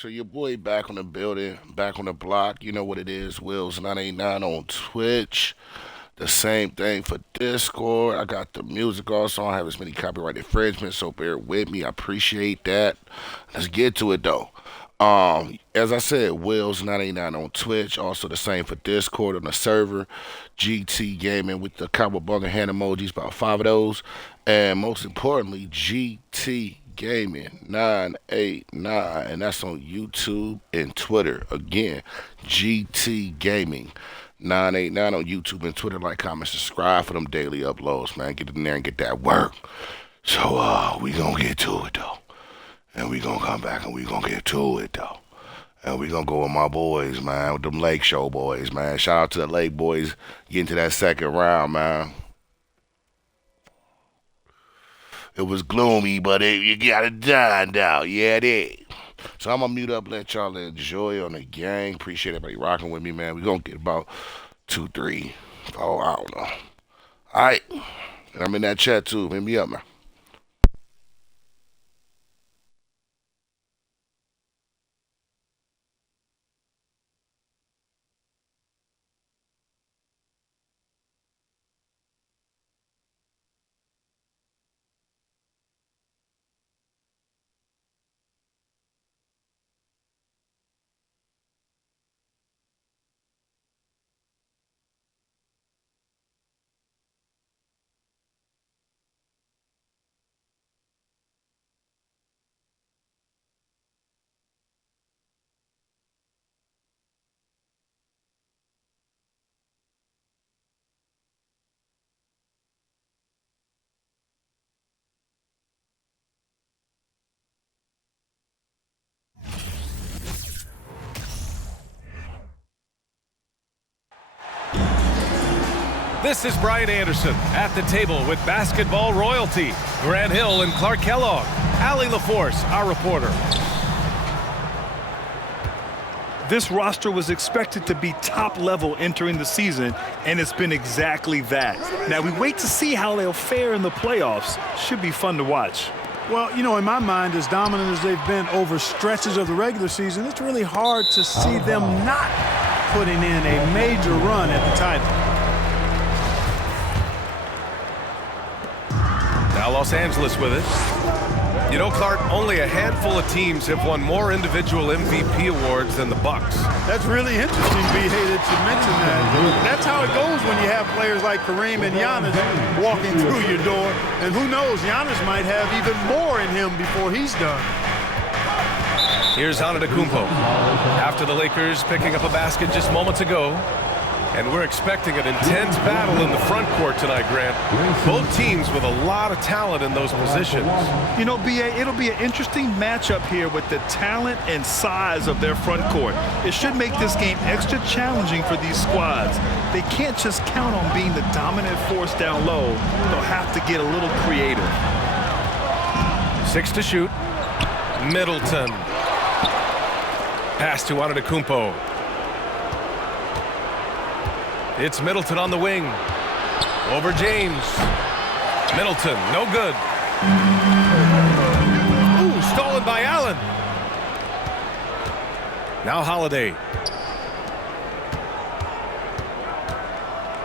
So your boy back on the building, back on the block. You know what it is. Wills 989 on Twitch. The same thing for Discord. I got the music also. I don't have as many copyright infringements, so bear with me. I appreciate that. Let's get to it though. As I said, Wills 989 on Twitch. Also the same for Discord on the server. GT Gaming with the cowabunga hand emojis, about five of those. And most importantly, GT Gaming 989, and that's on YouTube and Twitter. Again, GT Gaming 989 on YouTube and Twitter. Like, comment, subscribe for them daily uploads, man. Get in there and get that work. So we gonna get to it though. And we gonna come back and we gonna get to it though. And we gonna go with my boys, man, with them Lake Show boys, man. Shout out to the Lake boys getting to that second round, man. It was gloomy, but you got it done now. Yeah, it is. So I'm gonna mute up, let y'all enjoy on the gang. Appreciate everybody rocking with me, man. We gonna get about 2, 3, 4, I don't know. Alright. And I'm in that chat too. Hit me up, man. This is Brian Anderson at the table with basketball royalty. Grant Hill and Clark Kellogg. Allie LaForce, our reporter. This roster was expected to be top level entering the season, and it's been exactly that. Now we wait to see how they'll fare in the playoffs. Should be fun to watch. Well, you know, in my mind, as dominant as they've been over stretches of the regular season, it's really hard to see them not putting in a major run at the title. Now Los Angeles with it. You know, Clark, only a handful of teams have won more individual MVP awards than the Bucks. That's really interesting, B. Hey, that you mentioned that. That's how it goes when you have players like Kareem and Giannis walking through your door. And who knows, Giannis might have even more in him before he's done. Here's Antetokounmpo. After the Lakers picking up a basket just moments ago. And we're expecting an intense battle in the front court tonight, Grant. Both teams with a lot of talent in those positions. You know, B.A., it'll be an interesting matchup here with the talent and size of their front court. It should make this game extra challenging for these squads. They can't just count on being the dominant force down low. They'll have to get a little creative. 6 to shoot. Middleton. Pass to Antetokounmpo. It's Middleton on the wing. Over James. Middleton, no good. Ooh, stolen by Allen. Now Holiday.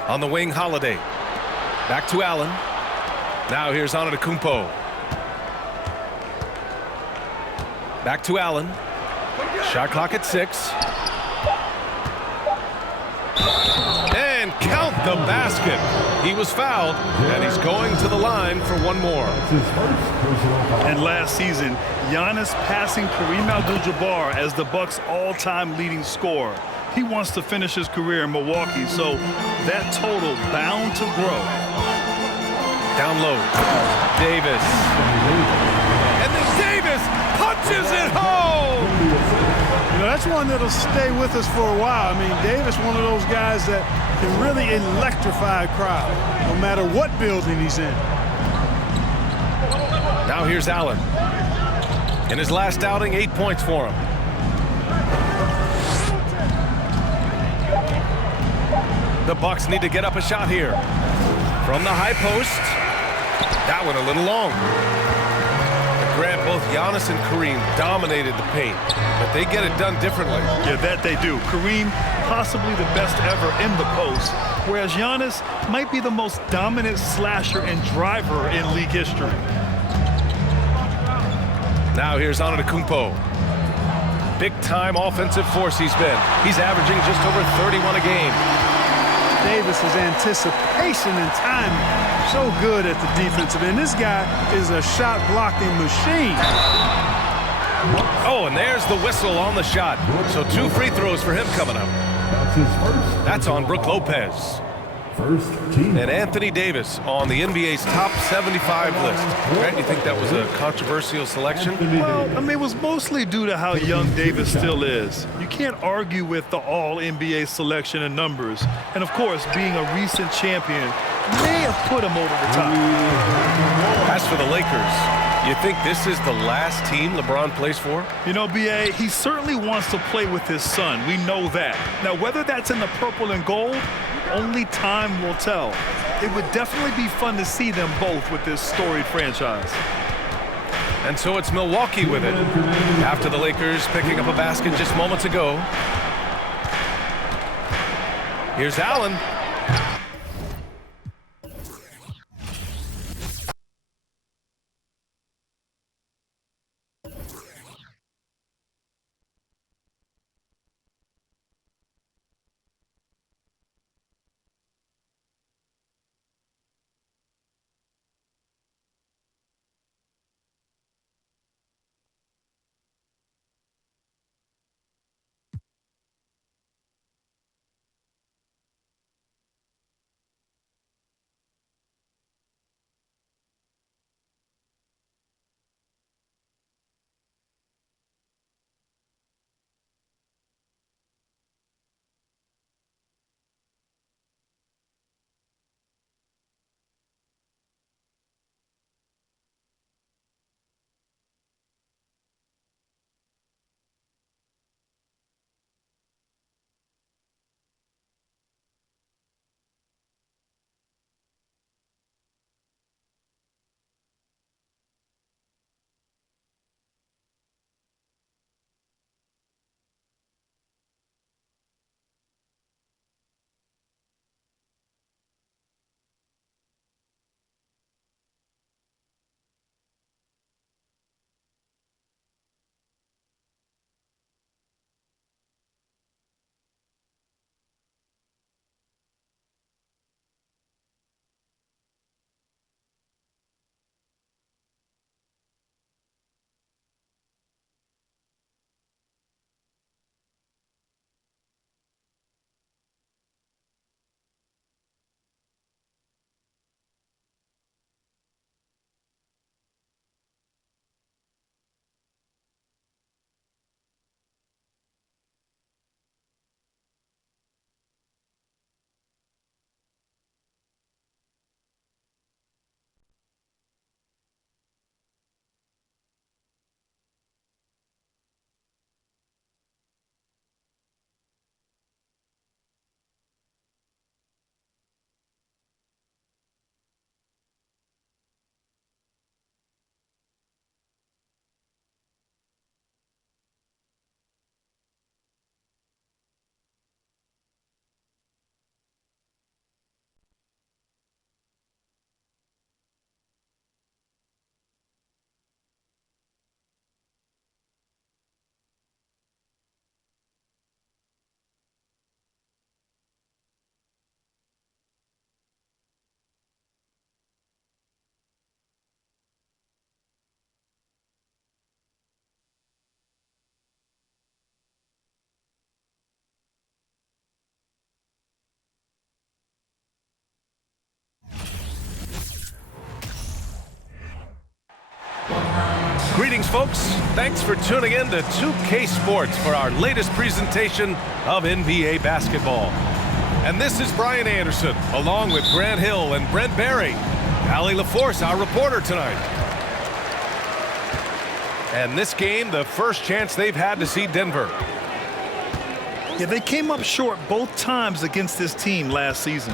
On the wing, Holiday. Back to Allen. Now here's Antetokounmpo. Back to Allen. Shot clock at 6. And count the basket. He was fouled, and he's going to the line for one more. And last season, Giannis passing Kareem Abdul-Jabbar as the Bucks' all-time leading scorer. He wants to finish his career in Milwaukee, so that total bound to grow. Down low, Davis. And then Davis punches it home! You know, that's one that'll stay with us for a while. I mean, Davis, one of those guys that can really electrify a crowd, no matter what building he's in. Now here's Allen. In his last outing, 8 points for him. The Bucks need to get up a shot here. From the high post. That one a little long. The Grant, both Giannis and Kareem dominated the paint, but they get it done differently. Yeah, that they do. Kareem, possibly the best ever in the post, whereas Giannis might be the most dominant slasher and driver in league history. Now here's Antetokounmpo. Big-time offensive force he's been. He's averaging just over 31 a game. Davis's anticipation and timing, so good at the defensive end. This guy is a shot-blocking machine. Oh, and there's the whistle on the shot. So 2 free throws for him coming up. That's on Brook Lopez. And Anthony Davis on the NBA's top 75 list. Grant, you think that was a controversial selection? Well, I mean, it was mostly due to how young Davis still is. You can't argue with the all-NBA selection and numbers. And, of course, being a recent champion may have put him over the top. As for the Lakers, you think this is the last team LeBron plays for? You know, B.A., he certainly wants to play with his son. We know that. Now, whether that's in the purple and gold, only time will tell. It would definitely be fun to see them both with this storied franchise. And so it's Milwaukee with it. After the Lakers picking up a basket just moments ago. Here's Allen. Greetings, folks. Thanks for tuning in to 2K Sports for our latest presentation of NBA basketball. And this is Brian Anderson, along with Grant Hill and Brent Barry. Allie LaForce, our reporter tonight. And this game, the first chance they've had to see Denver. Yeah, they came up short both times against this team last season.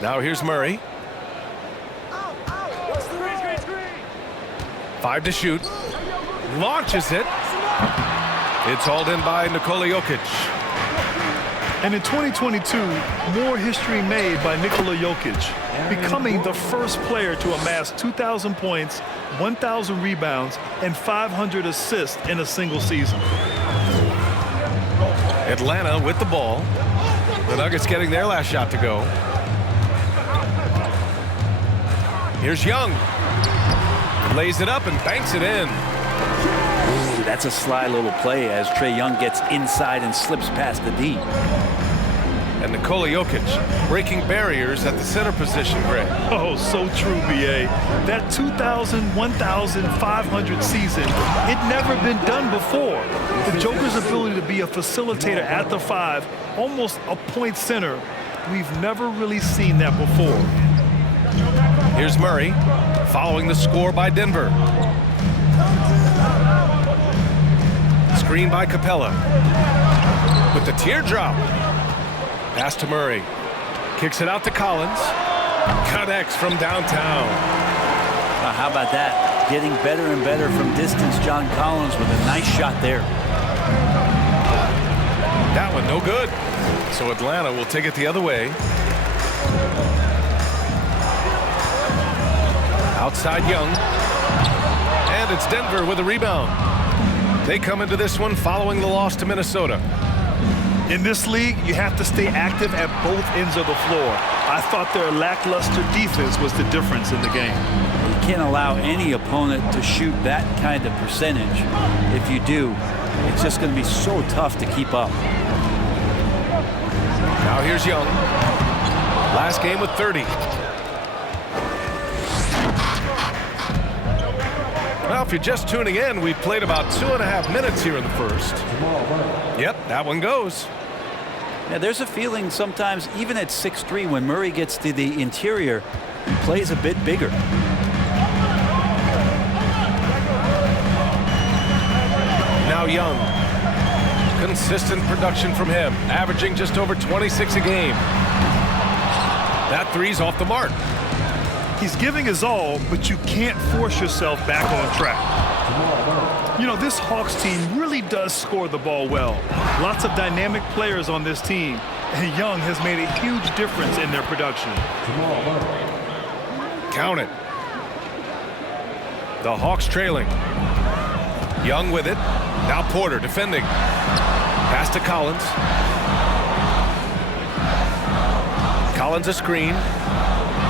Now here's Murray. 5 to shoot. Launches it. It's hauled in by Nikola Jokic. And in 2022, more history made by Nikola Jokic, becoming the first player to amass 2,000 points, 1,000 rebounds, and 500 assists in a single season. Atlanta with the ball. The Nuggets getting their last shot to go. Here's Young. Lays it up and banks it in. Ooh, that's a sly little play as Trae Young gets inside and slips past the D. And Nikola Jokic breaking barriers at the center position, Greg. Oh, so true, B.A. That 2,000, 1,500 season, it never been done before. The Joker's ability to be a facilitator at the 5, almost a point center, we've never really seen that before. Here's Murray, following the score by Denver. Screen by Capella. With the teardrop. Pass to Murray. Kicks it out to Collins. Connects from downtown. How about that? Getting better and better from distance. John Collins with a nice shot there. That one no good. So Atlanta will take it the other way. Outside Young. And it's Denver with a rebound. They come into this one following the loss to Minnesota. In this league, you have to stay active at both ends of the floor. I thought their lackluster defense was the difference in the game. You can't allow any opponent to shoot that kind of percentage. If you do, it's just going to be so tough to keep up. Now here's Young. Last game with 30. Well, if you're just tuning in, we've played about 2.5 minutes here in the first. Yep, that one goes. Yeah, there's a feeling sometimes, even at 6'3", when Murray gets to the interior, he plays a bit bigger. Now Young. Consistent production from him, averaging just over 26 a game. That three's off the mark. He's giving his all, but you can't force yourself back on track. You know, this Hawks team really does score the ball well. Lots of dynamic players on this team, and Young has made a huge difference in their production. Count it. The Hawks trailing. Young with it. Now Porter defending. Pass to Collins. Collins a screen.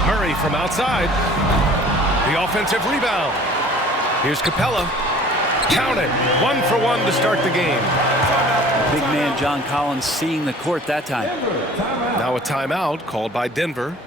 Murray from outside. The offensive rebound. Here's Capella. Count it. 1 for 1 to start the game. Big man John Collins seeing the court that time. Now a timeout called by Denver.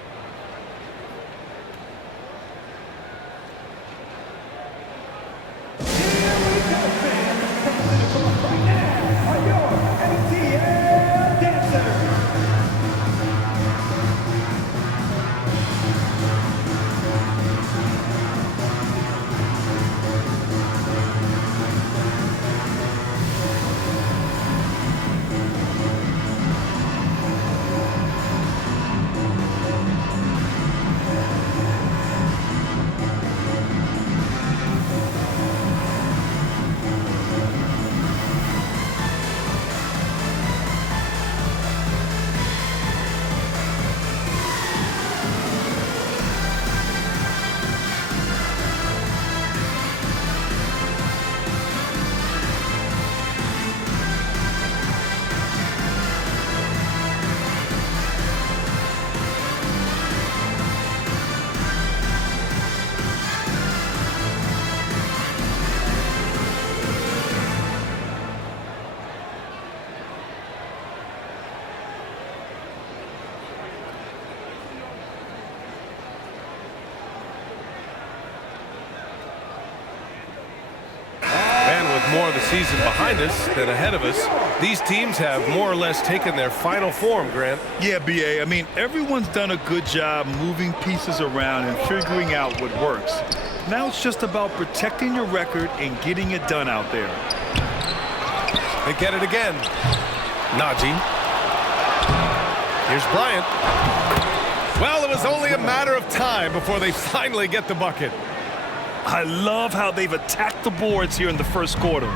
More of the season behind us than ahead of us. These teams have more or less taken their final form, Grant. Yeah, B.A. I mean, everyone's done a good job moving pieces around and figuring out what works. Now it's just about protecting your record and getting it done out there. They get it again. Najee. Here's Bryant. Well, it was only a matter of time before they finally get the bucket. I love how they've attacked the boards here in the first quarter.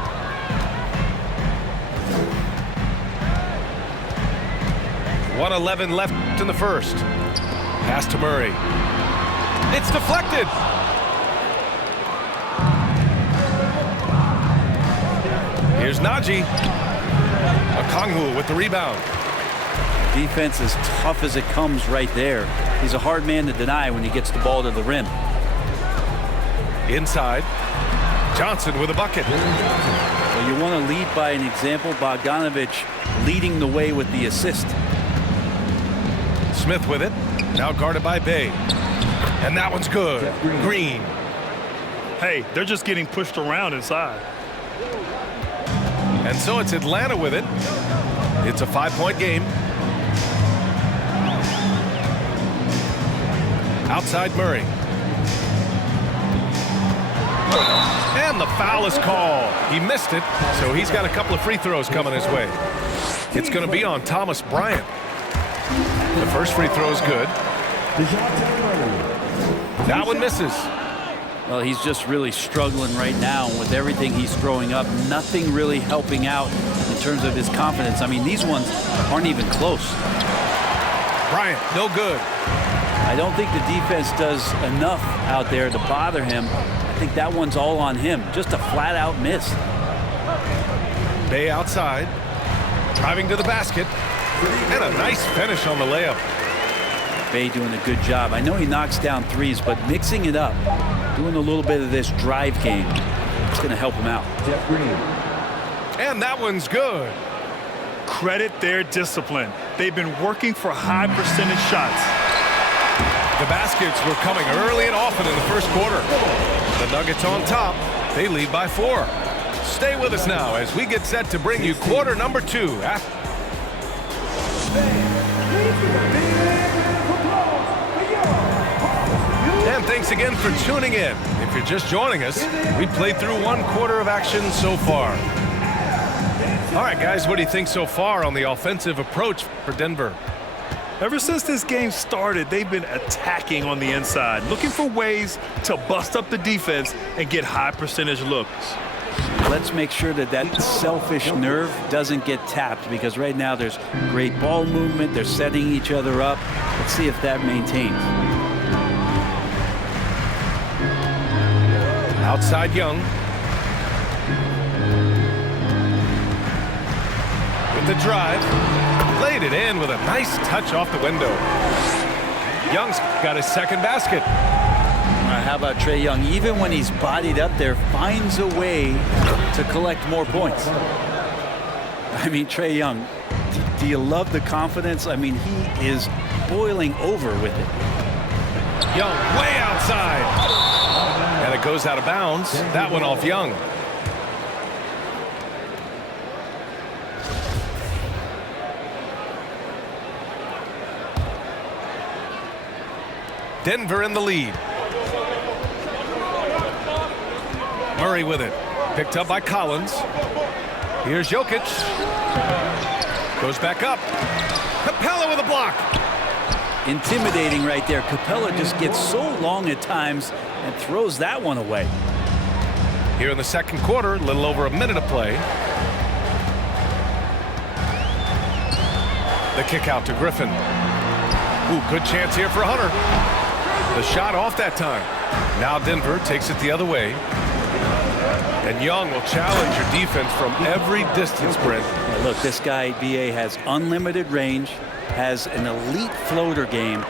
.111 left in the first. Pass to Murray. It's deflected. Here's Naji. Okongwu with the rebound. Defense as tough as it comes right there. He's a hard man to deny when he gets the ball to the rim. Inside. Johnson with a bucket. Well, you want to lead by an example. Bogdanovic leading the way with the assist. Smith with it. Now guarded by Bay. And that one's good. Green. Hey, they're just getting pushed around inside. And so it's Atlanta with it. It's a 5-point game. Outside Murray. And the foul is called. He missed it, so he's got a couple of free throws coming his way. It's going to be on Thomas Bryant. The first free throw is good. That one misses. Well, he's just really struggling right now with everything he's throwing up. Nothing really helping out in terms of his confidence. I mean, these ones aren't even close. Bryant, no good. I don't think the defense does enough out there to bother him. I think that one's all on him. Just a flat-out miss. Bay outside. Driving to the basket. And a nice finish on the layup. Bay doing a good job. I know he knocks down threes, but mixing it up, doing a little bit of this drive game, it's going to help him out. And that one's good. Credit their discipline. They've been working for high percentage shots. The baskets were coming early and often in the first quarter. The Nuggets on top. They lead by 4. Stay with us now as we get set to bring you quarter number 2. And thanks again for tuning in. If you're just joining us, we played through 1 quarter of action so far. All right, guys, what do you think so far on the offensive approach for Denver? Ever since this game started, they've been attacking on the inside, looking for ways to bust up the defense and get high percentage looks. Let's make sure that that selfish nerve doesn't get tapped, because right now there's great ball movement. They're setting each other up. Let's see if that maintains. Outside Young. With the drive. Laid it in with a nice touch off the window. Young's got his second basket. How about Trae Young? Even when he's bodied up there, finds a way to collect more points. I mean, Trae Young, do you love the confidence? I mean, he is boiling over with it. Young way outside. And it goes out of bounds. That one off Young. Denver in the lead. Murray with it. Picked up by Collins. Here's Jokic. Goes back up. Capella with a block. Intimidating right there. Capella just gets so long at times and throws that one away. Here in the second quarter, a little over a minute of play. The kick out to Griffin. Ooh, good chance here for Hunter. The shot off that time. Now Denver takes it the other way. And Young will challenge your defense from every distance, Brent. Yeah, look, this guy, B.A., has unlimited range, has an elite floater game,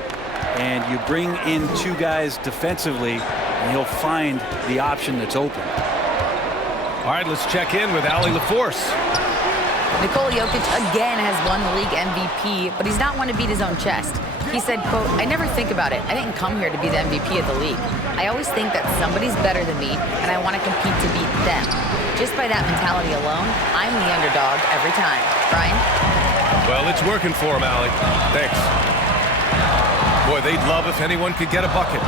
and you bring in 2 guys defensively, and he'll find the option that's open. All right, let's check in with Allie LaForce. Nikola Jokic again has won the league MVP, but he's not one to beat his own chest. He said, quote, "I never think about it. I didn't come here to be the MVP of the league. I always think that somebody's better than me, and I want to compete to beat them. Just by that mentality alone, I'm the underdog every time." Brian? Well, it's working for him, Allie. Thanks. Boy, they'd love if anyone could get a bucket.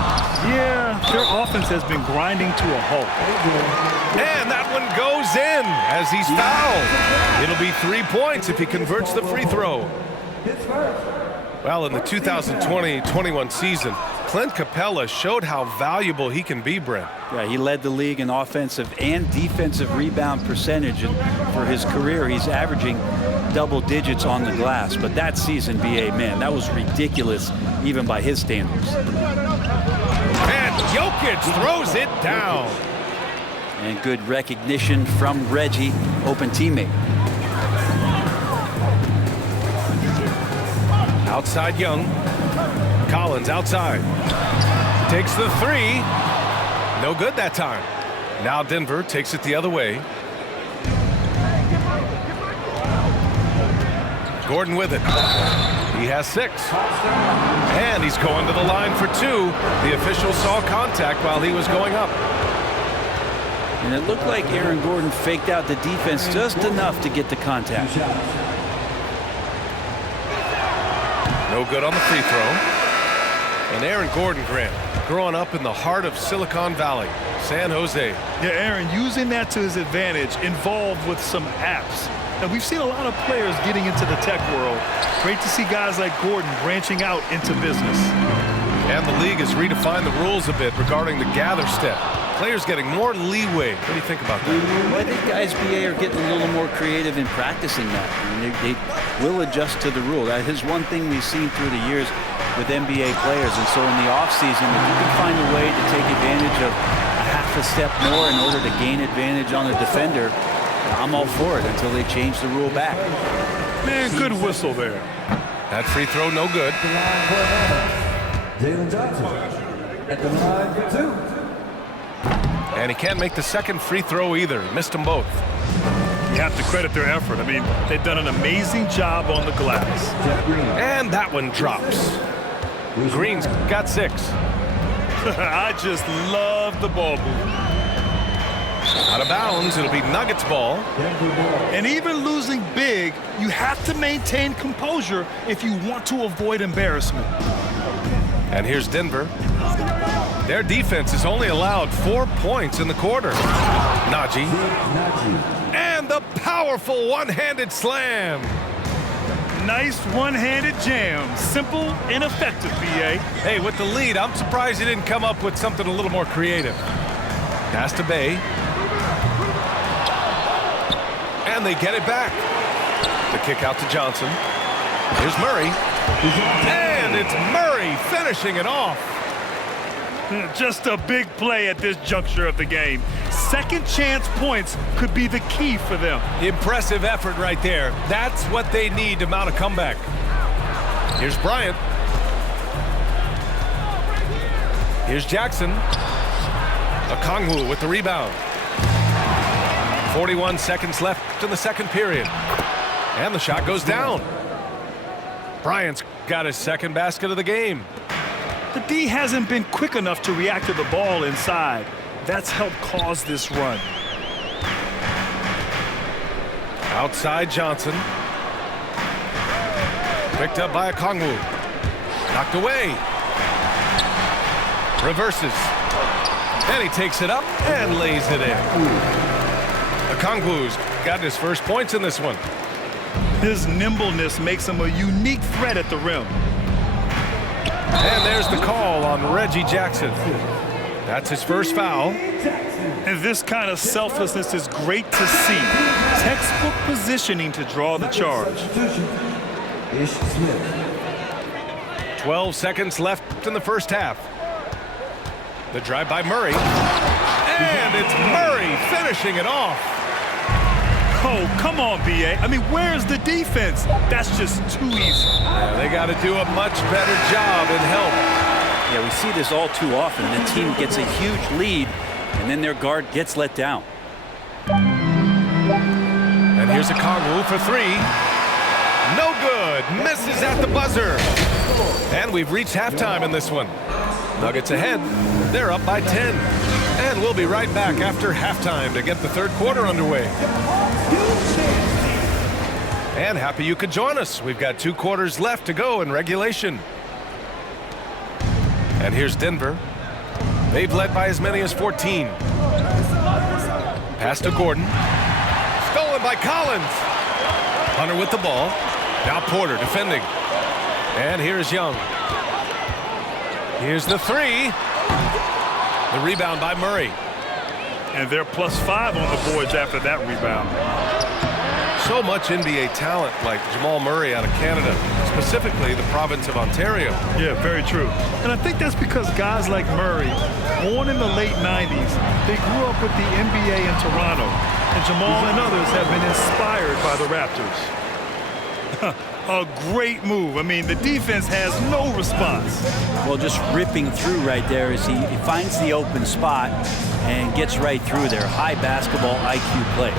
Yeah, their offense has been grinding to a halt. And that one goes in as he's fouled. It'll be 3 points if he converts the free throw. Well, in the 2020-21 season, Clint Capella showed how valuable he can be, Brent. Yeah, he led the league in offensive and defensive rebound percentage, and for his career, he's averaging double digits on the glass. But that season, B.A., man, that was ridiculous, even by his standards. And Jokic throws it down. And good recognition from Reggie, open teammate. Outside Young. Collins outside. Takes the three. No good that time. Now Denver takes it the other way. Gordon with it. He has 6. And he's going to the line for 2. The official saw contact while he was going up. And it looked like Aaron Gordon faked out the defense just enough to get the contact. No good on the free throw. And Aaron Gordon, Grant, growing up in the heart of Silicon Valley, San Jose. Yeah, Aaron, using that to his advantage, involved with some apps. Now, we've seen a lot of players getting into the tech world. Great to see guys like Gordon branching out into business. And the league has redefined the rules a bit regarding the gather step. Players getting more leeway. What do you think about that? Well, I think guys, BA, are getting a little more creative in practicing that. I mean, they will adjust to the rule. That is one thing we've seen through the years with NBA players. And so in the offseason, if you can find a way to take advantage of a half a step more in order to gain advantage on the defender, I'm all for it until they change the rule back. Man, good whistle there. That free throw, no good. Jalen Johnson at the line for 2. And he can't make the second free throw either. He missed them both. You have to credit their effort. I mean, they've done an amazing job on the glass. And that one drops. Green's got 6. I just love the ball move. Out of bounds, it'll be Nuggets ball. And even losing big, you have to maintain composure if you want to avoid embarrassment. And here's Denver. Their defense has only allowed 4 points in the quarter. Najee. And the powerful one-handed slam. Nice one-handed jam. Simple and effective, B.A. Hey, with the lead, I'm surprised he didn't come up with something a little more creative. Pass to Bay. And they get it back. The kick out to Johnson. Here's Murray. And it's Murray finishing it off. Just a big play at this juncture of the game. Second chance points could be the key for them. Impressive effort right there. That's what they need to mount a comeback. Here's Bryant. Here's Jackson. Okongwu with the rebound. 41 seconds left in the second period. And the shot goes down. Bryant's got his second basket of the game. The D hasn't been quick enough to react to the ball inside. That's helped cause this run. Outside Johnson. Picked up by Okongwu. Knocked away. Reverses. And he takes it up and lays it in. Okongwu's got his first points in this one. His nimbleness makes him a unique threat at the rim. And there's the call on Reggie Jackson. That's his first foul. And this kind of selflessness is great to see. Textbook positioning to draw the charge. 12 seconds left in the first half. The drive by Murray. And it's Murray finishing it off. Oh, come on, B.A. I mean, where's the defense? That's just too easy. Yeah, they got to do a much better job in help. Yeah, we see this all too often. The team gets a huge lead, and then their guard gets let down. And here's Okongwu for 3. No good. Misses at the buzzer. And we've reached halftime in this one. Nuggets ahead. They're up by 10. And we'll be right back after halftime to get the third quarter underway. And happy you could join us. We've got 2 quarters left to go in regulation. And here's Denver. They've led by as many as 14. Pass to Gordon. Stolen by Collins. Hunter with the ball. Now Porter defending. And here's Young. Here's the three. The rebound by Murray. And they're +5 on the boards after that rebound. So much NBA talent like Jamal Murray out of Canada, specifically the province of Ontario. Yeah, very true. And I think that's because guys like Murray, born in the late 90s, they grew up with the NBA in Toronto. And Jamal and others have been inspired by the Raptors. A great move. I mean, the defense has no response. Well, just ripping through right there as he finds the open spot and gets right through there. High basketball IQ play.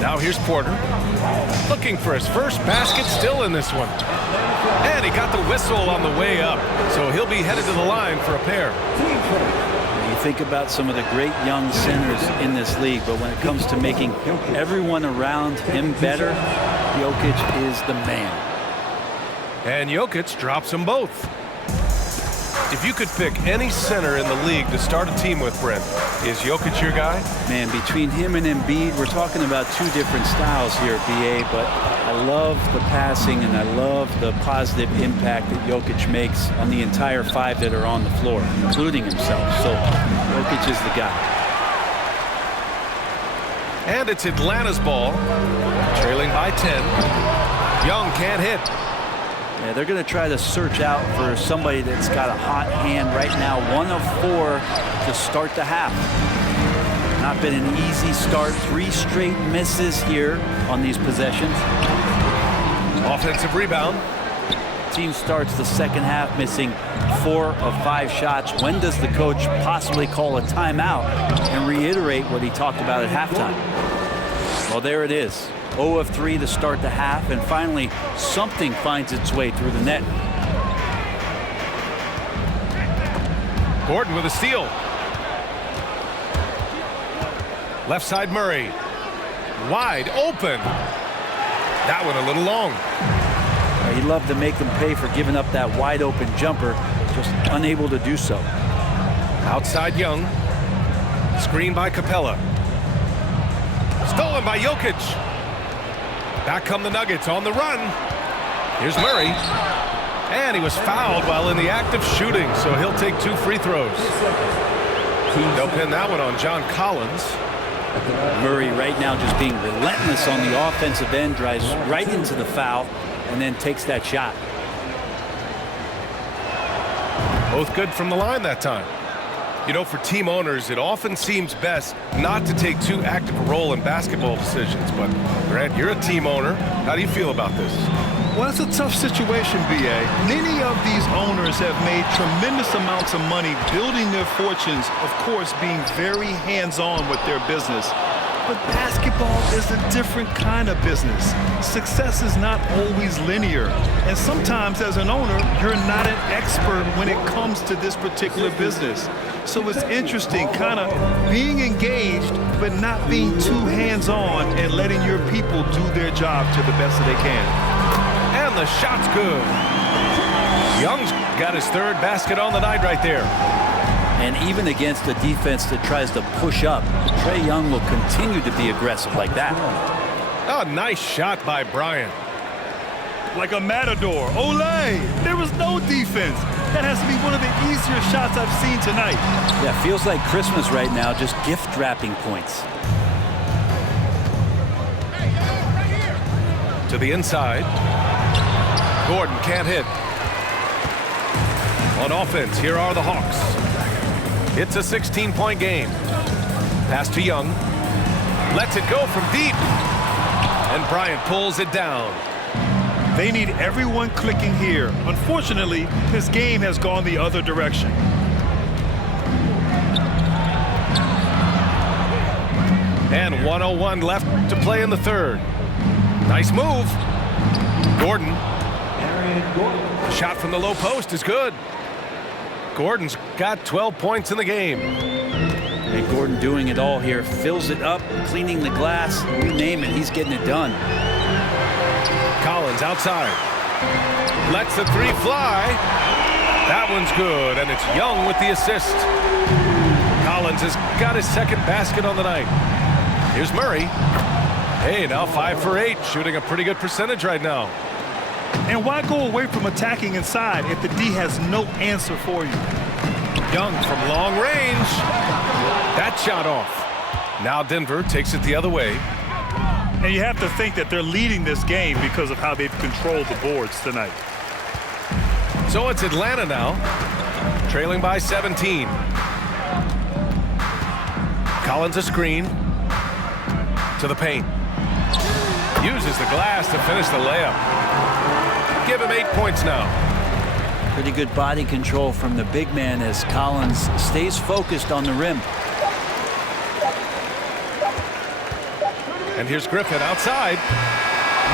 Now here's Porter, looking for his first basket, still in this one. And he got the whistle on the way up, so he'll be headed to the line for a pair. You think about some of the great young centers in this league, but when it comes to making everyone around him better, Jokic is the man. And Jokic drops them both. If you could pick any center in the league to start a team with, Brent, is Jokic your guy? Man, between him and Embiid, we're talking about two different styles here, BA, but I love the passing and I love the positive impact that Jokic makes on the entire five that are on the floor, including himself. So Jokic is the guy. And it's Atlanta's ball, trailing by 10. Young can't hit. Yeah, they're going to try to search out for somebody that's got a hot hand right now. 1 of 4 to start the half. Not been an easy start. 3 straight misses here on these possessions. Offensive rebound. Team starts the second half missing 4 of 5 shots. When does the coach possibly call a timeout and reiterate what he talked about at halftime? Well, there it is. 0 of 3 to start the half, and finally something finds its way through the net. Gordon with a steal. Left side Murray. Wide open. That one a little long. He'd love to make them pay for giving up that wide open jumper, just unable to do so. Outside Young. Screen by Capella. Stolen by Jokic. Back come the Nuggets on the run. Here's Murray. And he was fouled while in the act of shooting, so he'll take 2 free throws. They'll pin that one on John Collins. Murray right now just being relentless on the offensive end, drives right into the foul, and then takes that shot. Both good from the line that time. You know, for team owners, it often seems best not to take too active a role in basketball decisions. But, Grant, you're a team owner. How do you feel about this? Well, it's a tough situation, B.A. Many of these owners have made tremendous amounts of money building their fortunes, of course, being very hands-on with their business. But basketball is a different kind of business. Success is not always linear. And sometimes as an owner, you're not an expert when it comes to this particular business. So it's interesting kind of being engaged, but not being too hands-on and letting your people do their job to the best that they can. And the shot's good. Young's got his 3rd basket on the night right there. And even against a defense that tries to push up, Trae Young will continue to be aggressive like that. Oh, nice shot by Bryant. Like a matador. Olay! There was no defense. That has to be one of the easier shots I've seen tonight. Yeah, feels like Christmas right now, just gift wrapping points. To the inside. Gordon can't hit. On offense, here are the Hawks. It's a 16-point game. Pass to Young. Lets it go from deep. And Bryant pulls it down. They need everyone clicking here. Unfortunately, this game has gone the other direction. And 1:01 left to play in the 3rd. Nice move. Gordon. Shot from the low post is good. Gordon's got 12 points in the game. Hey, Gordon doing it all here. Fills it up, cleaning the glass. You name it, he's getting it done. Collins outside. Lets the 3 fly. That one's good, and it's Young with the assist. Collins has got his 2nd basket on the night. Here's Murray. Hey, now 5 for 8, shooting a pretty good percentage right now. And why go away from attacking inside if the D has no answer for you? Young from long range. That shot off. Now Denver takes it the other way. And you have to think that they're leading this game because of how they've controlled the boards tonight. So it's Atlanta now, trailing by 17. Collins a screen to the paint. Uses the glass to finish the layup. Give him 8 points now. Pretty good body control from the big man as Collins stays focused on the rim. And here's Griffin outside.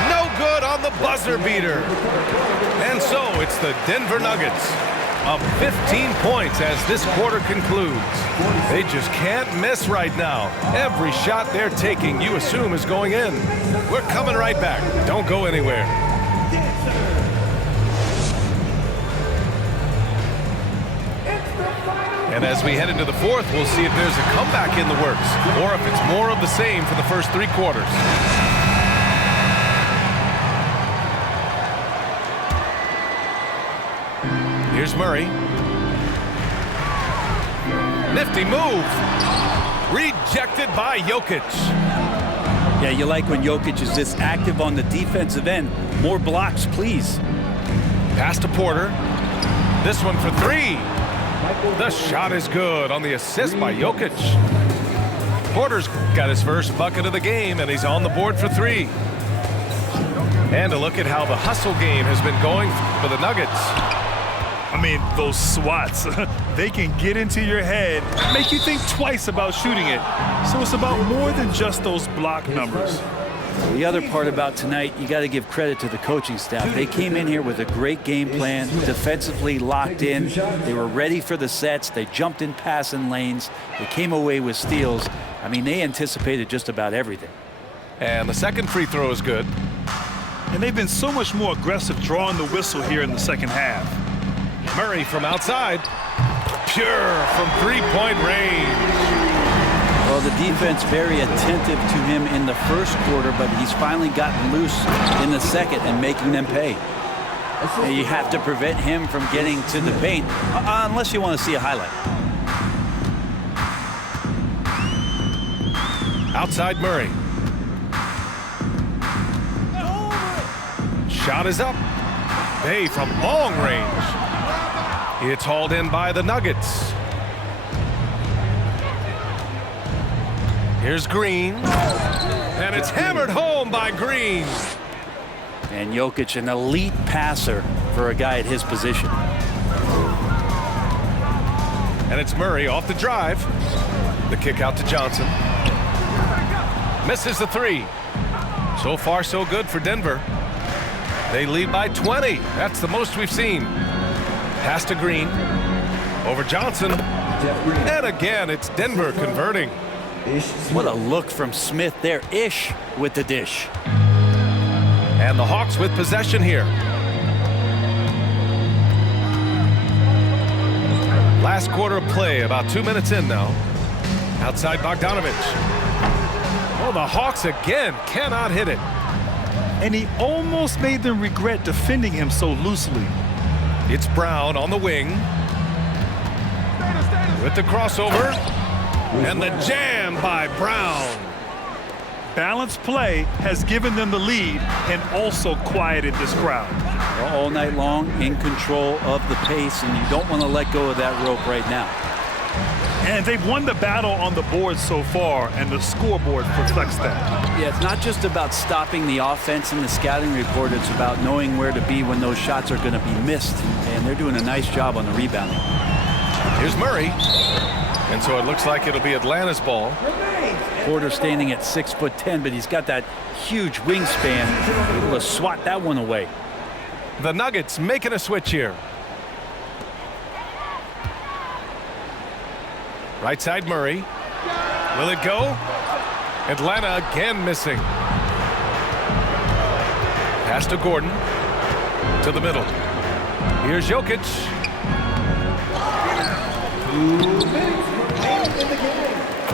No good on the buzzer beater. And so it's the Denver Nuggets up 15 points as this quarter concludes. They just can't miss right now. Every shot they're taking, you assume, is going in. We're coming right back. Don't go anywhere. And as we head into the fourth, we'll see if there's a comeback in the works or if it's more of the same for the first 3 quarters. Here's Murray. Nifty move. Rejected by Jokic. Yeah, you like when Jokic is this active on the defensive end. More blocks, please. Pass to Porter. This one for 3. The shot is good on the assist by Jokic. Porter's got his first bucket of the game, and he's on the board for 3. And a look at how the hustle game has been going for the Nuggets. I mean, those swats, they can get into your head, make you think twice about shooting it. So it's about more than just those block numbers. The other part about tonight, you got to give credit to the coaching staff. They came in here with a great game plan, defensively locked in. They were ready for the sets. They jumped in passing lanes. They came away with steals. I mean, they anticipated just about everything. And the second free throw is good. And they've been so much more aggressive drawing the whistle here in the second half. Murray from outside. Pure from three-point range. Well, the defense very attentive to him in the first quarter, but he's finally gotten loose in the second and making them pay. And you have to prevent him from getting to the paint, unless you want to see a highlight. Outside Murray. Shot is up. Bay from long range. It's hauled in by the Nuggets. Here's Green. And it's hammered home by Green. And Jokic, an elite passer for a guy at his position. And it's Murray off the drive. The kick out to Johnson. Misses the 3. So far, so good for Denver. They lead by 20. That's the most we've seen. Pass to Green. Over Johnson. And again, it's Denver converting. What a look from Smith there. Ish with the dish. And the Hawks with possession here. Last quarter of play, about 2 minutes in now. Outside Bogdanovich. Oh, the Hawks again cannot hit it. And he almost made them regret defending him so loosely. It's Brown on the wing. With the crossover. And the jam by Brown. Balanced play has given them the lead and also quieted this crowd. All night long, in control of the pace, and you don't want to let go of that rope right now. And they've won the battle on the board so far, and the scoreboard reflects that. Yeah, it's not just about stopping the offense in the scouting report. It's about knowing where to be when those shots are going to be missed, and they're doing a nice job on the rebounding. Here's Murray. And so it looks like it'll be Atlanta's ball. Porter standing at 6'10", but he's got that huge wingspan, able to swat that one away. The Nuggets making a switch here. Right side Murray. Will it go? Atlanta again missing. Pass to Gordon. To the middle. Here's Jokic.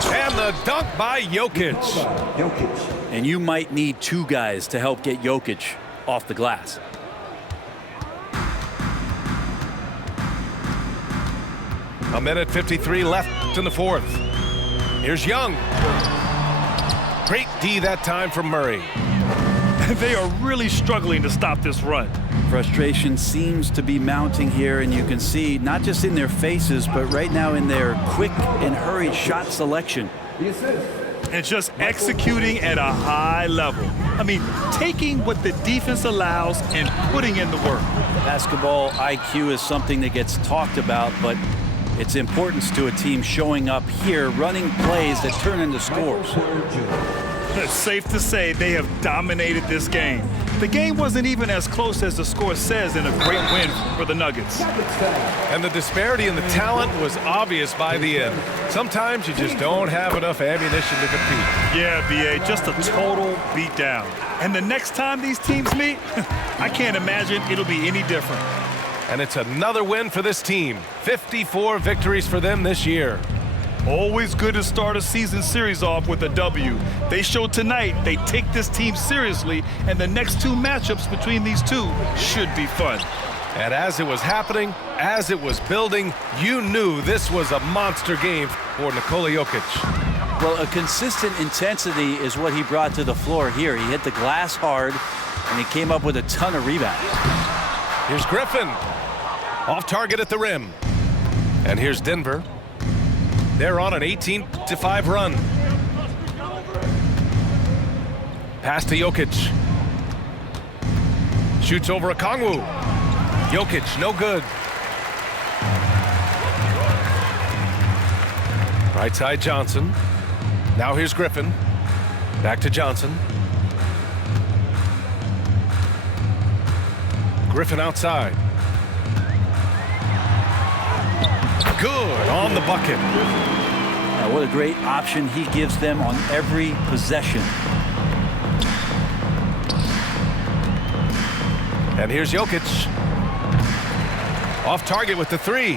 And the dunk by Jokic. And you might need 2 guys to help get Jokic off the glass. A minute 53 left in the fourth. Here's Young. Great D that time from Murray. They are really struggling to stop this run. Frustration seems to be mounting here, and you can see not just in their faces, but right now in their quick and hurried shot selection. And just executing at a high level. I mean, taking what the defense allows and putting in the work. Basketball IQ is something that gets talked about, but its importance to a team showing up here, running plays that turn into scores. It's safe to say they have dominated this game. The game wasn't even as close as the score says in a great win for the Nuggets. And the disparity in the talent was obvious by the end. Sometimes you just don't have enough ammunition to compete. Yeah, B.A., just a total beatdown. And the next time these teams meet, I can't imagine it'll be any different. And it's another win for this team. 54 victories for them this year. Always good to start a season series off with a W. They showed tonight they take this team seriously, and the next two matchups between these two should be fun. And as it was happening, as it was building, you knew this was a monster game for Nikola Jokic. Well, a consistent intensity is what he brought to the floor here. He hit the glass hard, and he came up with a ton of rebounds. Here's Griffin. Off target at the rim. And here's Denver. They're on an 18-5 run. Pass to Jokic. Shoots over Okongwu. Jokic, no good. Right side Johnson. Now here's Griffin. Back to Johnson. Griffin outside. Good on the bucket. Now, what a great option he gives them on every possession. And here's Jokic. Off target with the three.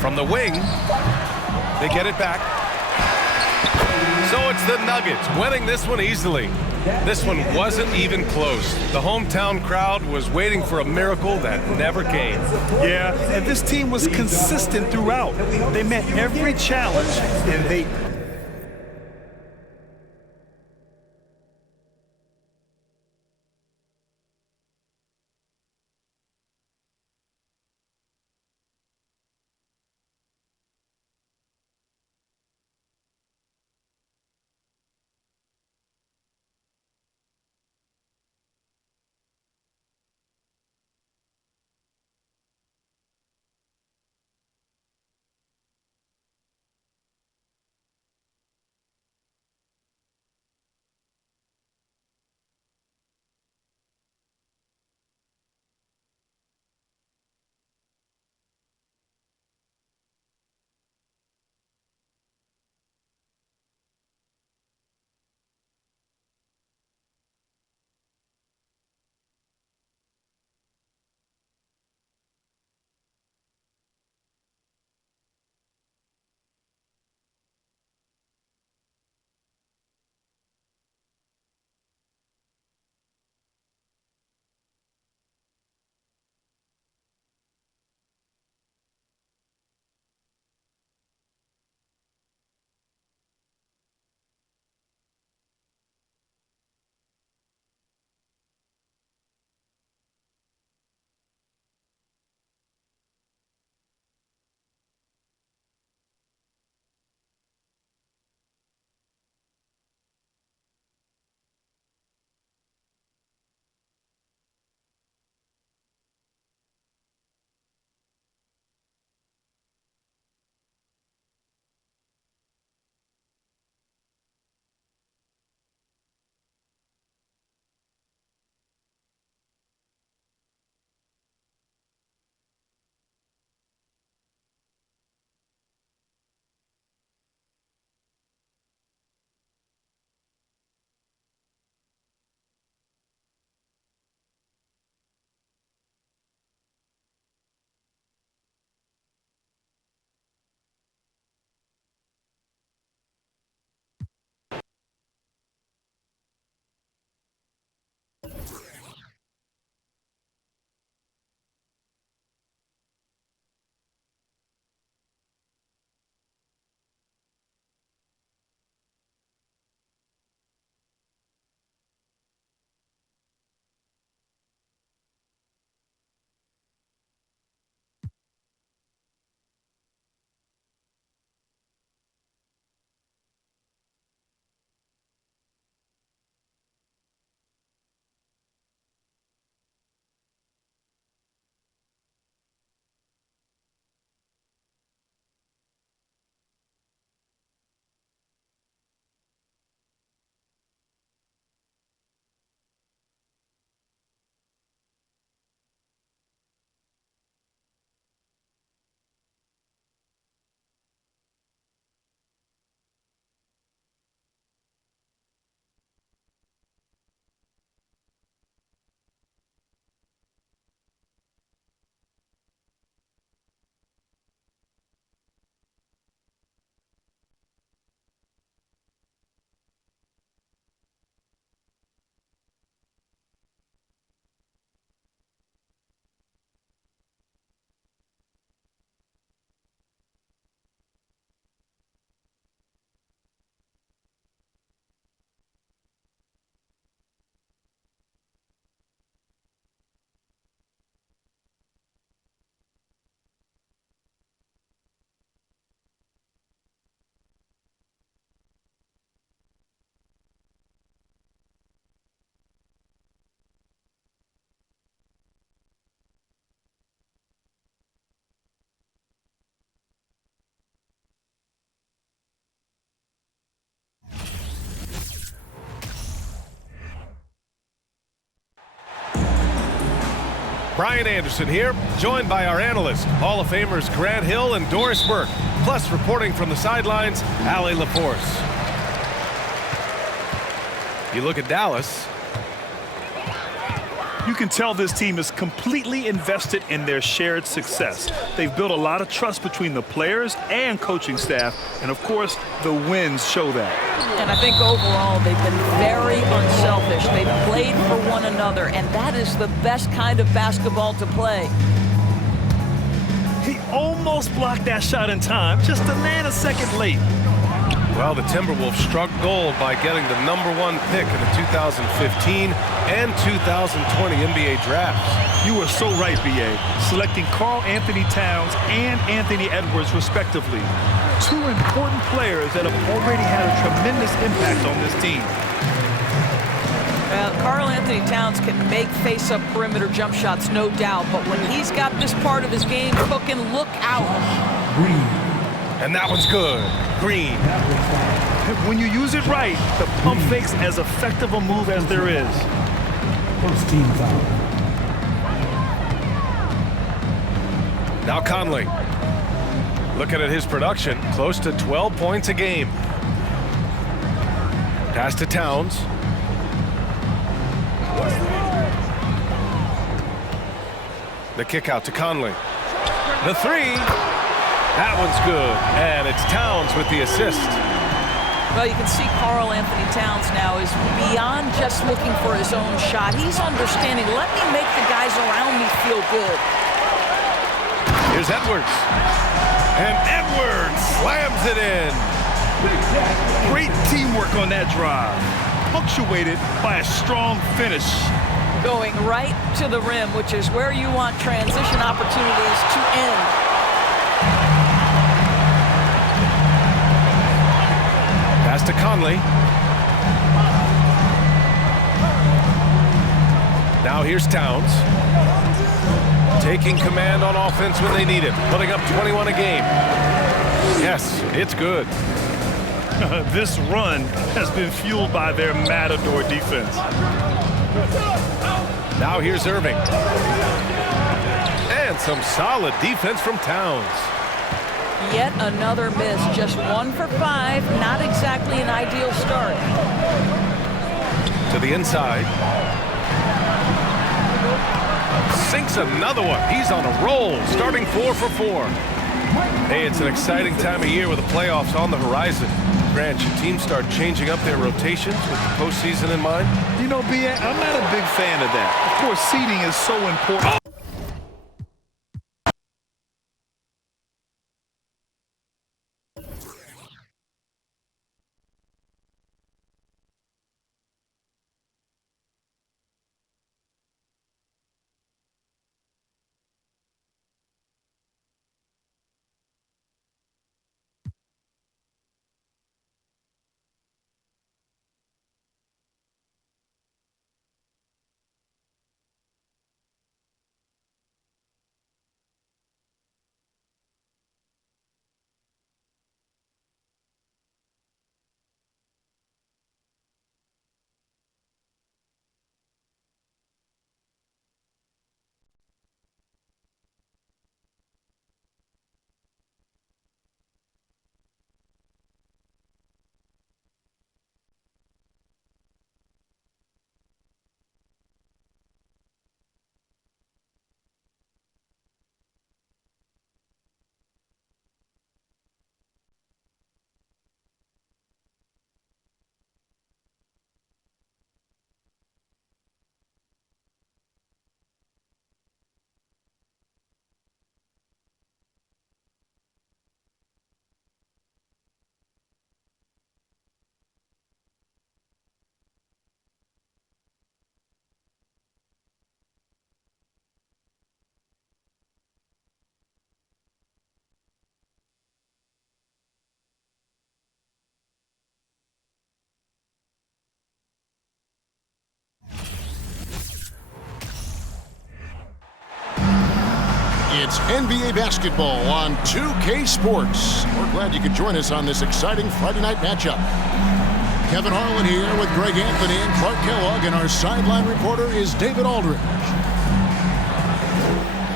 From the wing, they get it back. So it's the Nuggets winning this one easily. This one wasn't even close. The hometown crowd was waiting for a miracle that never came. Yeah, and this team was consistent throughout. They met every challenge, and they Brian Anderson here, joined by our analysts, Hall of Famers Grant Hill and Doris Burke, plus reporting from the sidelines, Allie LaForce. You look at Dallas. You can tell this team is completely invested in their shared success. They've built a lot of trust between the players and coaching staff, and of course, the wins show that. And I think overall, they've been very unselfish. They've played for one another, and that is the best kind of basketball to play. He almost blocked that shot in time, just a nanosecond late. Well, the Timberwolves struck gold by getting the #1 pick in the 2015 and 2020 NBA drafts. You were so right, B.A. Selecting Karl Anthony Towns and Anthony Edwards, respectively. Two important players that have already had a tremendous impact on this team. Well, Karl Anthony Towns can make face-up perimeter jump shots, no doubt, but when he's got this part of his game cooking, look out. And that one's good. Green. When you use it right, the pump fake's as effective a move as there is. First team foul. Now Conley. Looking at his production, close to 12 points a game. Pass to Towns. The kick out to Conley. The three. That one's good, and it's Towns with the assist. Well, you can see Karl Anthony Towns now is beyond just looking for his own shot. He's understanding, let me make the guys around me feel good. Here's Edwards. And Edwards slams it in. Great teamwork on that drive, punctuated by a strong finish. Going right to the rim, which is where you want transition opportunities to end. Pass to Conley. Now here's Towns. Taking command on offense when they need it. Putting up 21 a game. Yes, it's good. This run has been fueled by their matador defense. Now here's Irving. And some solid defense from Towns. Yet another miss, just 1 for 5, not exactly an ideal start. To the inside. Sinks another one. He's on a roll, starting 4 for 4. Hey, it's an exciting time of year with the playoffs on the horizon. Grant, should teams start changing up their rotations with the postseason in mind? You know, B.A., I'm not a big fan of that. Of course, seeding is so important. It's NBA basketball on 2K Sports. We're glad you could join us on this exciting Friday night matchup. Kevin Harlan here with Greg Anthony and Clark Kellogg, and our sideline reporter is David Aldridge.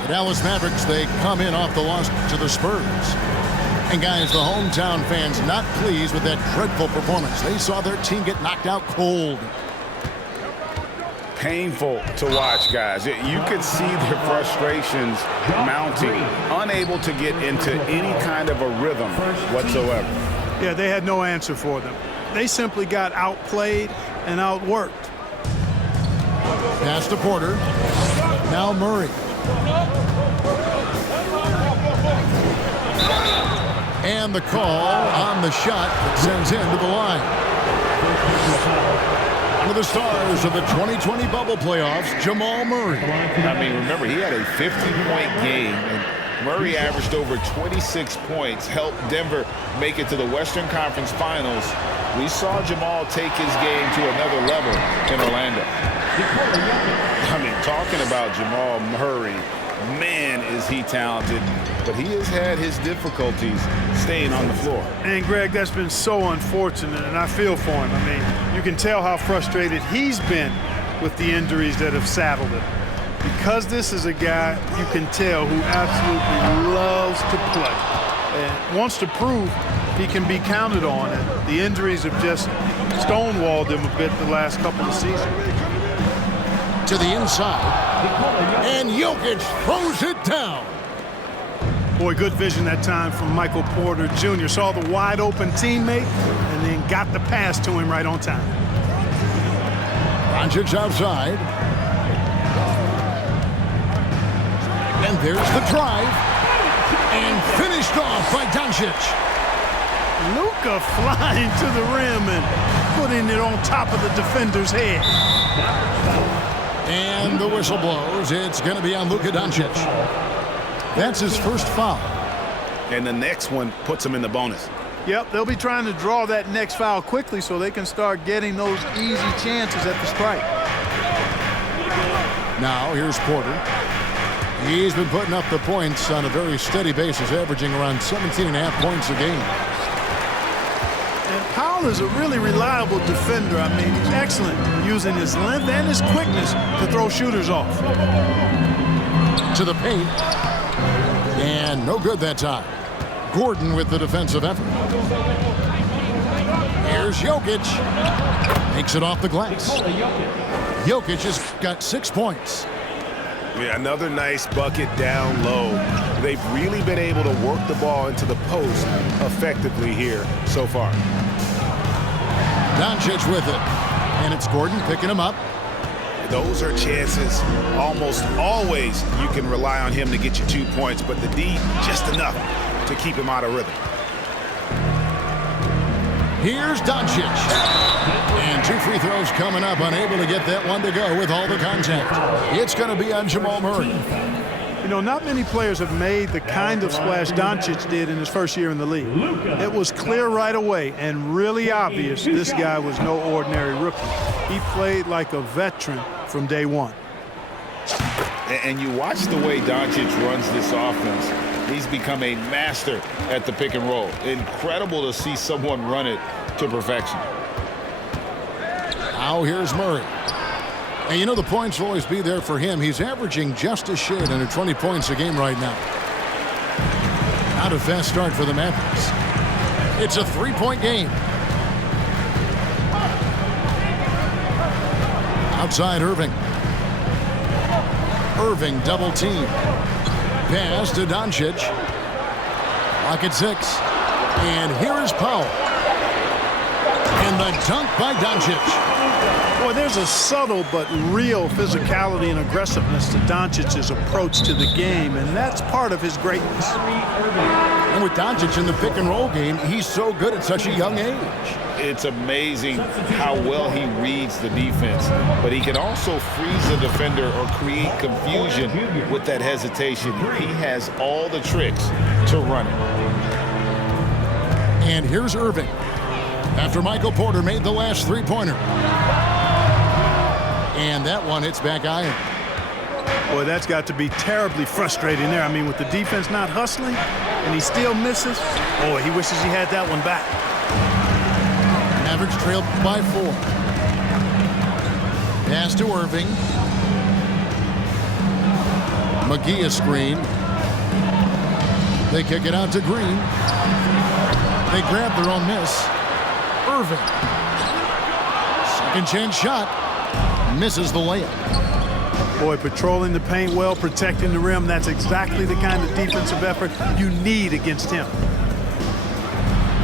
The Dallas Mavericks, they come in off the loss to the Spurs. And guys, the hometown fans not pleased with that dreadful performance. They saw their team get knocked out cold. Painful to watch, guys. You could see their frustrations mounting, unable to get into any kind of a rhythm whatsoever. Yeah, they had no answer for them. They simply got outplayed and outworked. Pass to Porter. Now Murray. And the call on the shot that sends him to the line. One of the stars of the 2020 bubble playoffs, Jamal Murray. I mean, remember, he had a 50-point game, and Murray averaged over 26 points, helped Denver make it to the Western Conference Finals. We saw Jamal take his game to another level in Orlando. I mean, talking about Jamal Murray, man, is he talented, but he has had his difficulties staying on the floor. And, Greg, that's been so unfortunate, and I feel for him. I mean, you can tell how frustrated he's been with the injuries that have saddled him. Because this is a guy you can tell who absolutely loves to play and wants to prove he can be counted on. And the injuries have just stonewalled him a bit the last couple of seasons. To the inside, and Jokic throws it down. Boy, good vision that time from Michael Porter Jr. Saw the wide open teammate and then got the pass to him right on time. Doncic outside. And there's the drive. And finished off by Doncic. Luka flying to the rim and putting it on top of the defender's head. And the whistle blows. It's going to be on Luka Doncic. That's his first foul. And the next one puts him in the bonus. Yep, they'll be trying to draw that next foul quickly so they can start getting those easy chances at the strike. Now here's Porter. He's been putting up the points on a very steady basis, averaging around 17.5 points a game. And Powell is a really reliable defender. I mean, he's excellent using his length and his quickness to throw shooters off. To the paint. And no good that time. Gordon with the defensive effort. Here's Jokic. Makes it off the glass. Jokic has got 6 points. Yeah, another nice bucket down low. They've really been able to work the ball into the post effectively here so far. Doncic with it. And it's Gordon picking him up. Those are chances almost always you can rely on him to get you 2 points, but the D just enough to keep him out of rhythm. Here's Doncic. And 2 free throws coming up, unable to get that one to go with all the contact. It's going to be on Jamal Murray. You know, not many players have made the kind of splash Doncic did in his first year in the league. It was clear right away and really obvious this guy was no ordinary rookie. He played like a veteran from day one. And you watch the way Doncic runs this offense. He's become a master at the pick and roll. Incredible to see someone run it to perfection. Now here's Murray. And you know the points will always be there for him. He's averaging just a shade under 20 points a game right now. Not a fast start for the Mavericks. It's a 3-point game. Outside Irving. Irving double team. Pass to Doncic. Clock at 6. And here is Powell. And the dunk by Doncic. Boy, there's a subtle but real physicality and aggressiveness to Doncic's approach to the game, and that's part of his greatness. And with Doncic in the pick and roll game, he's so good at such a young age. It's amazing how well he reads the defense, but he can also freeze the defender or create confusion with that hesitation. He has all the tricks to run it. And here's Irving. After Michael Porter made the last three-pointer. And that one hits back iron. Boy, that's got to be terribly frustrating there. I mean, with the defense not hustling and he still misses, boy, he wishes he had that one back. Mavericks trailed by 4. Pass to Irving. McGee a screen. They kick it out to Green. They grab their own miss. Irving. Second chance shot. Misses the layup. Boy, patrolling the paint well, protecting the rim. That's exactly the kind of defensive effort you need against him.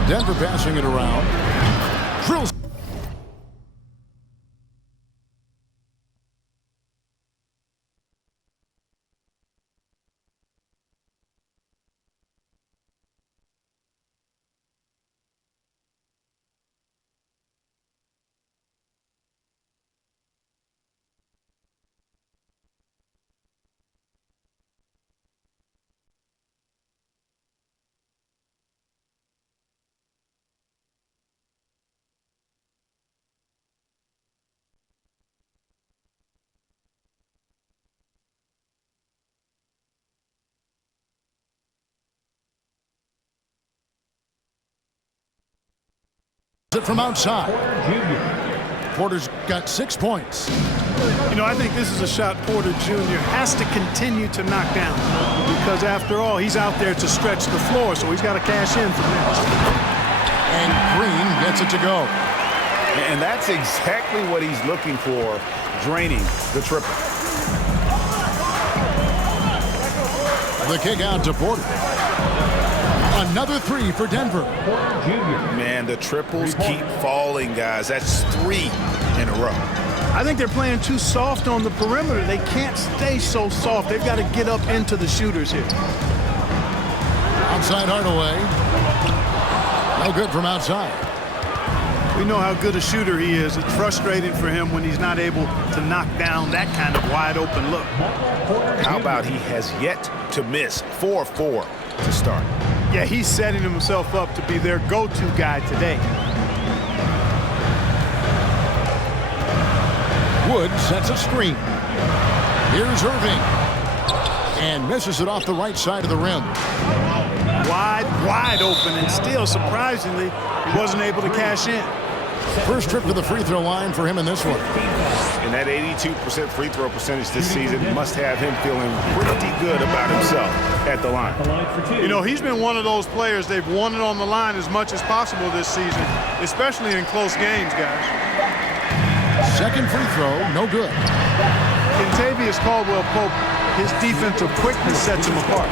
Denver passing it around. Drills. It from outside. Porter's got 6 points. You know, I think this is a shot Porter Jr. has to continue to knock down because, after all, he's out there to stretch the floor, so he's got to cash in from there. And Green gets it to go. And that's exactly what he's looking for, draining the triple. The kick out to Porter. Another three for Denver. Man, the triples keep falling, guys. That's 3 in a row. I think they're playing too soft on the perimeter. They can't stay so soft. They've got to get up into the shooters here. Outside Hardaway. No good from outside. We know how good a shooter he is. It's frustrating for him when he's not able to knock down that kind of wide open look. How about he has yet to miss 4-4 to start? Yeah, he's setting himself up to be their go-to guy today. Wood sets a screen. Here's Irving. And misses it off the right side of the rim. Wide open, and still, surprisingly, he wasn't able to cash in. First trip to the free throw line for him in this one. And that 82% free throw percentage this season must have him feeling pretty good about himself at the line. You know, he's been one of those players they've wanted on the line as much as possible this season, especially in close games, guys. Second free throw, no good. Kentavious Caldwell-Pope, his defensive quickness sets him apart.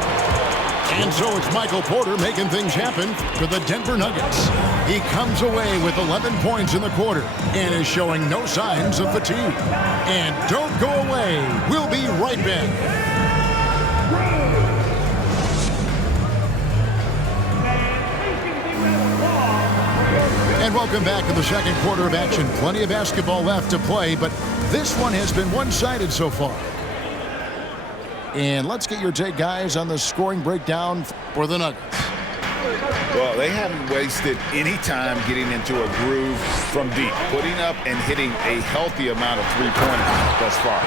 And so it's Michael Porter making things happen for the Denver Nuggets. He comes away with 11 points in the quarter and is showing no signs of fatigue. And don't go away. We'll be right back. And welcome back to the second quarter of action. Plenty of basketball left to play, but this one has been one-sided so far. And let's get your take, guys, on the scoring breakdown for the Nuggets. Well, they haven't wasted any time getting into a groove from deep, putting up and hitting a healthy amount of three-pointers thus far.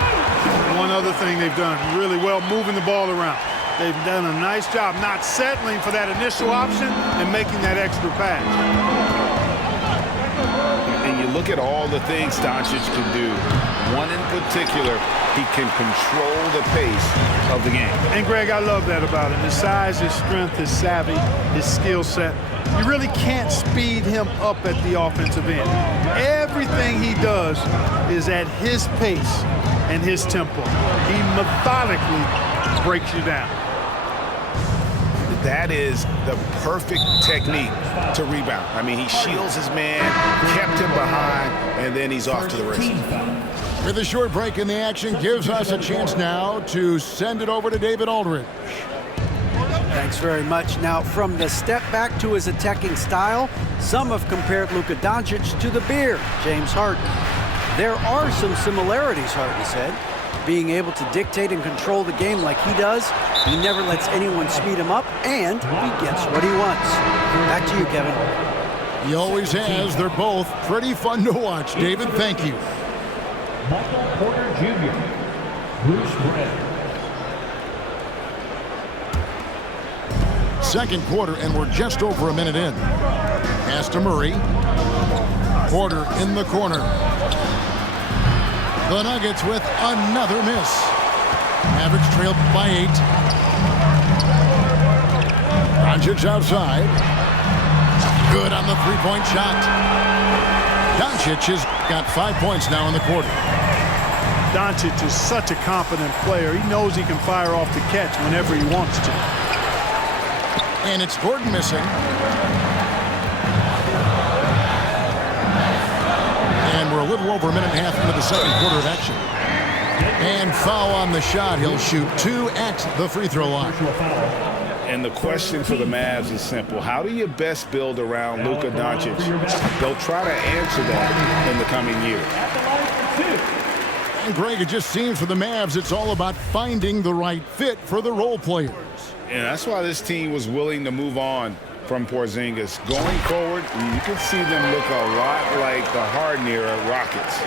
One other thing they've done really well, moving the ball around. They've done a nice job not settling for that initial option and making that extra pass. And you look at all the things Doncic can do. One in particular, he can control the pace of the game. And, Greg, I love that about him. His size, his strength, his savvy, his skill set. You really can't speed him up at the offensive end. Everything he does is at his pace and his tempo. He methodically breaks you down. That is the perfect technique to rebound. I mean, he shields his man, kept him behind, and then he's off to the races. With a short break in the action, gives us a chance now to send it over to David Aldridge. Thanks very much. Now, from the step back to his attacking style, some have compared Luka Doncic to the Bear, James Harden. There are some similarities, Harden said. Being able to dictate and control the game like he does, he never lets anyone speed him up, and he gets what he wants. Back to you, Kevin. He always has. They're both pretty fun to watch. David, thank you. Michael Porter Jr., Bruce Brown. Second quarter, and we're just over a minute in. Pass to Murray. Porter in the corner. The Nuggets with another miss. Mavericks trailed by 8. Doncic outside. Good on the three-point shot. Doncic has got 5 points now in the quarter. Doncic is such a confident player. He knows he can fire off the catch whenever he wants to. And it's Gordon missing. And we're a little over a minute and a half into the second quarter of action. And foul on the shot. He'll shoot 2 at the free throw line. And the question for the Mavs is simple. How do you best build around Luka Doncic? They'll try to answer that in the coming year. And Greg, it just seems for the Mavs, it's all about finding the right fit for the role players. And that's why this team was willing to move on from Porzingis. Going forward, you can see them look a lot like the Harden-era Rockets.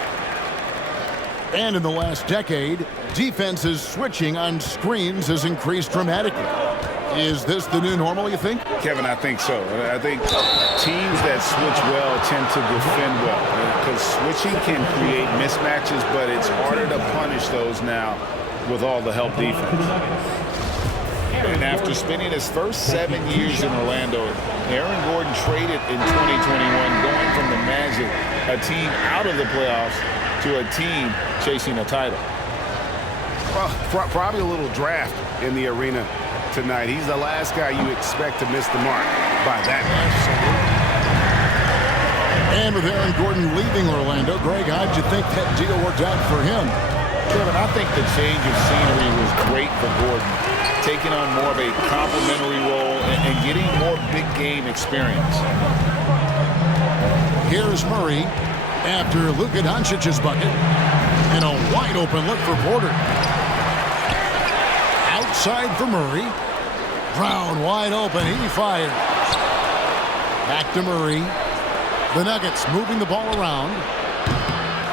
And in the last decade, defenses switching on screens has increased dramatically. Is this the new normal, you think? Kevin, I think so. I think teams that switch well tend to defend well because switching can create mismatches, but it's harder to punish those now with all the help defense. And after spending his first 7 years in Orlando, Aaron Gordon traded in 2021, going from the Magic, a team out of the playoffs, to a team chasing a title. Well, probably a little draft in the arena tonight. He's the last guy you expect to miss the mark by that much. And with Aaron Gordon leaving Orlando, Greg, how'd you think that deal worked out for him? Kevin, I think the change of scenery was great for Gordon, taking on more of a complimentary role and getting more big game experience. Here's Murray after Luka Doncic's bucket, and a wide open look for Porter. Outside for Murray. Brown wide open. He fires. Back to Murray. The Nuggets moving the ball around.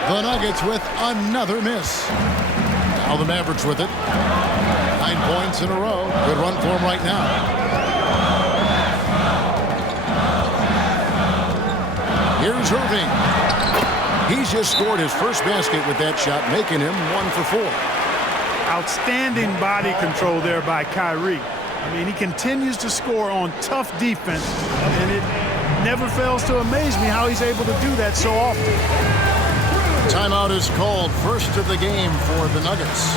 The Nuggets with another miss. Now the Mavericks with it. 9 points in a row. Good run for him right now. Here's Irving. He's just scored his first basket with that shot, making him 1 for 4. Outstanding body control there by Kyrie. I mean, he continues to score on tough defense, and it never fails to amaze me how he's able to do that so often. Timeout is called, first of the game for the Nuggets.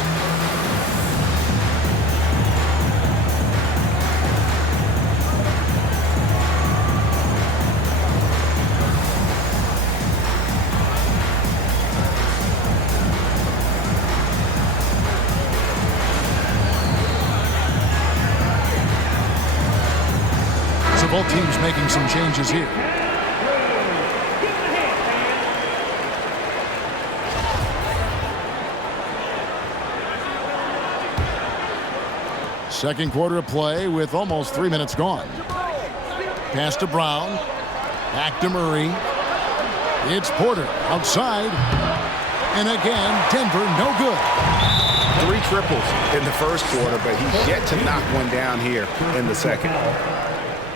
Both teams making some changes here. Second quarter of play with almost 3 minutes gone. Pass to Brown. Back to Murray. It's Porter outside. And again, Denver no good. 3 triples in the first quarter, but he's yet to knock one down here in the second.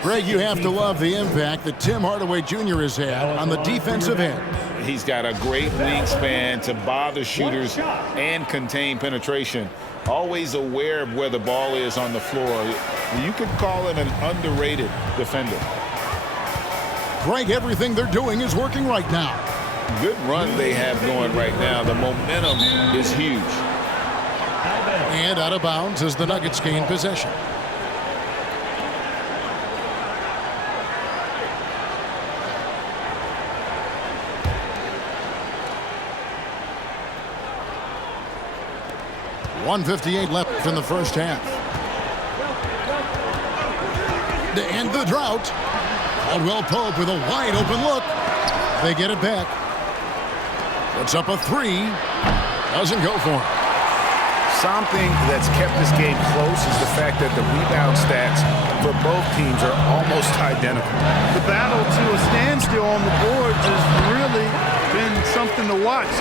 Greg, you have to love the impact that Tim Hardaway Jr. has had on the defensive end. He's got a great wingspan to bother shooters and contain penetration. Always aware of where the ball is on the floor. You could call him an underrated defender. Greg, everything they're doing is working right now. Good run they have going right now. The momentum is huge. And out of bounds as the Nuggets gain possession. .158 left in the first half. To end the drought, Caldwell Pope with a wide open look. They get it back. Puts up a 3. Doesn't go for it. Something that's kept this game close is the fact that the rebound stats for both teams are almost identical. The battle to a standstill on the boards has really been something to watch.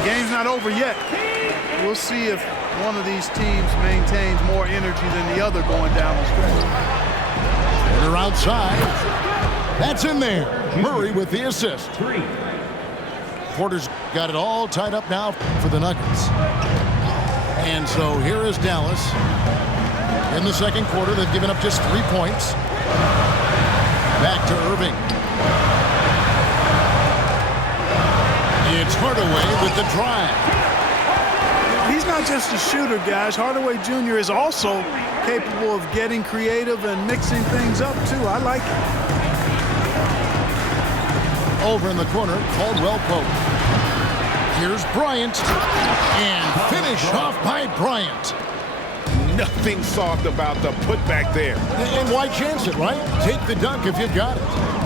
The game's not over yet. We'll see if one of these teams maintains more energy than the other going down the stretch. They're outside. That's in there. Murray with the assist. Porter's got it all tied up now for the Nuggets. And so here is Dallas. In the second quarter, they've given up just 3 points. Back to Irving. It's Hardaway with the drive. He's not just a shooter, guys. Hardaway Jr. is also capable of getting creative and mixing things up, too. I like it. Over in the corner, Caldwell Pope. Here's Bryant. And finish off by Bryant. Nothing soft about the putback there. And why chance it, right? Take the dunk if you've got it.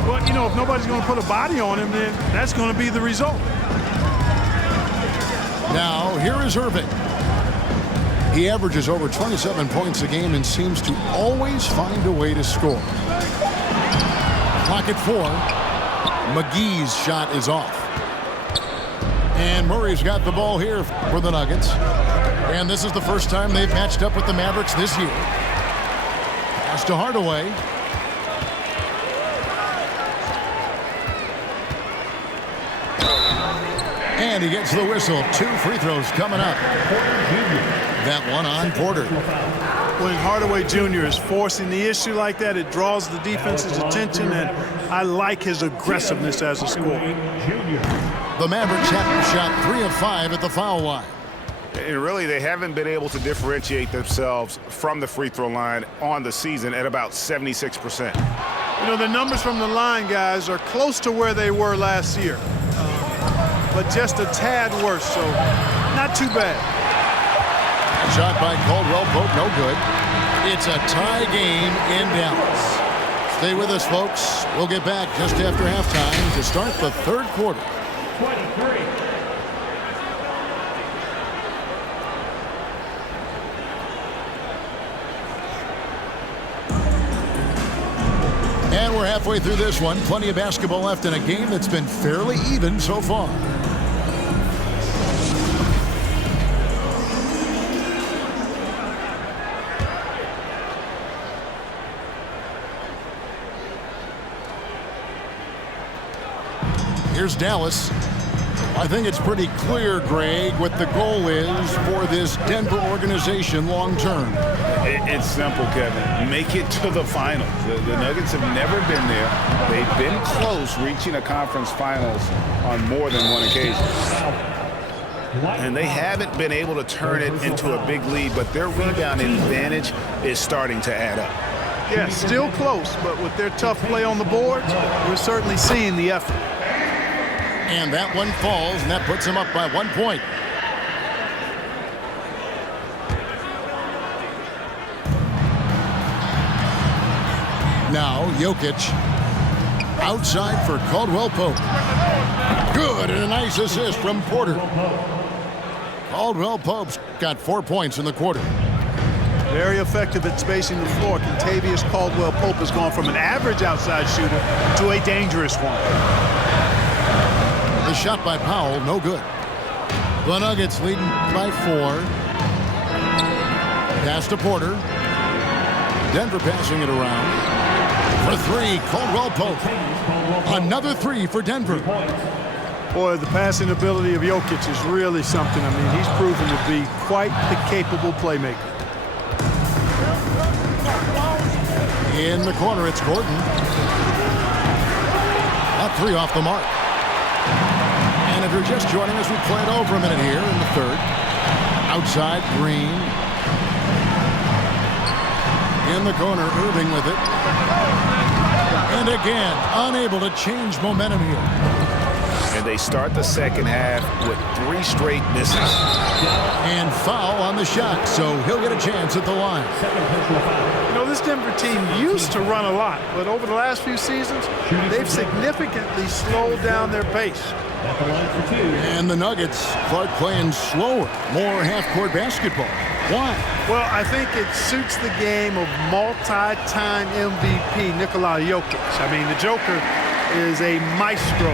Well, you know, if nobody's going to put a body on him, then that's going to be the result. Now, here is Irving. He averages over 27 points a game and seems to always find a way to score. Clock at 4. McGee's shot is off. And Murray's got the ball here for the Nuggets. And this is the first time they've matched up with the Mavericks this year. Pass to Hardaway. And he gets the whistle. 2 free throws coming up. That one on Porter. When Hardaway Jr. is forcing the issue like that, it draws the defense's attention, and I like his aggressiveness as a scorer. The Mavericks have shot 3 of 5 at the foul line. And really, they haven't been able to differentiate themselves from the free throw line on the season at about 76%. You know, the numbers from the line, guys, are close to where they were last year, but just a tad worse, so not too bad. Shot by Caldwell Pope, no good. It's a tie game in Dallas. Stay with us, folks. We'll get back just after halftime to start the third quarter. 23. And we're halfway through this one. Plenty of basketball left in a game that's been fairly even so far. Here's Dallas. I think it's pretty clear, Greg, what the goal is for this Denver organization long term. It's simple, Kevin. Make it to the finals. The Nuggets have never been there. They've been close reaching a conference finals on more than one occasion. And they haven't been able to turn it into a big lead, but their rebound advantage is starting to add up. Yeah, still close, but with their tough play on the boards, we're certainly seeing the effort. And that one falls, and that puts him up by 1 point. Now, Jokic outside for Caldwell Pope. Good, and a nice assist from Porter. Caldwell Pope's got 4 points in the quarter. Very effective at spacing the floor. Kentavious Caldwell Pope has gone from an average outside shooter to a dangerous one. The shot by Powell, no good. The Nuggets leading by 4. Pass to Porter. Denver passing it around. For 3, Caldwell Pope. Another 3 for Denver. Boy, the passing ability of Jokic is really something. I mean, he's proven to be quite the capable playmaker. In the corner, it's Gordon. A 3 off the mark. And if you're just joining us, we played over a minute here in the third. Outside, Green. In the corner, Irving with it. And again, unable to change momentum here. And they start the second half with 3 straight misses. And foul on the shot, so he'll get a chance at the line. You know, this Denver team used to run a lot, but over the last few seasons, they've significantly slowed down their pace. And the Nuggets, Clark, playing slower, more half-court basketball. Why? Well, I think it suits the game of multi-time MVP Nikola Jokic. I mean, the Joker is a maestro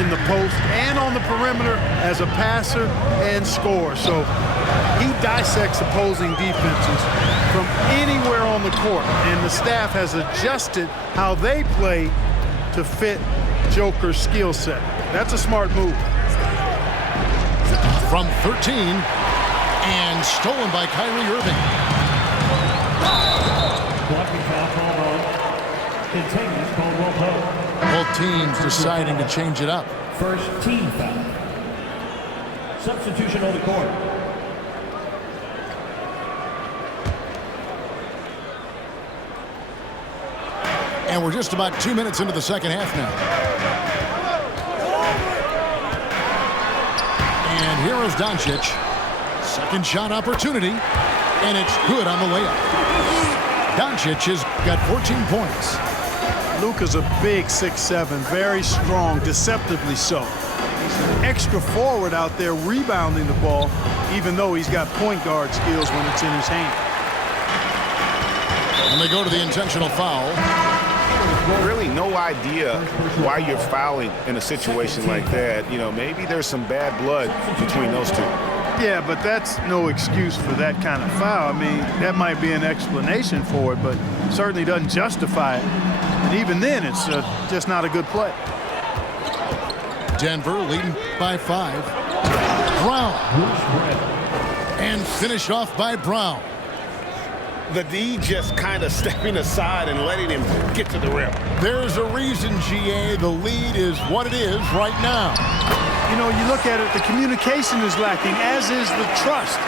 in the post and on the perimeter as a passer and scorer. So he dissects opposing defenses from anywhere on the court, and the staff has adjusted how they play to fit Joker's skill set. That's a smart move. From 13, And stolen by Kyrie Irving. Blocking foul called on Kentavious Caldwell-Pope. Both teams deciding to change it up. First team foul. Substitution on the court. And we're just about 2 minutes into the second half now. And here is Doncic. Second shot opportunity. And it's good on the layup. Doncic has got 14 points. Luka's a big 6'7", very strong, deceptively so. He's an extra forward out there rebounding the ball, even though he's got point guard skills when it's in his hand. And they go to the intentional foul. Really no idea why you're fouling in a situation like that. You know, maybe there's some bad blood between those two. Yeah, but that's no excuse for that kind of foul. I mean, that might be an explanation for it, but certainly doesn't justify it. And even then, it's just not a good play. Denver leading by 5. Brown. And finished off by Brown. The D just kind of stepping aside and letting him get to the rim. There's a reason, GA, the lead is what it is right now. You know, you look at it, the communication is lacking, as is the trust.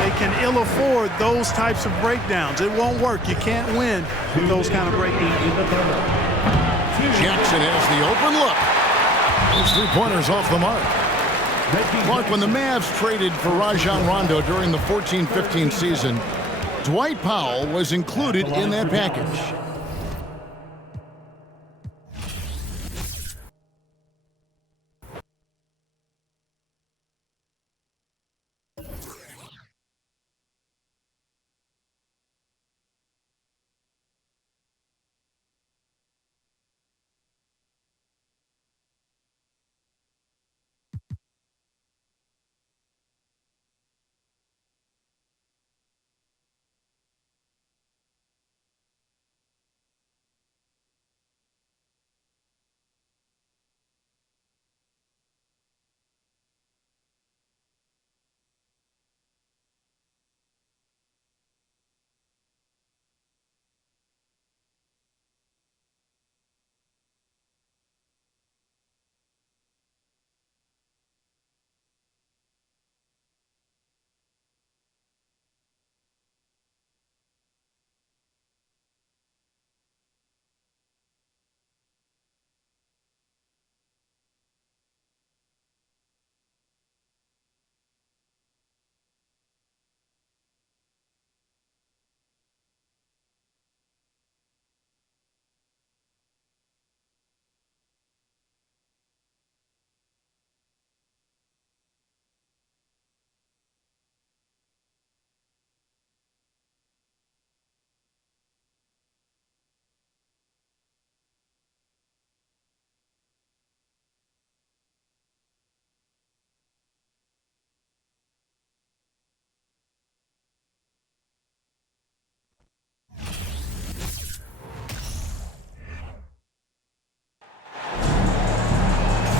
They can ill afford those types of breakdowns. It won't work. You can't win with those kind of breakdowns. Jackson has the open look. His three-pointers off the mark. Mark, when the Mavs traded for Rajon Rondo during the 14-15 season, Dwight Powell was included in that package.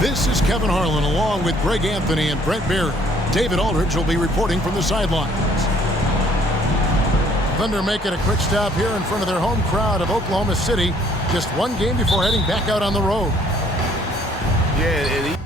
This is Kevin Harlan along with Greg Anthony and Brent Barry. David Aldridge will be reporting from the sidelines. Thunder making a quick stop here in front of their home crowd of Oklahoma City. Just one game before heading back out on the road. Yeah, and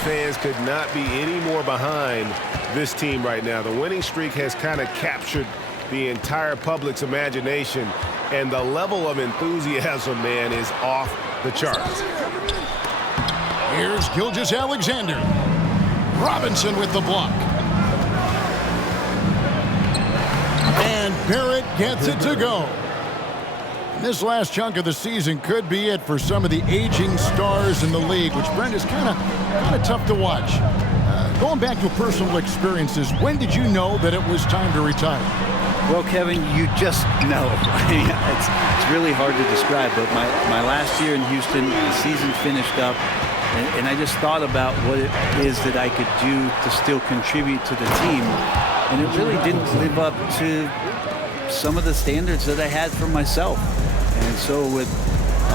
fans could not be any more behind this team right now. The winning streak has kind of captured the entire public's imagination, and the level of enthusiasm, man, is off the charts. Here's Gilgeous-Alexander. Robinson with the block. And Barrett gets it to go. This last chunk of the season could be it for some of the aging stars in the league, which, Brent, is kind of tough to watch. Going back to personal experiences, when did you know that it was time to retire? Well, Kevin, you just know. It's really hard to describe, but my last year in Houston, the season finished up. And I just thought about what it is that I could do to still contribute to the team. And it really didn't live up to some of the standards that I had for myself. And so with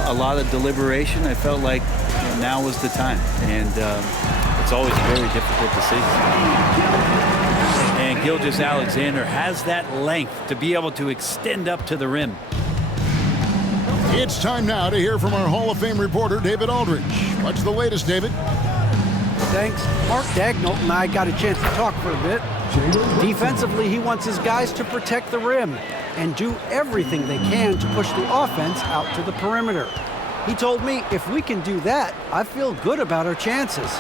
a lot of deliberation, I felt like now was the time. And it's always a very difficult decision. And Gilgeous-Alexander has that length to be able to extend up to the rim. It's time now to hear from our Hall of Fame reporter, David Aldridge. What's the latest, David? Thanks. Mark Daigneault and I got a chance to talk for a bit. Defensively, he wants his guys to protect the rim and do everything they can to push the offense out to the perimeter. He told me if we can do that, I feel good about our chances.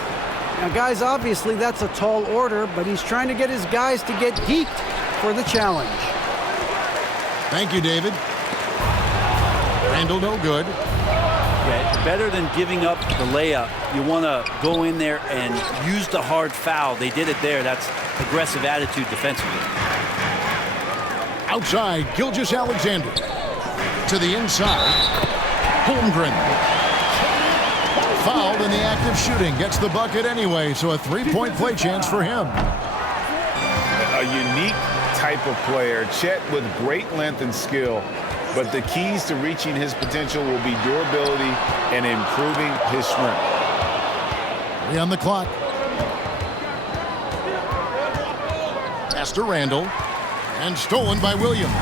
Now, guys, obviously that's a tall order, but he's trying to get his guys to get geeked for the challenge. Thank you, David. Randall, no good. Yeah, better than giving up the layup. You want to go in there and use the hard foul. They did it there. That's aggressive attitude defensively. Outside, Gilgeous-Alexander. To the inside, Holmgren. Fouled in the act of shooting. Gets the bucket anyway, so a three-point play chance for him. A unique type of player. Chet with great length and skill. But the keys to reaching his potential will be durability and improving his strength. 3 on the clock. Pass to Randall. And stolen by Williams.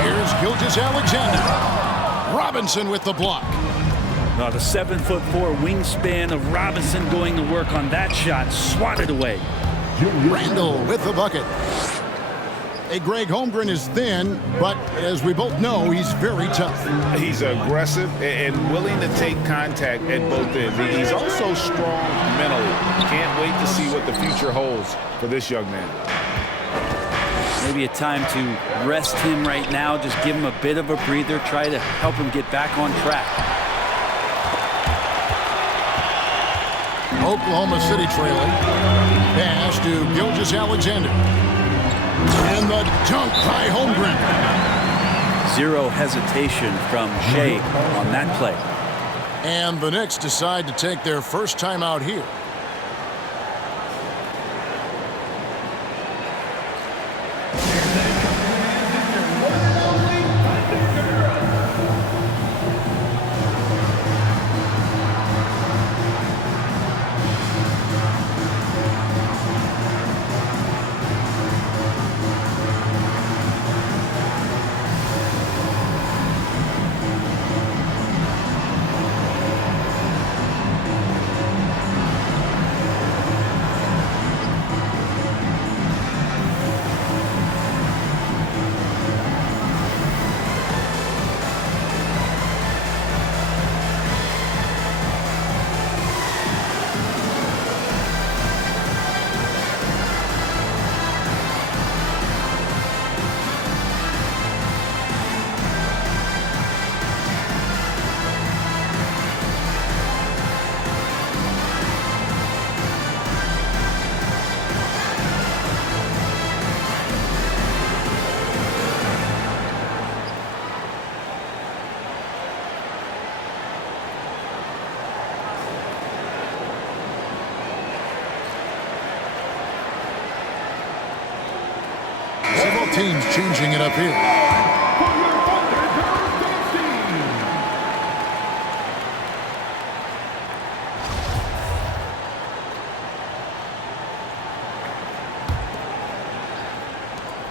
Here's Gilgeous-Alexander. Robinson with the block. Now the 7'4" wingspan of Robinson going to work on that shot. Swatted away. Randall with the bucket. Hey, Greg, Holmgren is thin, but as we both know, he's very tough. He's aggressive and willing to take contact at both ends. He's also strong mentally. Can't wait to see what the future holds for this young man. Maybe a time to rest him right now. Just give him a bit of a breather. Try to help him get back on track. Oklahoma City trailing. Pass to Gilgeous-Alexander. And the dunk by Holmgren. Zero hesitation from Shea on that play. And the Knicks decide to take their first time out here. Several teams changing it up here.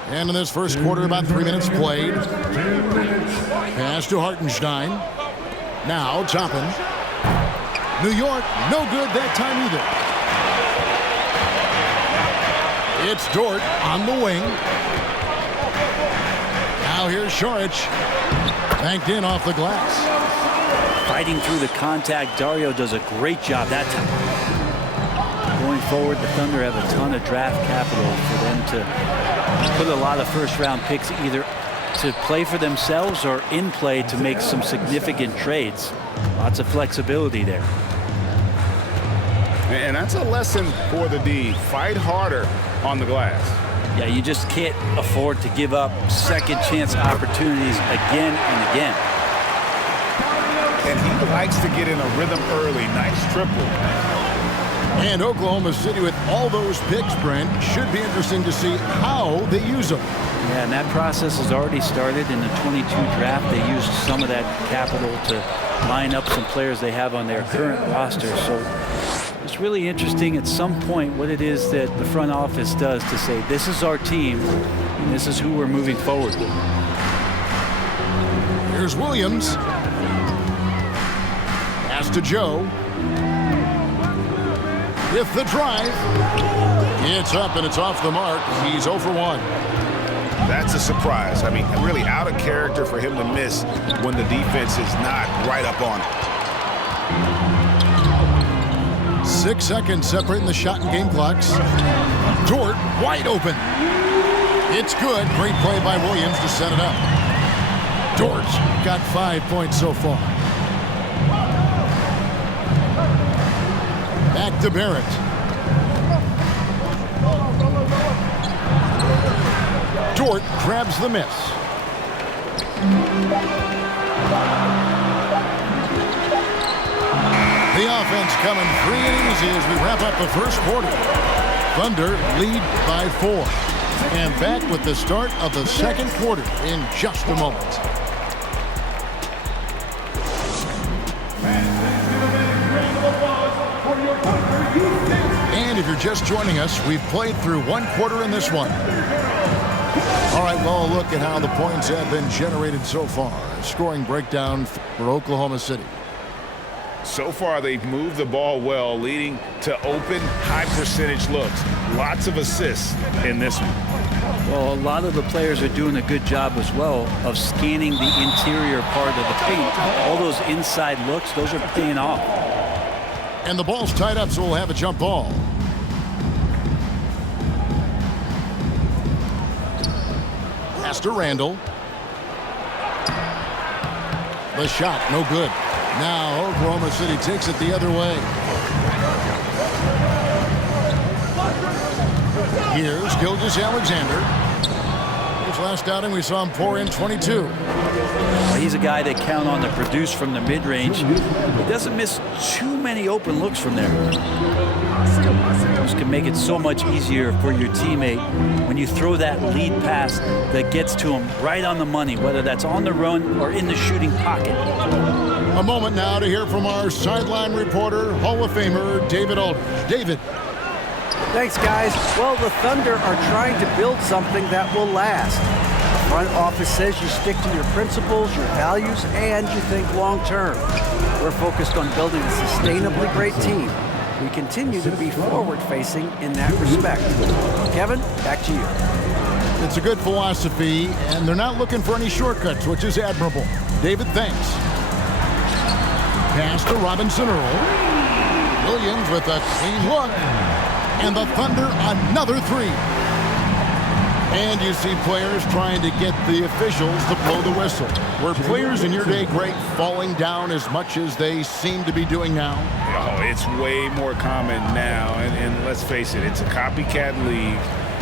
And in this first quarter, about 3 minutes played. Pass to Hartenstein. Now Toppin. New York, no good that time either. It's Dort on the wing. Now here's Saric. Banked in off the glass. Fighting through the contact. Dario does a great job that time. Going forward, the Thunder have a ton of draft capital for them to put a lot of first-round picks either to play for themselves or in play to make some significant trades. Lots of flexibility there. And that's a lesson for the D. Fight harder on the glass. Yeah, you just can't afford to give up second chance opportunities again and again. and he likes to get in a rhythm early. Nice triple. And Oklahoma City, with all those picks, Brent, should be interesting to see how they use them. Yeah, and that process has already started in the 22 draft. They used some of that capital to line up some players they have on their current roster. So it's really interesting at some point what it is that the front office does to say, this is our team, and this is who we're moving forward with. Here's Williams. Pass to Joe. With the drive. It's up and it's off the mark. He's 0 for 1. That's a surprise. I mean, really out of character for him to miss when the defense is not right up on it. 6 seconds separating the shot and game clocks. Dort wide open. It's good. Great play by Williams to set it up. Dort got 5 points so far. Back to Barrett. Dort grabs the miss. The offense coming free and easy as we wrap up the first quarter. Thunder lead by 4. And back with the start of the second quarter in just a moment. And if you're just joining us, we've played through 1 quarter in this one. All right, well, a look at how the points have been generated so far. Scoring breakdown for Oklahoma City. So far, they've moved the ball well, leading to open, high-percentage looks. Lots of assists in this one. Well, a lot of the players are doing a good job as well of scanning the interior part of the paint. All those inside looks, those are paying off. And the ball's tied up, so we'll have a jump ball. Pass to Randall. The shot, no good. Now Oklahoma City takes it the other way. Here's Gilgeous-Alexander. His last outing, we saw him pour in 22. Well, he's a guy they count on to produce from the mid-range. He doesn't miss too many open looks from there. This can make it so much easier for your teammate when you throw that lead pass that gets to him right on the money, whether that's on the run or in the shooting pocket. A moment now to hear from our sideline reporter, Hall of Famer David Aldridge. David. Thanks, guys. Well, the Thunder are trying to build something that will last. The front office says you stick to your principles, your values, and you think long-term. We're focused on building a sustainably great team. We continue to be forward-facing in that respect. Kevin, back to you. It's a good philosophy, and they're not looking for any shortcuts, which is admirable. David, thanks. Pass to Robinson Earl. Williams with a clean look. And the Thunder, another 3. And you see players trying to get the officials to blow the whistle. Were players in your day, Greg, falling down as much as they seem to be doing now? Oh, it's way more common now. And let's face it, it's a copycat league.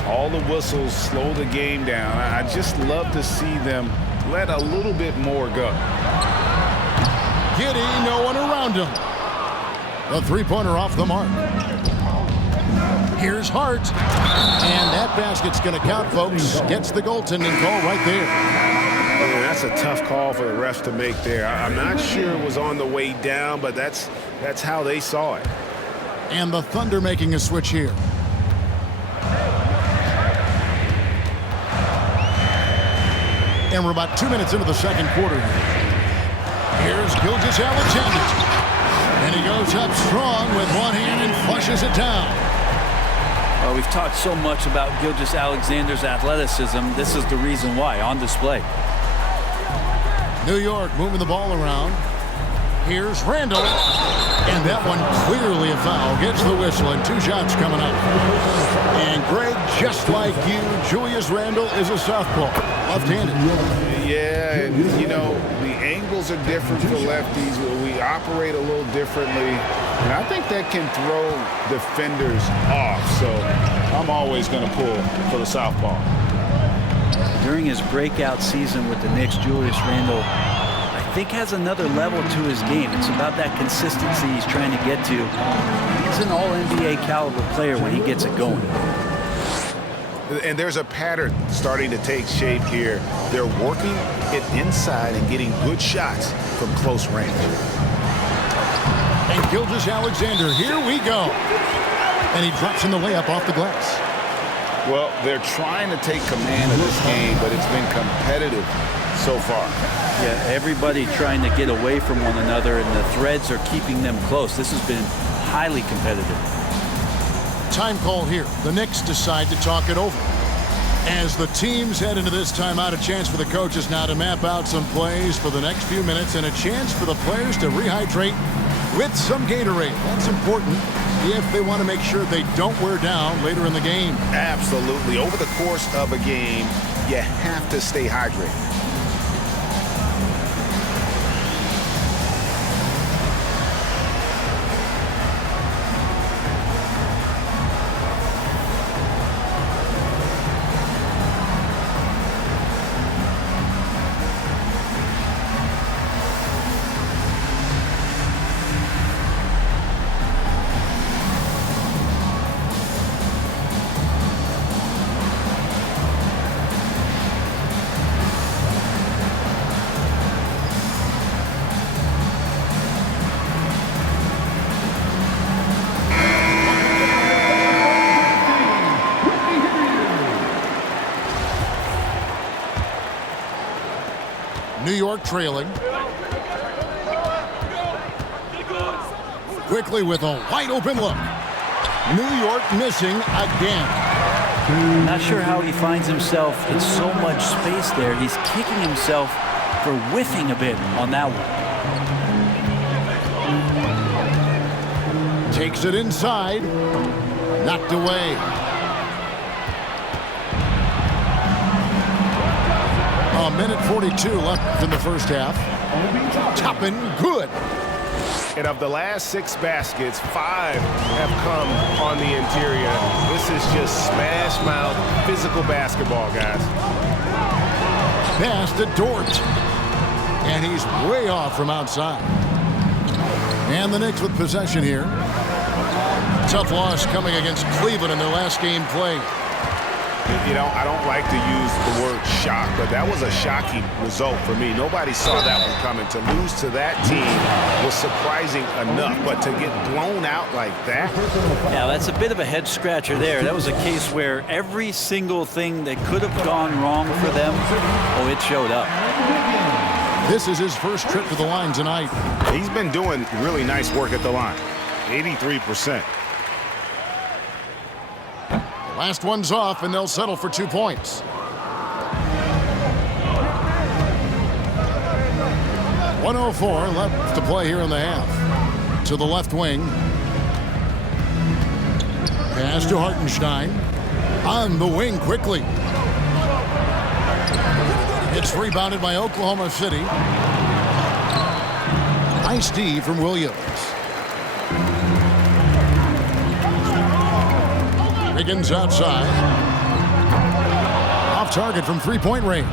All the whistles slow the game down. I just love to see them let a little bit more go. Giddey, no one around him. The three-pointer off the mark. Here's Hart. And that basket's going to count, folks. Gets the goaltending call right there. Yeah, that's a tough call for the refs to make there. I'm not sure it was on the way down, but that's how they saw it. And the Thunder making a switch here. And we're about 2 minutes into the second quarter. Here's Gilgeous-Alexander. And he goes up strong with one hand and flushes it down. Well, we've talked so much about Gilgeous-Alexander's athleticism. This is the reason why, on display. New York moving the ball around. Here's Randall. And that one clearly a foul. Gets the whistle and 2 shots coming up. And Greg, just like you, Julius Randall is a southpaw, left-handed. Yeah, and you know, the angles are different for lefties. We operate a little differently. And I think that can throw defenders off. So I'm always going to pull for the southpaw. During his breakout season with the Knicks, Julius Randle, I think has another level to his game. It's about that consistency he's trying to get to. He's an all-NBA caliber player when he gets it going. And there's a pattern starting to take shape here. They're working it inside and getting good shots from close range. And Gilgeous-Alexander, here we go. And he drops in the layup off the glass. Well, they're trying to take command of this game, but it's been competitive so far. Yeah, everybody trying to get away from one another, and the threads are keeping them close. This has been highly competitive. Time call here. The Knicks decide to talk it over. As the teams head into this timeout, a chance for the coaches now to map out some plays for the next few minutes and a chance for the players to rehydrate with some Gatorade. That's important if they want to make sure they don't wear down later in the game. Absolutely. Over the course of a game, you have to stay hydrated. New York trailing. Quickly with a wide open look. New York missing again. Not sure how he finds himself in so much space there. He's kicking himself for whiffing a bit on that one. Takes it inside. Knocked away. A minute 42 left in the first half. Toppin, good. And of the last 6 baskets, 5 have come on the interior. This is just smash mouth physical basketball, guys. Pass to Dort. And he's way off from outside. And the Knicks with possession here. Tough loss coming against Cleveland in their last game played. You know, I don't like to use the word shock, but that was a shocking result for me. Nobody saw that one coming. To lose to that team was surprising enough, but to get blown out like that? Yeah, that's a bit of a head scratcher there. That was a case where every single thing that could have gone wrong for them, oh, it showed up. This is his first trip to the line tonight. He's been doing really nice work at the line. 83%. Last one's off, and they'll settle for 2 points. .104 left to play here in the half. To the left wing. Pass to Hartenstein. On the wing quickly. It's rebounded by Oklahoma City. Nice D from Williams. Wiggins outside. Off target from three-point range.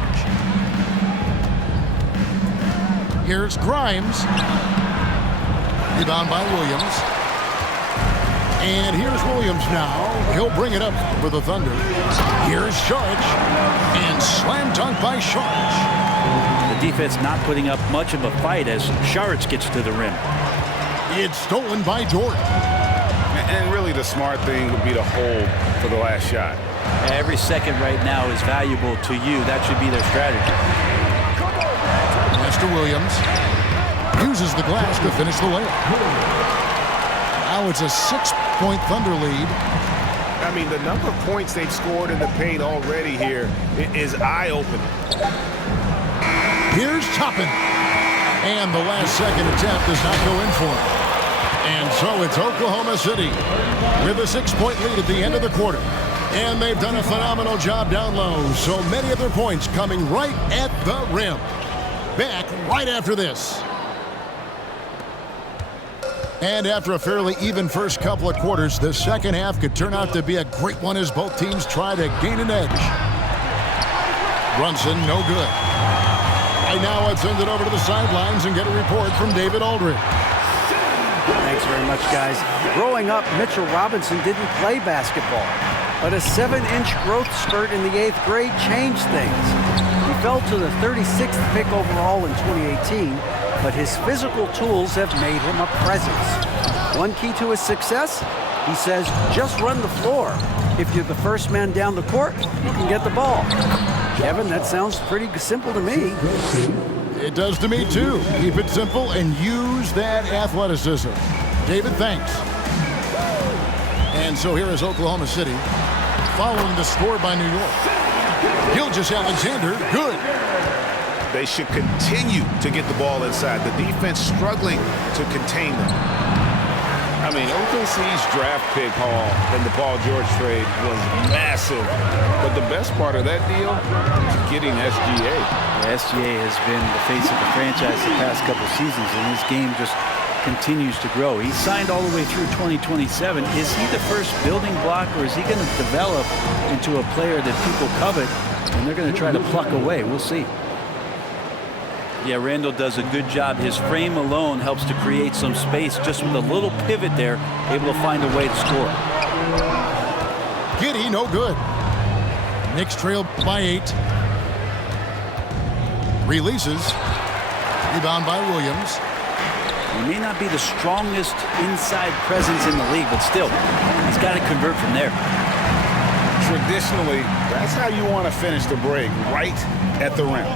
Here's Grimes. Rebound by Williams. And here's Williams now. He'll bring it up for the Thunder. Here's Saric. And slam dunk by Saric. The defense not putting up much of a fight as Saric gets to the rim. It's stolen by Dort. And really the smart thing would be to hold for the last shot. Every second right now is valuable to you. That should be their strategy. Master Williams uses the glass to finish the layup. Now it's a 6-point Thunder lead. I mean, the number of points they've scored in the paint already here is eye-opening. Here's Toppin. And the last second attempt does not go in for him. And so it's Oklahoma City with a 6-point lead at the end of the quarter. And they've done a phenomenal job down low. So many of their points coming right at the rim. Back right after this. And after a fairly even first couple of quarters, the second half could turn out to be a great one as both teams try to gain an edge. Brunson, no good. Right now, let's send it over to the sidelines and get a report from David Aldridge. Thanks very much, guys. Growing up, Mitchell Robinson didn't play basketball, but a 7-inch growth spurt in the 8th grade changed things. He fell to the 36th pick overall in 2018, but his physical tools have made him a presence. One key to his success, he says, just run the floor. If you're the first man down the court, you can get the ball. Kevin, that sounds pretty simple to me. It does to me, too. Keep it simple and use that athleticism. David, thanks. And so here is Oklahoma City, following the score by New York. Gilgeous-Alexander, good. They should continue to get the ball inside. The defense struggling to contain them. I mean, OKC's draft pick haul in the Paul George trade was massive. But the best part of that deal is getting SGA. SGA has been the face of the franchise the past couple seasons, and his game just continues to grow. He signed all the way through 2027. Is he the first building block, or is he going to develop into a player that people covet and they're going to try to pluck away? We'll see. Yeah, Randall does a good job. His frame alone helps to create some space. Just with a little pivot there, able to find a way to score. Giddey, no good. Knicks trail by 8. Releases. Rebound by Williams. He may not be the strongest inside presence in the league, but still, he's got to convert from there. Traditionally, that's how you want to finish the break, right at the rim.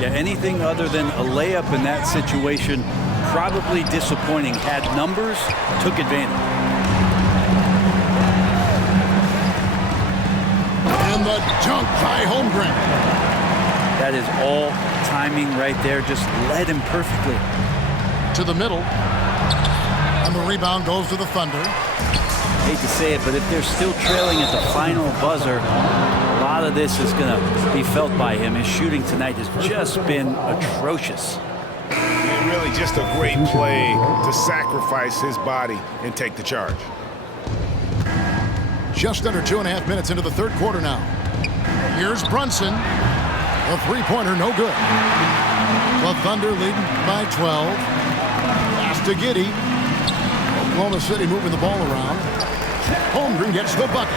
Yeah, anything other than a layup in that situation, probably disappointing. Had numbers, took advantage. And the dunk by Holmgren. That is all timing right there. Just led him perfectly. To the middle. And the rebound goes to the Thunder. Hate to say it, but if they're still trailing at the final buzzer, a lot of this is going to be felt by him. His shooting tonight has just been atrocious. And really just a great play to sacrifice his body and take the charge. Just under 2.5 minutes into the third quarter now. Here's Brunson. A three-pointer, no good. The Thunder leading by 12. Pass to Giddey. Oklahoma City moving the ball around. Holmgren gets the bucket.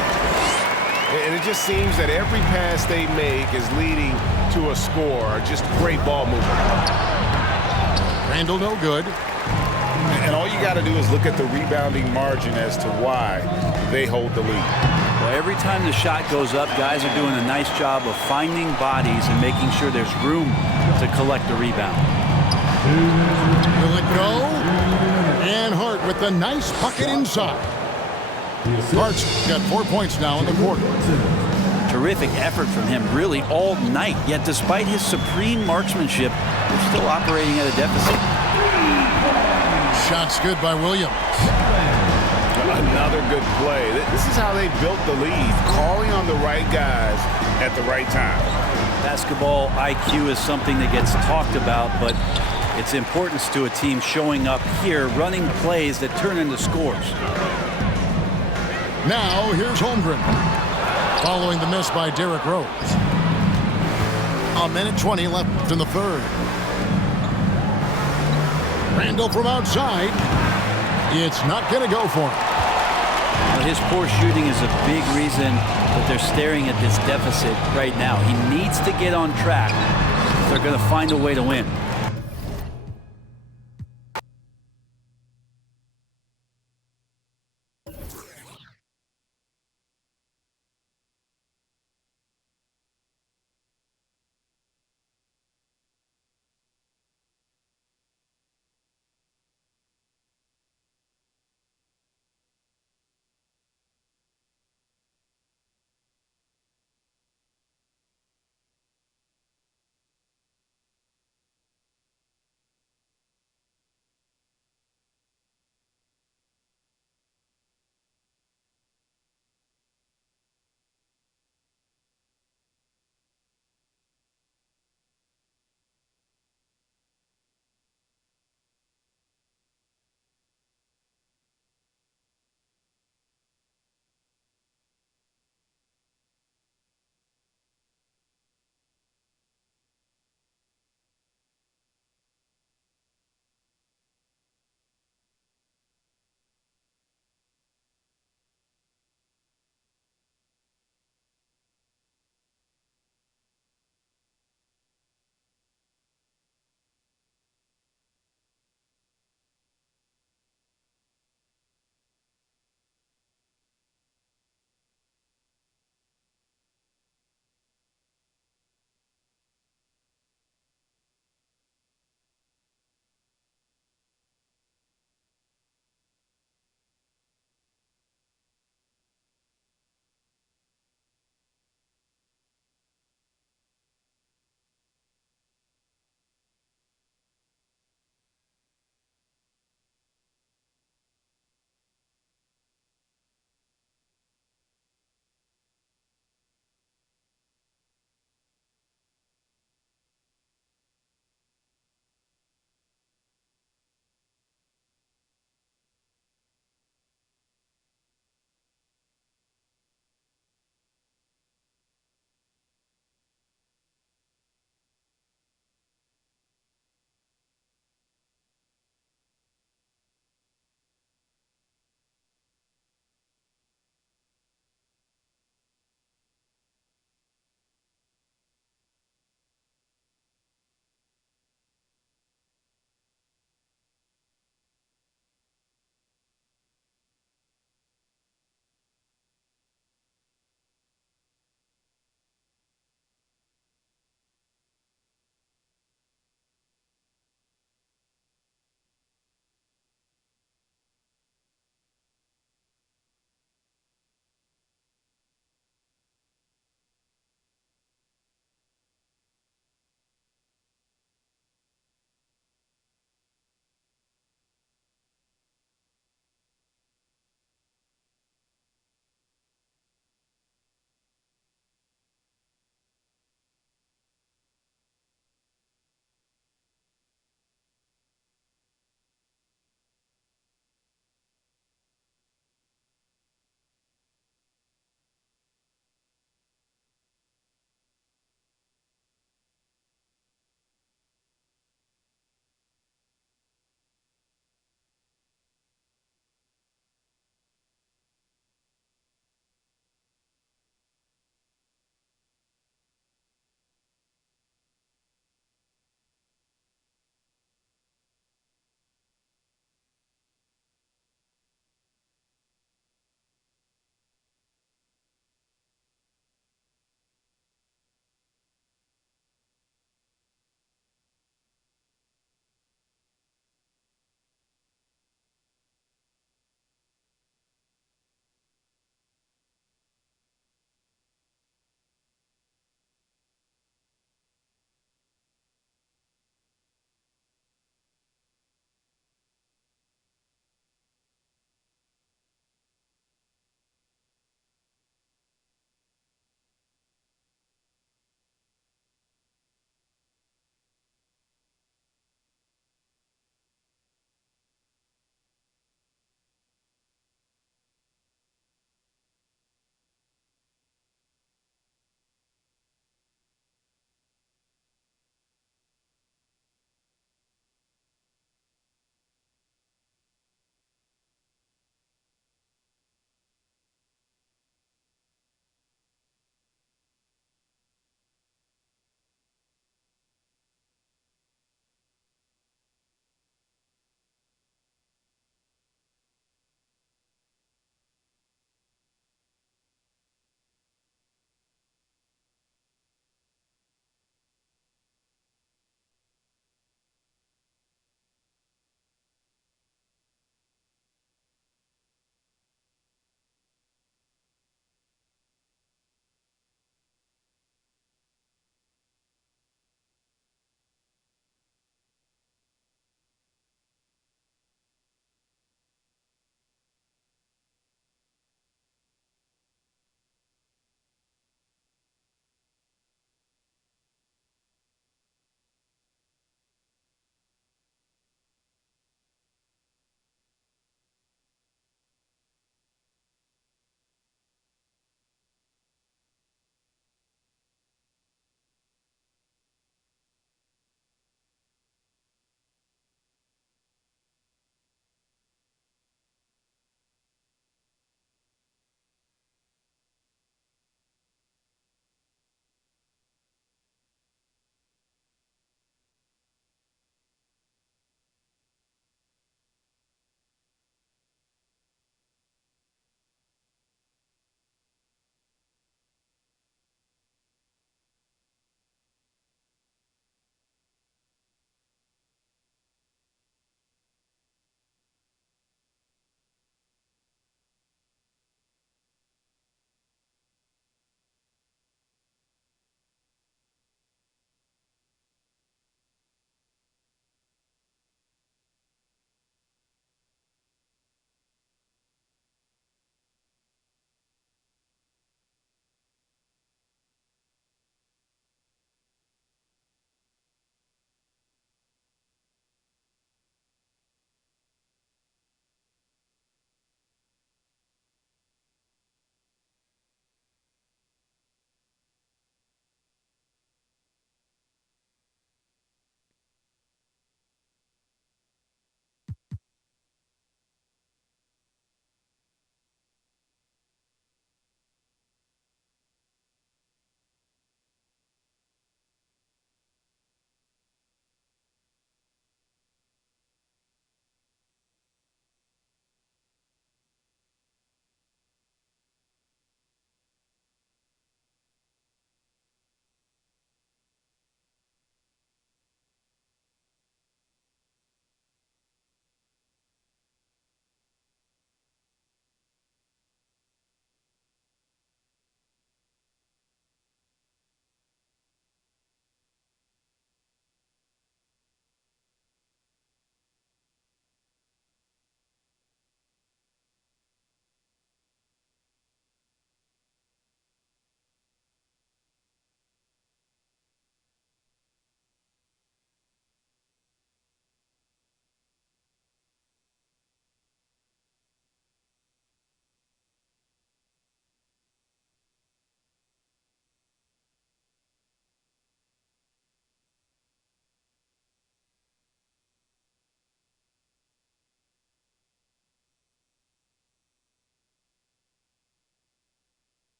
And it just seems that every pass they make is leading to a score. Just great ball movement. Randall, no good. And all you got to do is look at the rebounding margin as to why they hold the lead. Well, every time the shot goes up, guys are doing a nice job of finding bodies and making sure there's room to collect the rebound. Will it go? And Hart with the nice bucket inside. Hart's got 4 points now in the quarter. Terrific effort from him really all night. Yet despite his supreme marksmanship, they're still operating at a deficit. Shots good by Williams. Another good play. This is how they built the lead, calling on the right guys at the right time. Basketball IQ is something that gets talked about, but its importance to a team showing up here, running plays that turn into scores. Now here's Holmgren, following the miss by Derrick Rose. 1:20 left in the third. Randall from outside. It's not going to go for him. Well, his poor shooting is a big reason that they're staring at this deficit right now. He needs to get on track if they're going to find a way to win.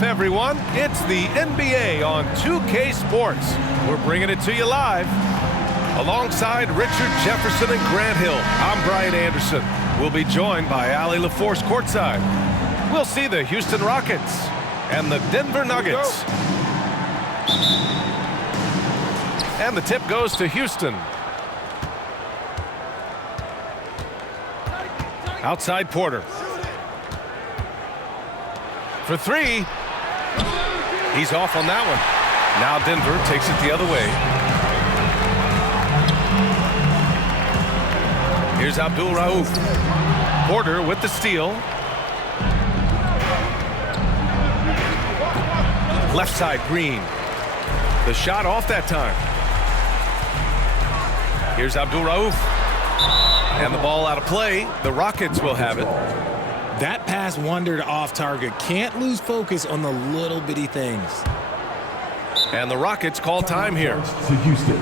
enough, everyone. It's the NBA on 2K Sports. We're bringing it to you live. Alongside Richard Jefferson and Grant Hill, I'm Brian Anderson. We'll be joined by Allie LaForce courtside. We'll see the Houston Rockets and the Denver Nuggets. And the tip goes to Houston. Outside Porter. For three. He's off on that one. Now Denver takes it the other way. Here's Abdul Rauf. Porter with the steal. Left side, Green. The shot off that time. Here's Abdul Rauf. And the ball out of play. The Rockets will have it. That pass wandered off target. Can't lose focus on the little bitty things. And the Rockets call time here. To Houston.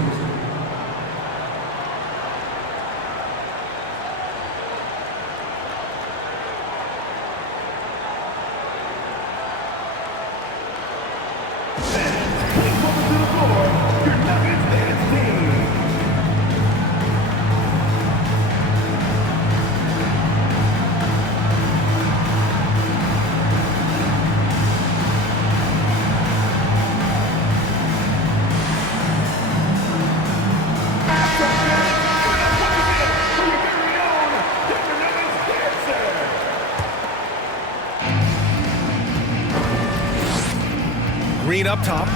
Green up top.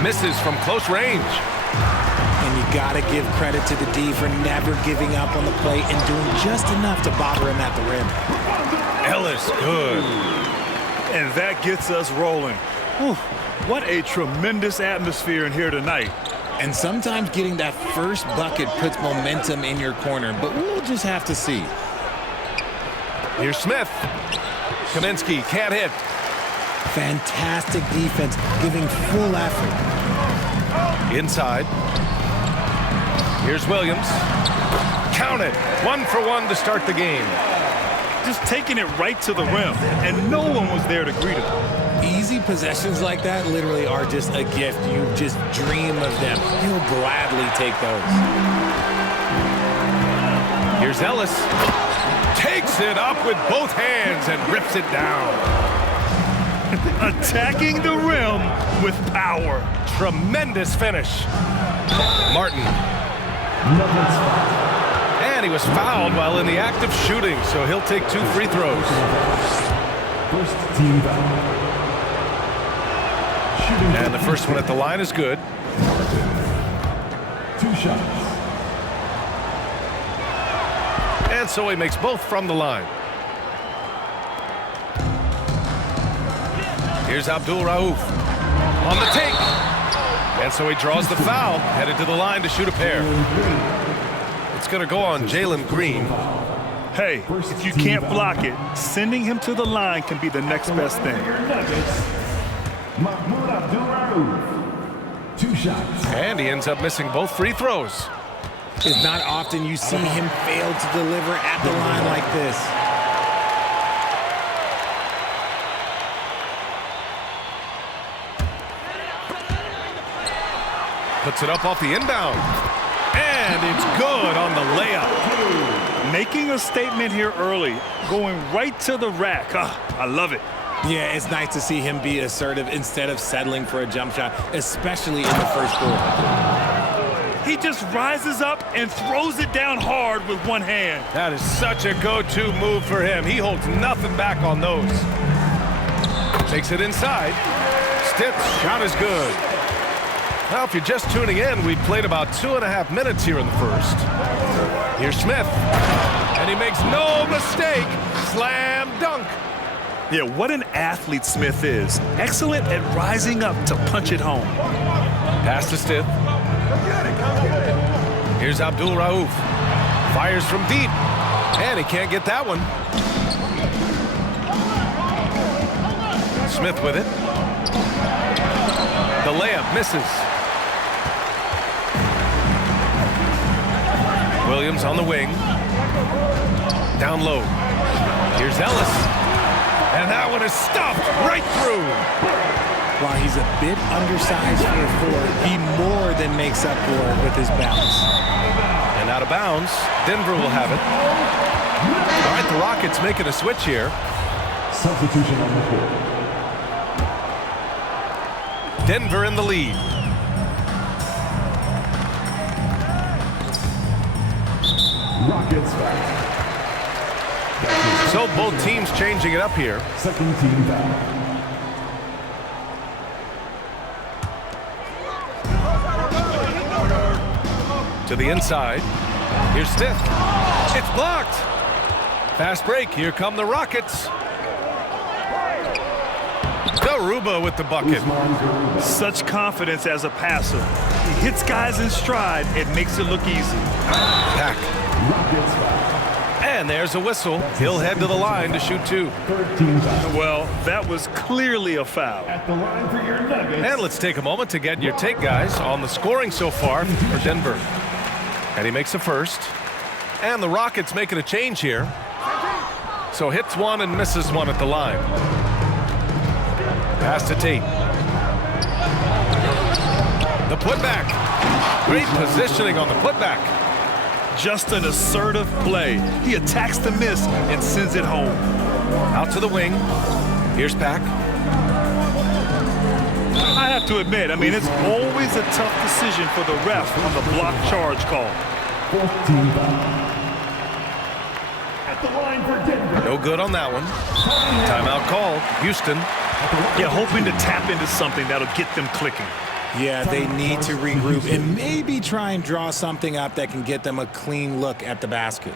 Misses from close range. And you got to give credit to the D for never giving up on the plate and doing just enough to bother him at the rim. Ellis, good. And that gets us rolling. Whew, what a tremendous atmosphere in here tonight. And sometimes getting that first bucket puts momentum in your corner, but we'll just have to see. Here's Smith. Kaminsky can't hit. Fantastic defense, giving full effort. Inside. Here's Williams. Count it. 1 for 1 to start the game. Just taking it right to the rim, and no one was there to greet him. Easy possessions like that literally are just a gift. You just dream of them. He'll gladly take those. Here's Ellis. Takes it up with both hands and rips it down. Attacking the rim with power. Tremendous finish. Martin. And he was fouled while in the act of shooting, so he'll take 2 free throws. First team foul. And the first one at the line is good. 2 shots. And so he makes both from the line. Here's Abdul Rauf on the take. And so he draws the foul, headed to the line to shoot a pair. It's going to go on Jalen Green. Hey, if you can't block it, sending him to the line can be the next best thing. Mahmoud Abdul Rauf. 2 shots. And he ends up missing both free throws. It's not often you see him fail to deliver at the line like this. Puts it up off the inbound. And it's good on the layup. Making a statement here early, going right to the rack. I love it. Yeah, it's nice to see him be assertive instead of settling for a jump shot, especially in the first quarter. He just rises up and throws it down hard with one hand. That is such a go-to move for him. He holds nothing back on those. Takes it inside. Stips, shot is good. Now, if you're just tuning in, we've played about 2.5 minutes here in the first. Here's Smith. And he makes no mistake. Slam dunk. Yeah, what an athlete Smith is. Excellent at rising up to punch it home. Pass to Stith. Here's Abdul Rauf. Fires from deep. And he can't get that one. Smith with it. The layup misses. Williams on the wing. Down low. Here's Ellis. And that one is stuffed right through. While he's a bit undersized for a forward, he more than makes up for it with his bounce. And out of bounds, Denver will have it. All right, the Rockets making a switch here. Substitution on the court. Denver in the lead. Rockets back. So both teams changing it up here. Second team foul. To the inside. Here's Stith. It's blocked. Fast break. Here come the Rockets. Garuba with the bucket. Such confidence as a passer. He hits guys in stride. It makes it look easy. Pack. And there's a whistle. He'll head to the line to shoot two. Well, that was clearly a foul. At the line for your Nuggets. And let's take a moment to get your take, guys, on the scoring so far for Denver. And he makes a first. And the Rockets making a change here. So hits one and misses one at the line. Pass to Tate. The putback. Great positioning on the putback. Just an assertive play. He attacks the miss and sends it home. Out to the wing. Here's Pack. I have to admit, it's always a tough decision for the ref on the block charge call. Fourth team foul. At the line for Denver. No good on that one. Timeout called. Houston. Yeah, hoping to tap into something that'll get them clicking. Yeah, they need to regroup and maybe try and draw something up that can get them a clean look at the basket.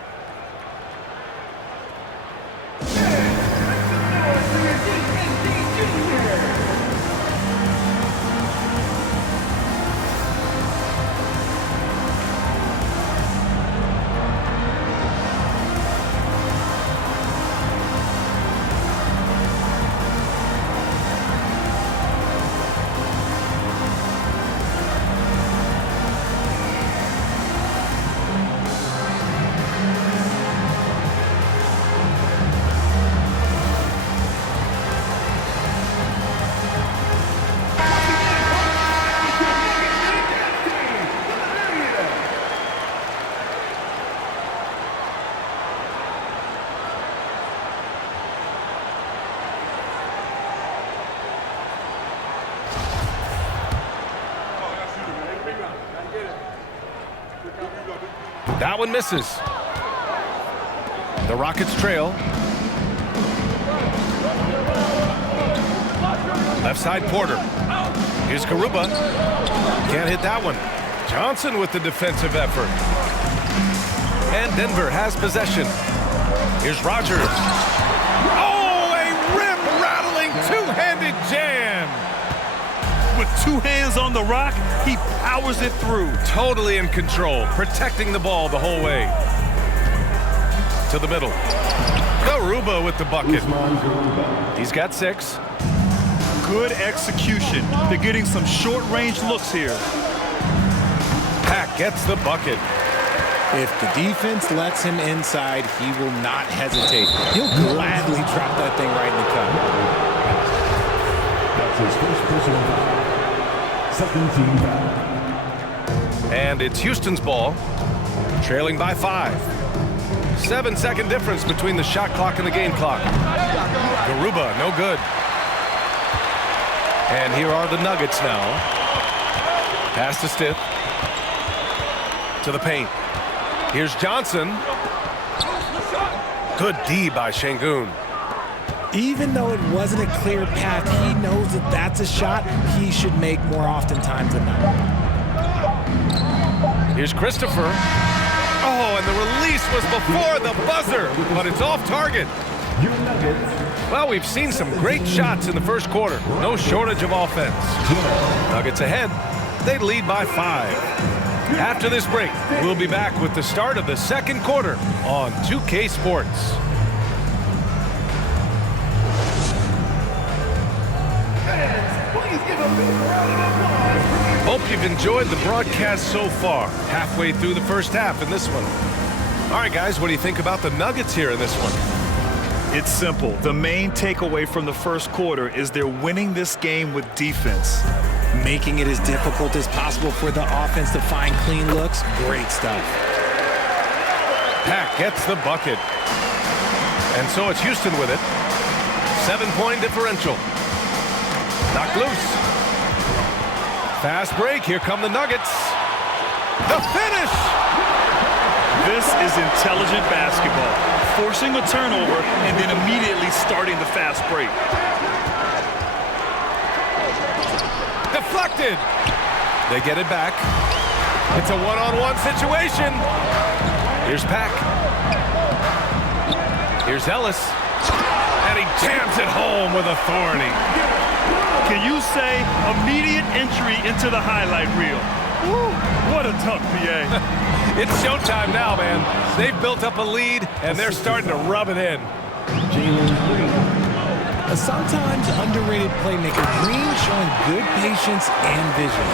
That one misses. The Rockets trail. Left side Porter. Here's Garuba. Can't hit that one. Johnson with the defensive effort. And Denver has possession. Here's Rogers. Oh, a rim-rattling two-handed jam. With two hands on the rock, he powers it through. Totally in control, protecting the ball the whole way. To the middle. Garuba with the bucket. He's got 6. Good execution. They're getting some short-range looks here. Pack gets the bucket. If the defense lets him inside, he will not hesitate. He'll gladly drop that thing right in the cup. That's his first personal foul. Second team foul. And it's Houston's ball, trailing by 5. 7-second difference between the shot clock and the game clock. Garuba, no good. And here are the Nuggets now. Pass to Stith. To the paint. Here's Johnson. Good D by Şengün. Even though it wasn't a clear path, he knows that that's a shot he should make more oftentimes than not. Here's Christopher. Oh, and the release was before the buzzer, but it's off target. Well, we've seen some great shots in the first quarter. No shortage of offense. Nuggets ahead. They lead by 5. After this break, we'll be back with the start of the second quarter on 2K Sports. Hope you've enjoyed the broadcast so far. Halfway through the first half in this one. All right, guys, what do you think about the Nuggets here in this one? It's simple. The main takeaway from the first quarter is they're winning this game with defense. Making it as difficult as possible for the offense to find clean looks. Great stuff. Pack gets the bucket. And so it's Houston with it. 7-point differential. Knocked loose. Fast break. Here come the Nuggets. The finish! This is intelligent basketball. Forcing a turnover and then immediately starting the fast break. Deflected. They get it back. It's a one-on-one situation. Here's Pack. Here's Ellis. And he jams it home with authority. Can you say immediate entry into the highlight reel? Woo, what a tough PA. It's showtime now, man. They've built up a lead, and they're starting to rub it in. A sometimes underrated playmaker, Green showing good patience and vision.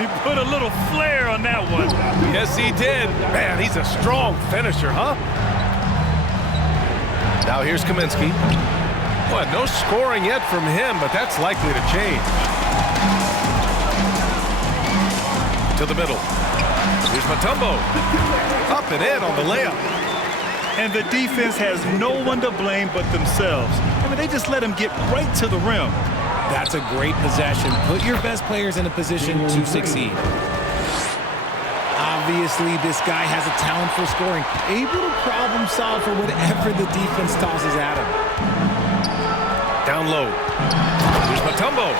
He put a little flair on that one. Yes, he did. Man, he's a strong finisher, huh? Now here's Kaminsky. Well, no scoring yet from him, but that's likely to change. To the middle. Here's Mutombo. Up and in on the layup. And the defense has no one to blame but themselves. I mean, they just let him get right to the rim. That's a great possession. Put your best players in a position to succeed. Obviously, this guy has a talent for scoring, able to problem solve for whatever the defense tosses at him. Down low. Here's Mutombo.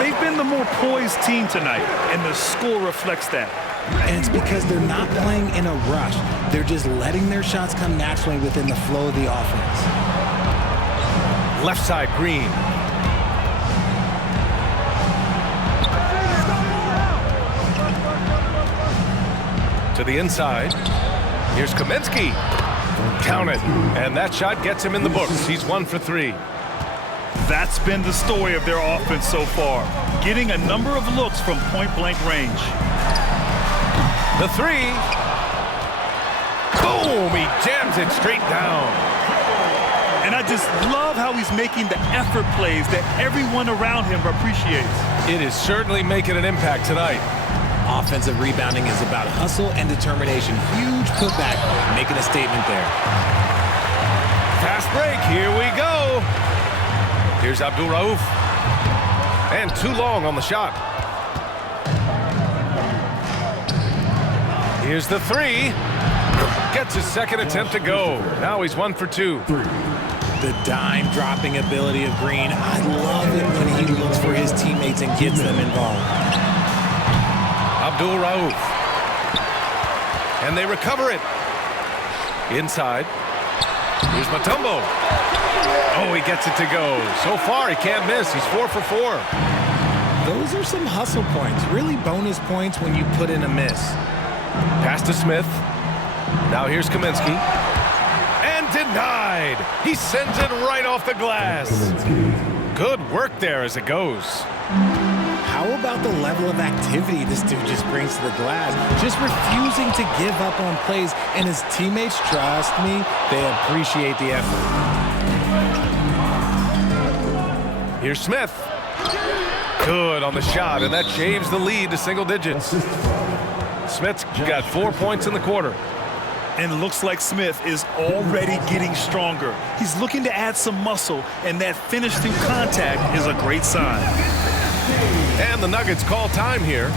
They've been the more poised team tonight, and the score reflects that. And it's because they're not playing in a rush. They're just letting their shots come naturally within the flow of the offense. Left side, Green. To the inside. Here's Kaminsky. Count it. And that shot gets him in the books. He's 1 for 3. That's been the story of their offense so far. Getting a number of looks from point-blank range. The three. Boom! He jams it straight down. And I just love how he's making the effort plays that everyone around him appreciates. It is certainly making an impact tonight. Offensive rebounding is about hustle and determination. Huge putback, making a statement there. Fast break, here we go. Here's Abdul Rauf. And too long on the shot. Here's the three. Gets his second attempt to go. Now he's 1 for 2. The dime-dropping ability of Green. I love it when he looks for his teammates and gets them involved. Abdul Rauf. And they recover it. Inside. Here's Mutombo. Oh, he gets it to go. So far, he can't miss. He's 4 for 4. Those are some hustle points. Really bonus points when you put in a miss. Pass to Smith. Now here's Kaminsky. And denied. He sends it right off the glass. Good work there as it goes. How about the level of activity this dude just brings to the glass? Just refusing to give up on plays, and his teammates, trust me, they appreciate the effort. Here's Smith. Good on the shot, and that shaves the lead to single digits. Smith's got 4 points in the quarter. And it looks like Smith is already getting stronger. He's looking to add some muscle, and that finish through contact is a great sign. And the Nuggets call time here.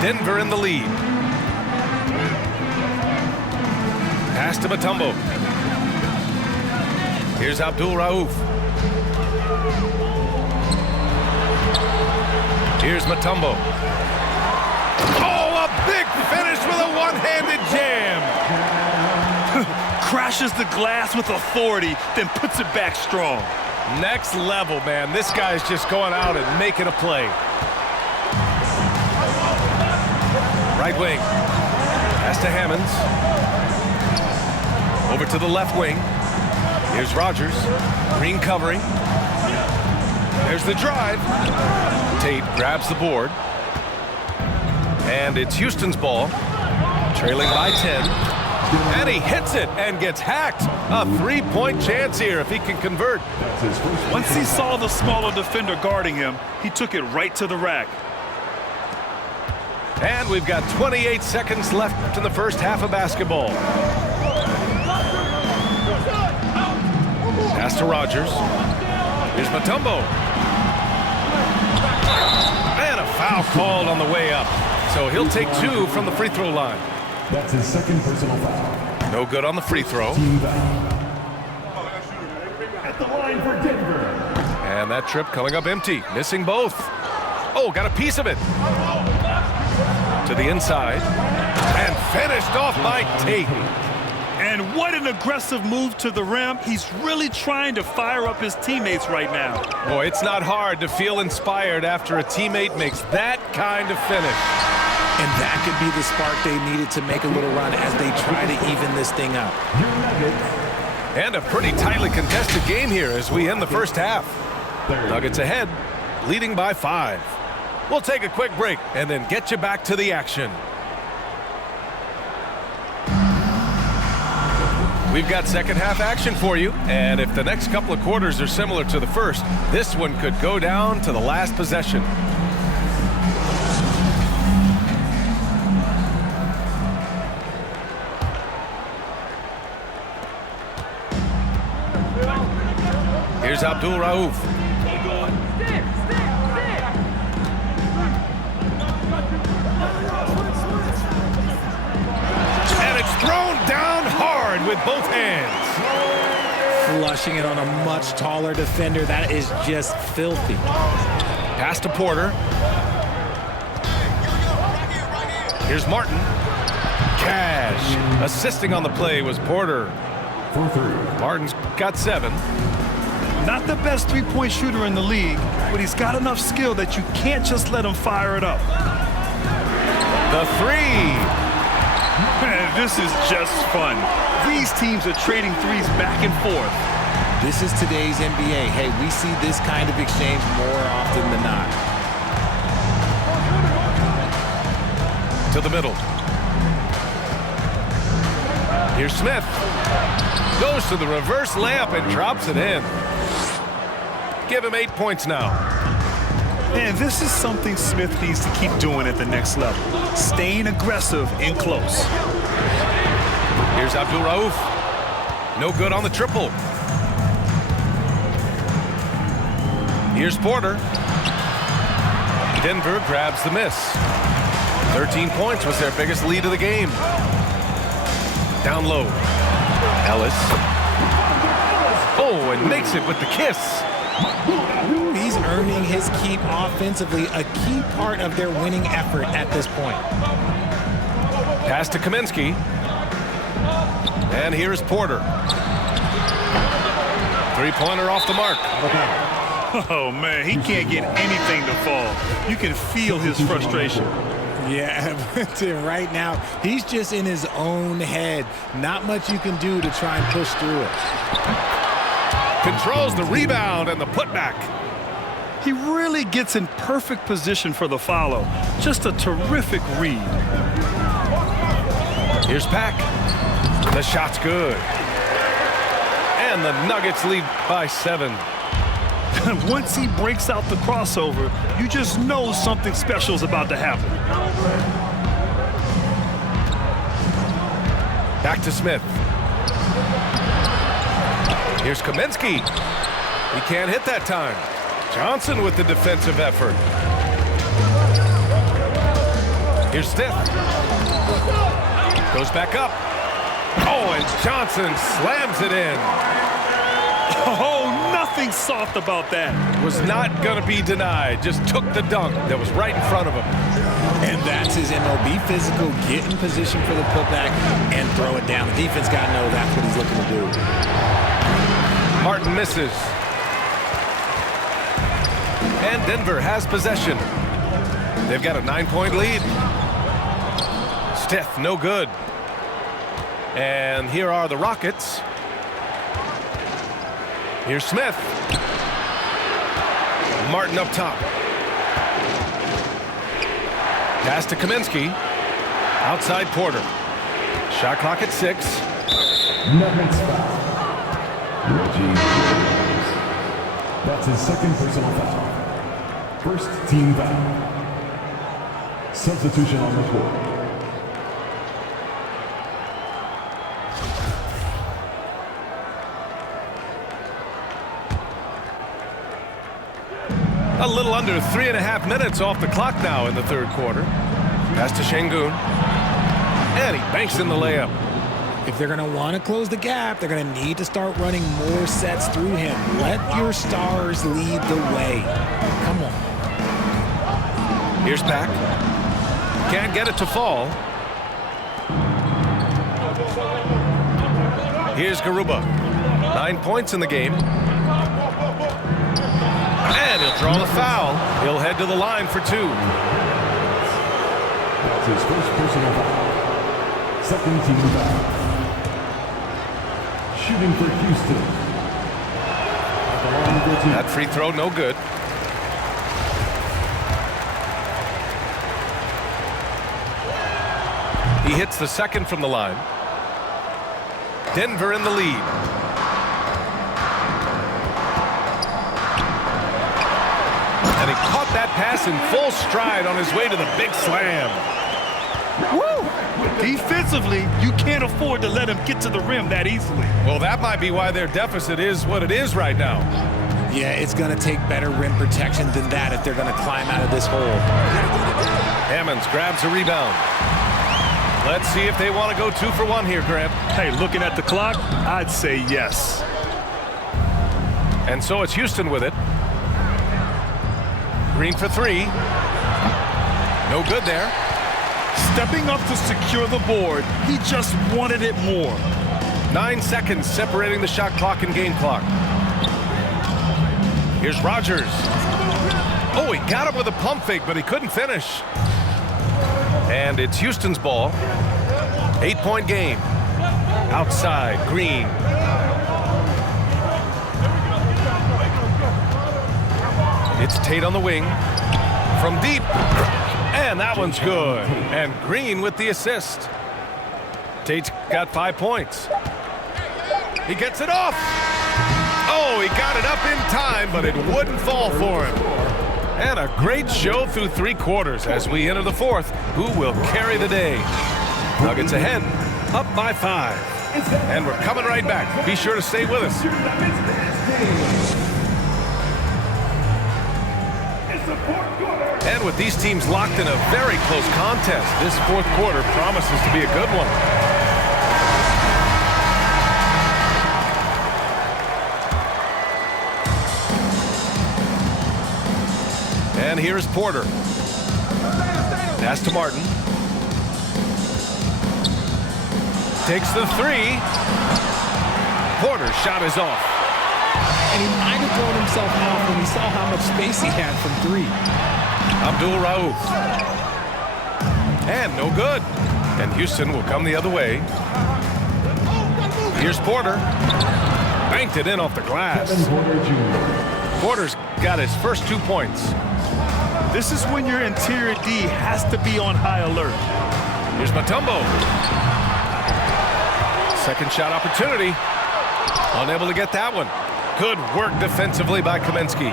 Denver in the lead. Pass to Mutombo. Here's Abdul Rauf. Here's Mutombo. Oh, a big finish with a one-handed jam. Crashes the glass with authority, then puts it back strong. Next level, man. This guy's just going out and making a play. Right wing. Pass to Hammonds. Over to the left wing. Here's Rogers. Green covering. There's the drive. Tate grabs the board. And it's Houston's ball. Trailing by 10. And he hits it and gets hacked. A three-point chance here if he can convert. Once he saw the smaller defender guarding him, he took it right to the rack. And we've got 28 seconds left in the first half of basketball. Pass to Rogers. Here's Mutombo. And a foul called on the way up. So he'll take 2 from the free throw line. That's his second personal foul. No good on the free throw. At the line for Denver. And that trip coming up empty. Missing both. Oh, got a piece of it. To the inside. And finished off by Tate. And what an aggressive move to the rim. He's really trying to fire up his teammates right now. Boy, it's not hard to feel inspired after a teammate makes that kind of finish. And that could be the spark they needed to make a little run as they try to even this thing up. And a pretty tightly contested game here as we end the first half. Nuggets ahead, leading by 5. We'll take a quick break and then get you back to the action. We've got second half action for you, and if the next couple of quarters are similar to the first, this one could go down to the last possession. Here's Abdul Rauf. And it's thrown down hard with both hands. Flushing it on a much taller defender. That is just filthy. Pass to Porter. Here's Martin. Cash. Assisting on the play was Porter. Martin's got 7. Not the best three-point shooter in the league, but he's got enough skill that you can't just let him fire it up. The 3. This is just fun. These teams are trading threes back and forth. This is today's NBA. Hey, we see this kind of exchange more often than not. To the middle. Here's Smith. Goes to the reverse layup and drops it in. Give him 8 points now. And this is something Smith needs to keep doing at the next level. Staying aggressive and close. Here's Abdul Rauf. No good on the triple. Here's Porter. Denver grabs the miss. 13 points was their biggest lead of the game. Down low. Ellis. Oh, and makes it with the kiss. He's earning his keep offensively, a key part of their winning effort at this point. Pass to Kaminsky. And here's Porter. Three-pointer off the mark. Oh, man, he can't get anything to fall. You can feel his frustration. Yeah, right now, he's just in his own head. Not much you can do to try and push through it. Controls the rebound and the putback. He really gets in perfect position for the follow. Just a terrific read. Here's Pack. The shot's good. And the Nuggets lead by 7. Once he breaks out the crossover, you just know something special is about to happen. Back to Smith. Here's Kaminsky. He can't hit that time. Johnson with the defensive effort. Here's Stith. Goes back up. Oh, and Johnson slams it in. Oh, nothing soft about that. Was not going to be denied. Just took the dunk that was right in front of him. And that's his MO. Be physical, get in position for the putback, and throw it down. The defense got to know that's what he's looking to do. Martin misses. And Denver has possession. They've got a 9-point lead. Steph, no good. And here are the Rockets. Here's Smith. Martin up top. Pass to Kaminsky. Outside Porter. Shot clock at 6. Nuggets foul. Reggie Williams. That's his second personal foul. First team foul. Substitution on the court. A little under 3.5 minutes off the clock now in the third quarter. Pass to Şengün. And he banks in the layup. If they're going to want to close the gap, they're going to need to start running more sets through him. Let your stars lead the way. Come on. Here's Pack. Can't get it to fall. Here's Garuba. 9 points in the game. And he'll draw the foul. He'll head to the line for 2. That's his first personal foul. Second team foul. Shooting for Houston. That free throw, no good. He hits the second from the line. Denver in the lead. And he caught that pass in full stride on his way to the big slam. Woo! Defensively, you can't afford to let him get to the rim that easily. Well, that might be why their deficit is what it is right now. Yeah, it's going to take better rim protection than that if they're going to climb out of this hole. Hammonds grabs a rebound. Let's see if they want to go 2 for 1 here, Grant. Hey, looking at the clock, I'd say yes. And so it's Houston with it. Green for 3. No good there. Stepping up to secure the board, he just wanted it more. 9 seconds separating the shot clock and game clock. Here's Rogers. Oh, he got him with a pump fake, but he couldn't finish. And it's Houston's ball. 8-point game. Outside, Green. It's Tate on the wing. From deep. And that one's good. And Green with the assist. Tate's got 5 points. He gets it off. Oh, he got it up in time, but it wouldn't fall for him. And a great show through 3 quarters as we enter the 4th. Who will carry the day? Nuggets ahead, up by 5. And we're coming right back. Be sure to stay with us. And with these teams locked in a very close contest, this 4th quarter promises to be a good one. And here's Porter. Pass to Martin. Takes the 3. Porter's shot is off. And he might have thrown himself off when he saw how much space he had from 3. Abdul Rauf. And no good. And Houston will come the other way. Here's Porter. Banked it in off the glass. Porter's got his first 2 points. This is when your interior D has to be on high alert. Here's Mutombo. Second shot opportunity. Unable to get that one. Good work defensively by Kaminsky.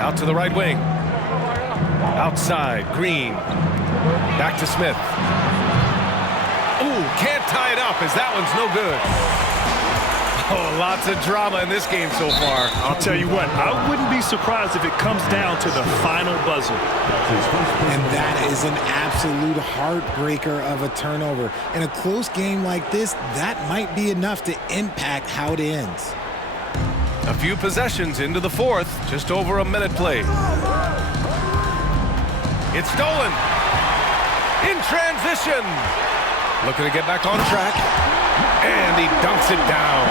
Out to the right wing. Outside, Green. Back to Smith. Ooh, can't tie it up as that one's no good. Oh, lots of drama in this game so far. I'll tell you what, I wouldn't be surprised if it comes down to the final buzzer. And that is an absolute heartbreaker of a turnover. In a close game like this, that might be enough to impact how it ends. A few possessions into the fourth, just over a minute played. It's stolen. In transition. Looking to get back on track. And he dunks it down.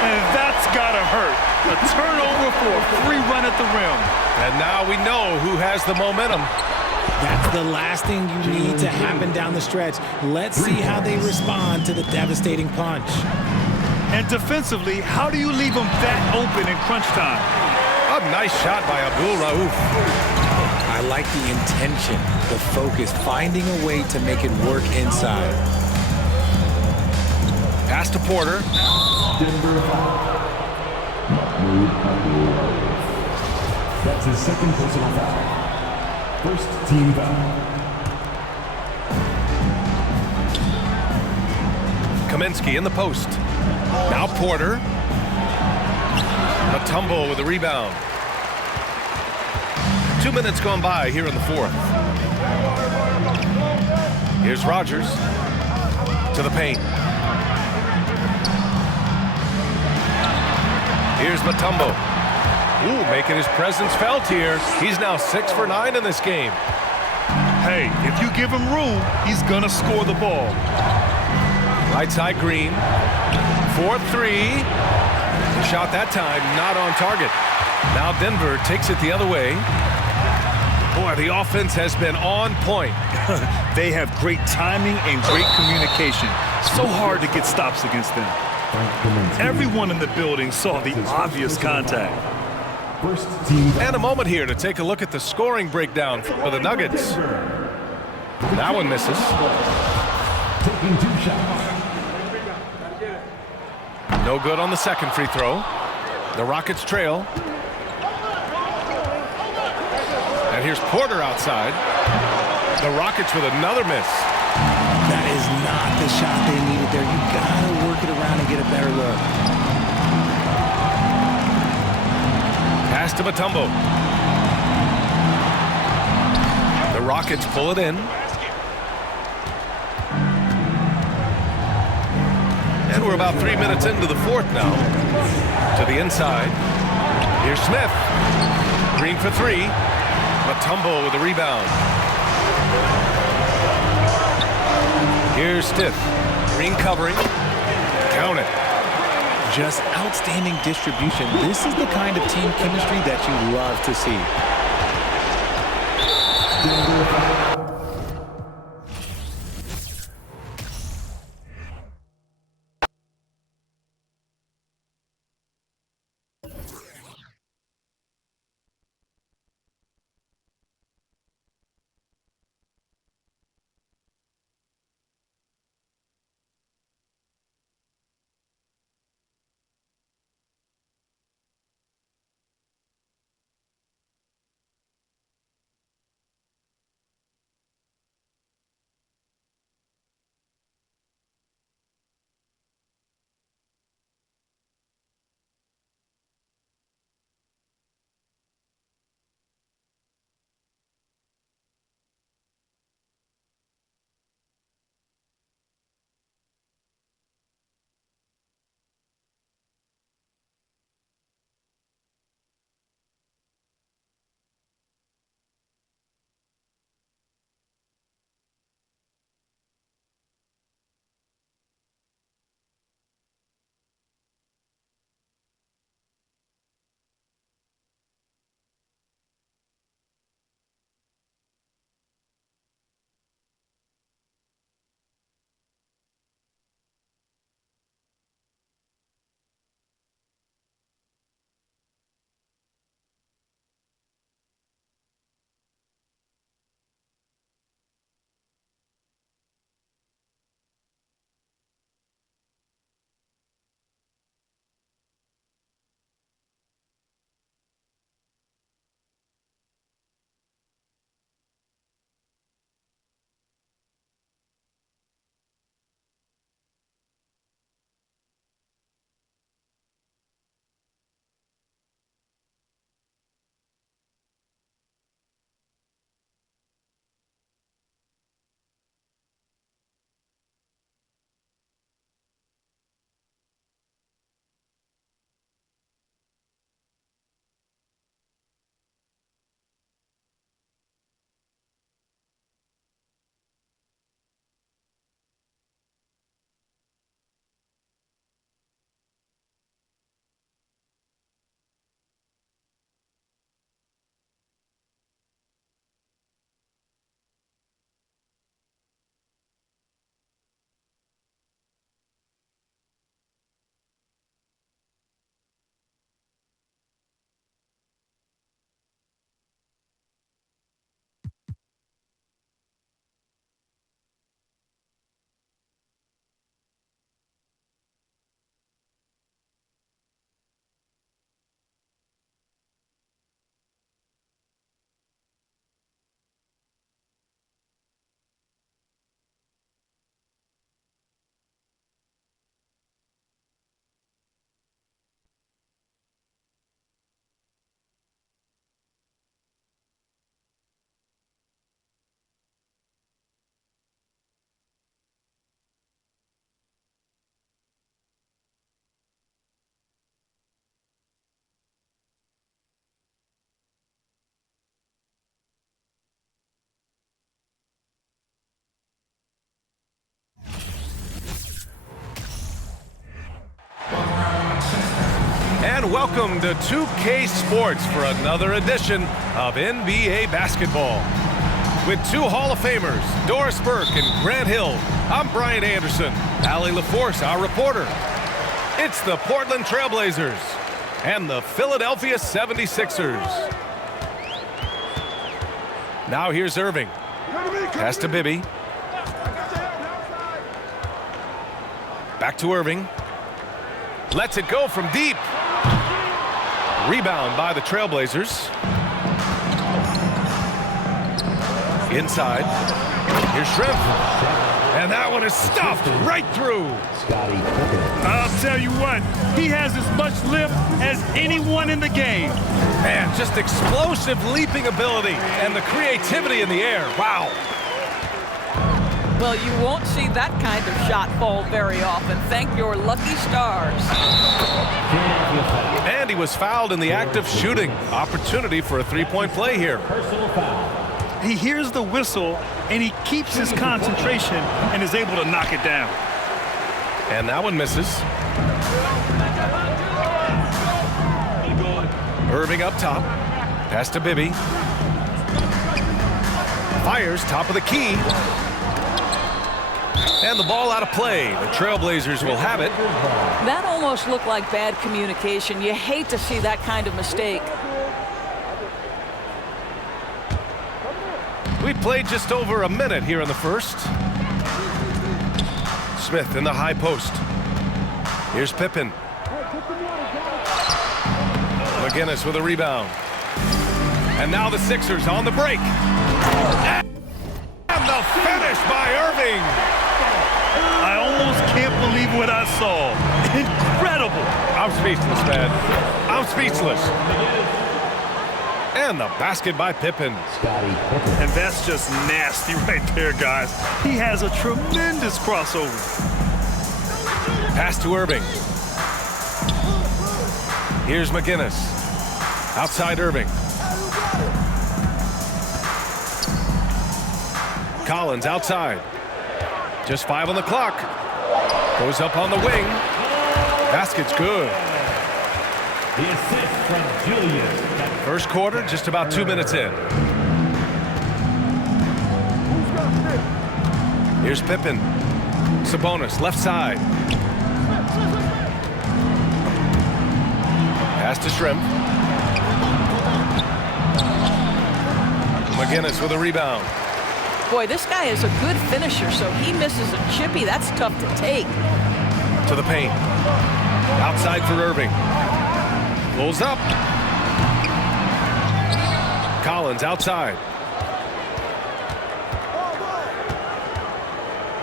And that's gotta hurt. A turnover for a free run at the rim. And now we know who has the momentum. That's the last thing you need to happen down the stretch. Let's see how they respond to the devastating punch. And defensively, how do you leave them that open in crunch time? A nice shot by Abdul Rauf. I like the intention, the focus, finding a way to make it work inside. Pass to Porter. Denver foul. Mahmoud Abdul-Rauf. That's his second personal foul. First team foul. Kaminsky in the post. Now Porter. Mutombo with the rebound. 2 minutes gone by here in the fourth. Here's Rogers to the paint. Here's Mutombo. Ooh, making his presence felt here. He's now 6 for 9 in this game. Hey, if you give him room, he's gonna score the ball. Right side Green. 4-3. Shot that time, not on target. Now Denver takes it the other way. Boy, the offense has been on point. They have great timing and great communication. So hard to get stops against them. Everyone in the building saw the obvious contact. First team foul. And a moment here to take a look at the scoring breakdown for the Nuggets. That one misses. Taking 2 shots. No good on the second free throw. The Rockets trail. And here's Porter outside. The Rockets with another miss. That is not the shot they needed there. You gotta work it around and get a better look. Pass to Mutombo. The Rockets pull it in. And we're about 3 minutes into the fourth now. To the inside. Here's Smith. Green for 3. Mutombo with the rebound. Here's Stiff. Green covering. Count it. Just outstanding distribution. This is the kind of team chemistry that you love to see. Denver foul. And welcome to 2K Sports for another edition of NBA basketball. With two Hall of Famers, Doris Burke and Grant Hill, I'm Brian Anderson. Allie LaForce, our reporter. It's the Portland Trailblazers and the Philadelphia 76ers. Now here's Irving. Pass to Bibby. Back to Irving. Lets it go from deep. Rebound by the Trailblazers. Inside. Here's Shrimp. And that one is stuffed right through. I'll tell you what, he has as much lift as anyone in the game. Man, just explosive leaping ability and the creativity in the air. Wow. Well, you won't see that kind of shot fall very often. Thank your lucky stars. And he was fouled in the act of shooting. Opportunity for a three-point play here. He hears the whistle, and he keeps his concentration and is able to knock it down. And that one misses. Irving up top. Pass to Bibby. Fires top of the key. And the ball out of play. The Trailblazers will have it. That almost looked like bad communication. You hate to see that kind of mistake. We played just over a minute here in the first. Smith in the high post. Here's Pippen. McGinnis with a rebound. And now the Sixers on the break. And the finish by Irving. I almost can't believe what I saw. Incredible. I'm speechless, man. I'm speechless. And the basket by Pippen. And that's just nasty right there, guys. He has a tremendous crossover. Pass to Irving. Here's McGinnis. Outside Irving. Collins outside. Just 5 on the clock. Goes up on the wing. Basket's good. The assist from Julius. First quarter, just about 2 minutes in. Here's Pippen. Sabonis, left side. Pass to Shrimp. McGinnis with a rebound. Boy, this guy is a good finisher, so he misses a chippy. That's tough to take. To the paint. Outside for Irving. Pulls up. Collins outside.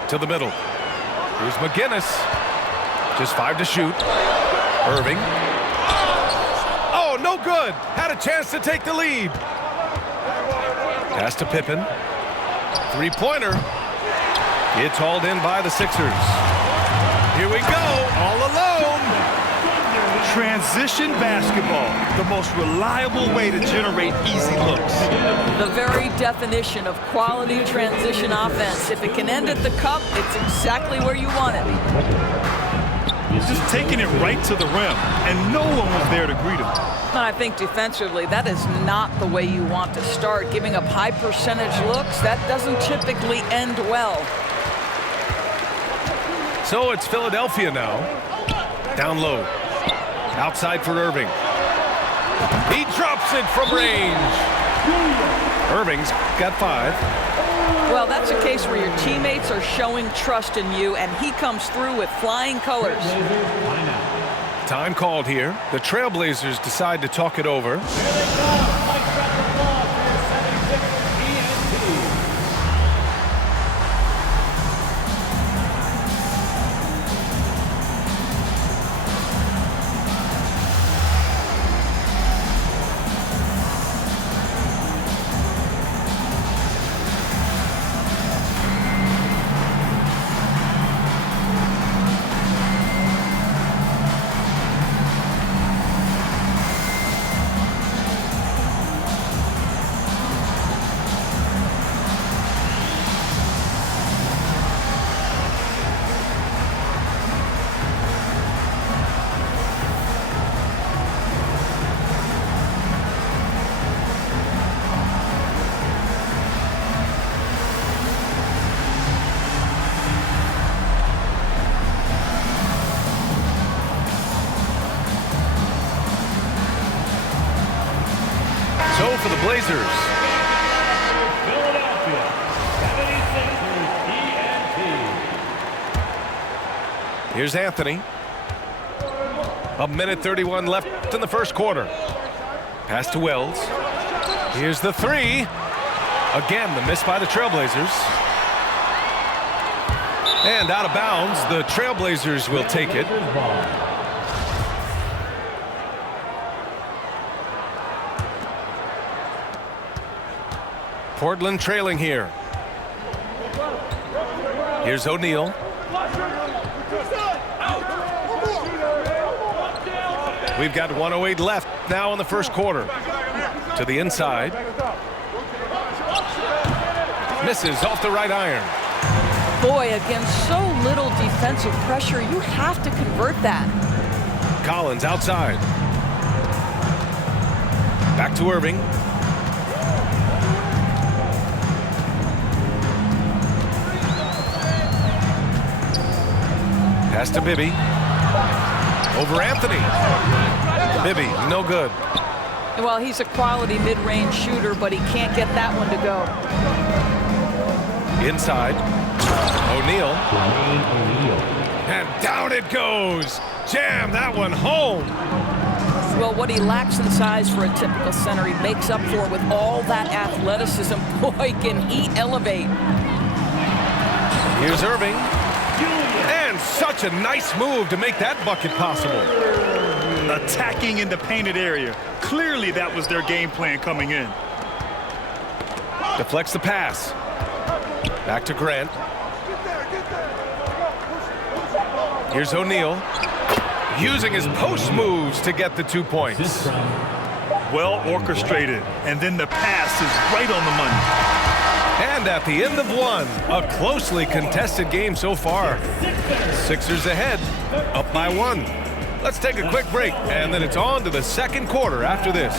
To the middle. Here's McGinnis. Just 5 to shoot. Irving. Oh, no good. Had a chance to take the lead. Pass to Pippen. Three-pointer. It's hauled in by the Sixers. Here we go, all alone. Transition basketball, the most reliable way to generate easy looks. The very definition of quality transition offense. If it can end at the cup, it's exactly where you want it. Just taking it right to the rim, and no one was there to greet him. And I think defensively, that is not the way you want to start. Giving up high percentage looks, that doesn't typically end well. So it's Philadelphia now. Down low. Outside for Irving. He drops it from range. Irving's got 5. Well, that's a case where your teammates are showing trust in you, and he comes through with flying colors. Time called here. The Trailblazers decide to talk it over. the Blazers. Here's Anthony. A minute 31 left in the first quarter. Pass to Wells. Here's the three. Again, the miss by the Trailblazers. And out of bounds, the Trailblazers will take it. Portland trailing here. Here's O'Neal. We've got 1:08 left now in the first quarter. To the inside. Misses off the right iron. Boy, against so little defensive pressure, you have to convert that. Collins outside. Back to Irving. Pass to Bibby. Over Anthony. Bibby, no good. Well, he's a quality mid-range shooter, but he can't get that one to go. Inside. O'Neal. And down it goes. Jam that one home. Well, what he lacks in size for a typical center, he makes up for with all that athleticism. Boy, can he elevate. Here's Irving. And such a nice move to make that bucket possible. Attacking in the painted area. Clearly that was their game plan coming in. Deflects the pass. Back to Grant. Here's O'Neal. Using his post moves to get the 2 points. Well orchestrated. And then the pass is right on the money. And at the end of one, a closely contested game so far. Sixers ahead, up by 1. Let's take a quick break, and then it's on to the second quarter after this.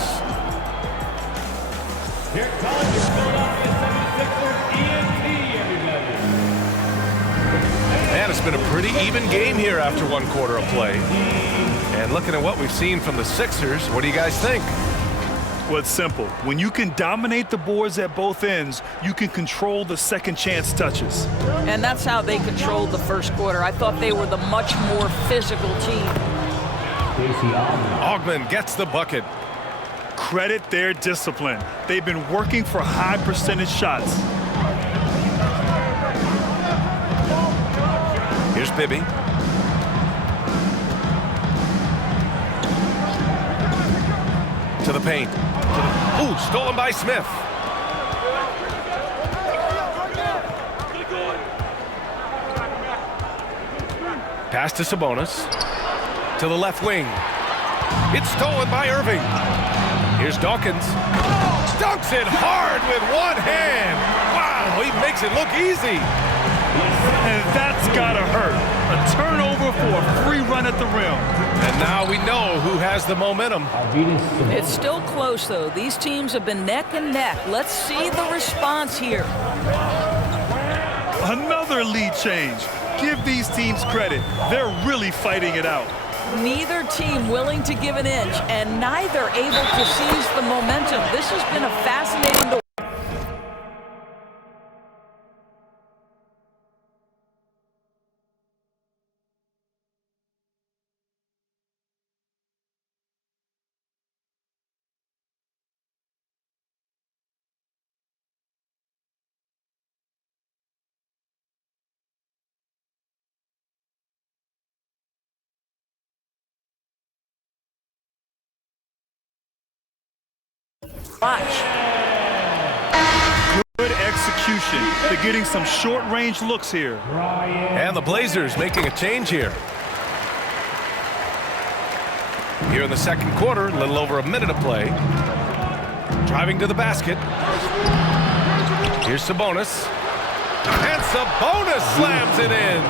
And it's been a pretty even game here after 1 quarter of play. And looking at what we've seen from the Sixers, what do you guys think? Well, it's simple. When you can dominate the boards at both ends, you can control the second chance touches. And that's how they controlled the first quarter. I thought they were the much more physical team. Augmon gets the bucket. Credit their discipline. They've been working for high percentage shots. Here's Bibby. To the paint. Ooh, stolen by Smith. Pass to Sabonis. To the left wing. It's stolen by Irving. Here's Dawkins. Dunks it hard with one hand. Wow, he makes it look easy. And that's gotta hurt. A turnover for a free run at the rim. And now we know who has the momentum. It's still close, though. These teams have been neck and neck. Let's see the response here. Another lead change. Give these teams credit. They're really fighting it out. Neither team willing to give an inch, and neither able to seize the momentum. This has been a fascinating watch. Good execution. They're getting some short-range looks here. And the Blazers making a change here. Here in the second quarter, a little over a minute of play. Driving to the basket. Here's Sabonis. And Sabonis slams it in.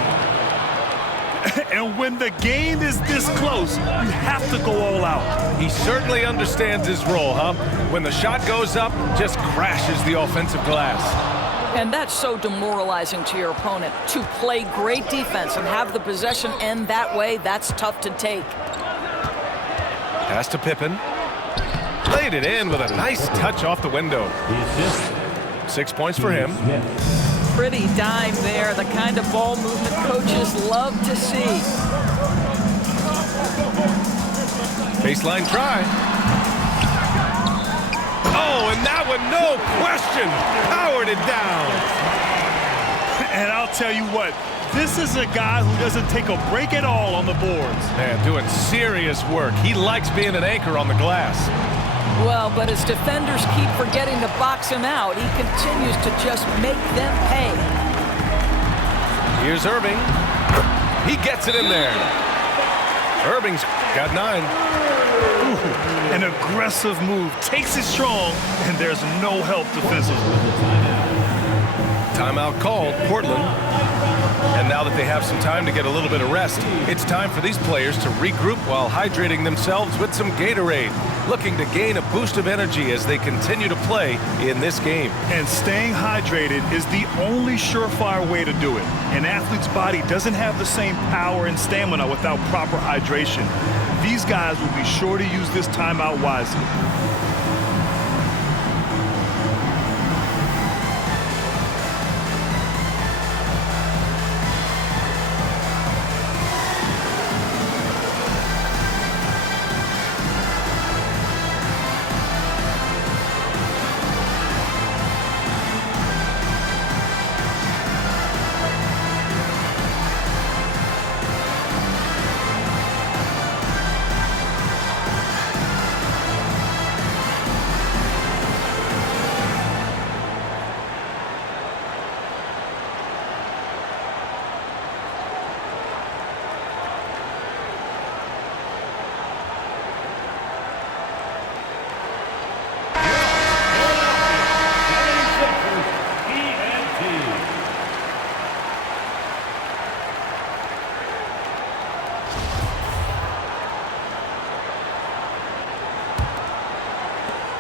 And when the game is this close, you have to go all out. He certainly understands his role, huh? When the shot goes up, just crashes the offensive glass. And that's so demoralizing to your opponent. To play great defense and have the possession end that way, that's tough to take. Pass to Pippen. laid it in with a nice touch off the window. 6 points for him. Pretty dime there, the kind of ball movement coaches love to see. Baseline try. Oh, and that one, no question, powered it down. And I'll tell you what, this is a guy who doesn't take a break at all on the boards. Man, doing serious work. He likes being an anchor on the glass. Well, but as defenders keep forgetting to box him out, he continues to just make them pay. Here's Irving. He gets it in there. Irving's got 9. Ooh, an aggressive move, takes it strong, and there's no help defensively. Timeout called, Portland. And now that they have some time to get a little bit of rest, it's time for these players to regroup while hydrating themselves with some Gatorade, looking to gain a boost of energy as they continue to play in this game. And staying hydrated is the only surefire way to do it. An athlete's body doesn't have the same power and stamina without proper hydration. These guys will be sure to use this timeout wisely.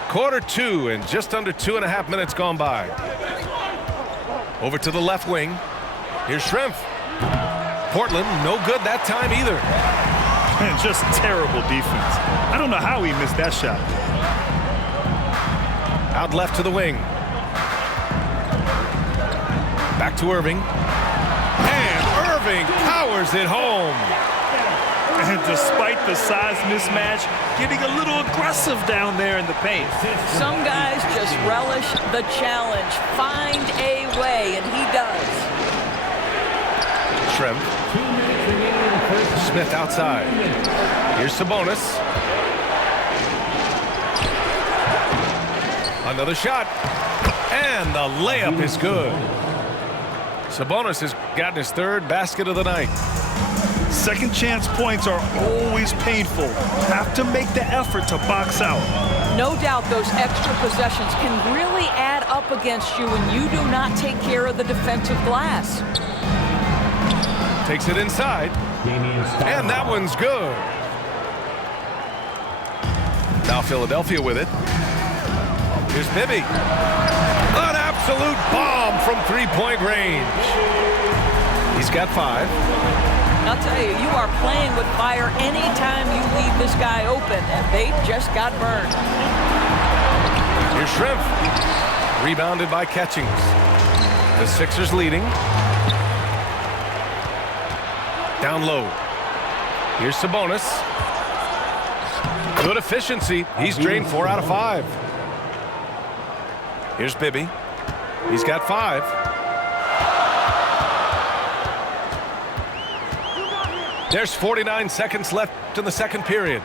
Quarter 2 and just under 2.5 minutes gone by. Over to the left wing. Here's Schrempf. Portland, no good that time either. And just terrible defense. I don't know how he missed that shot. Out left to the wing. Back to Irving. And Irving powers it home. And despite the size mismatch, getting a little aggressive down there in the paint. Some guys just relish the challenge. Find a way, and he does. Schrempf. Smith outside. Here's Sabonis. Another shot. And the layup is good. Sabonis has gotten his 3rd basket of the night. Second chance points are always painful. Have to make the effort to box out. No doubt those extra possessions can really add up against you when you do not take care of the defensive glass. Takes it inside. And that one's good. Now Philadelphia with it. Here's Bibby. An absolute bomb from 3-point range. He's got 5. I'll tell you, you are playing with fire anytime you leave this guy open, and they just got burned. Here's Schrempf. Rebounded by Catchings. The Sixers leading. Down low. Here's Sabonis. Good efficiency. He's drained 4 out of 5. Here's Bibby. He's got 5. There's 49 seconds left in the second period.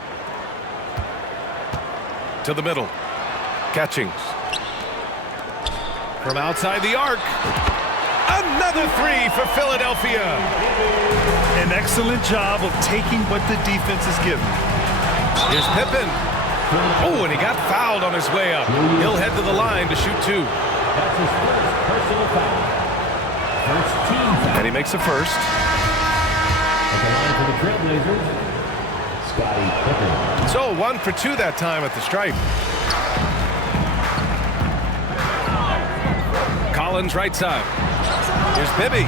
To the middle. Catchings. From outside the arc. Another 3 for Philadelphia. An excellent job of taking what the defense is given. Here's Pippen. Oh, and he got fouled on his way up. He'll head to the line to shoot 2. That's his first personal foul. First team foul. And he makes the first. At the line for the Trailblazers, Scottie Pippen. So 1 for 2 that time at the stripe. Collins right side. Here's Bibby.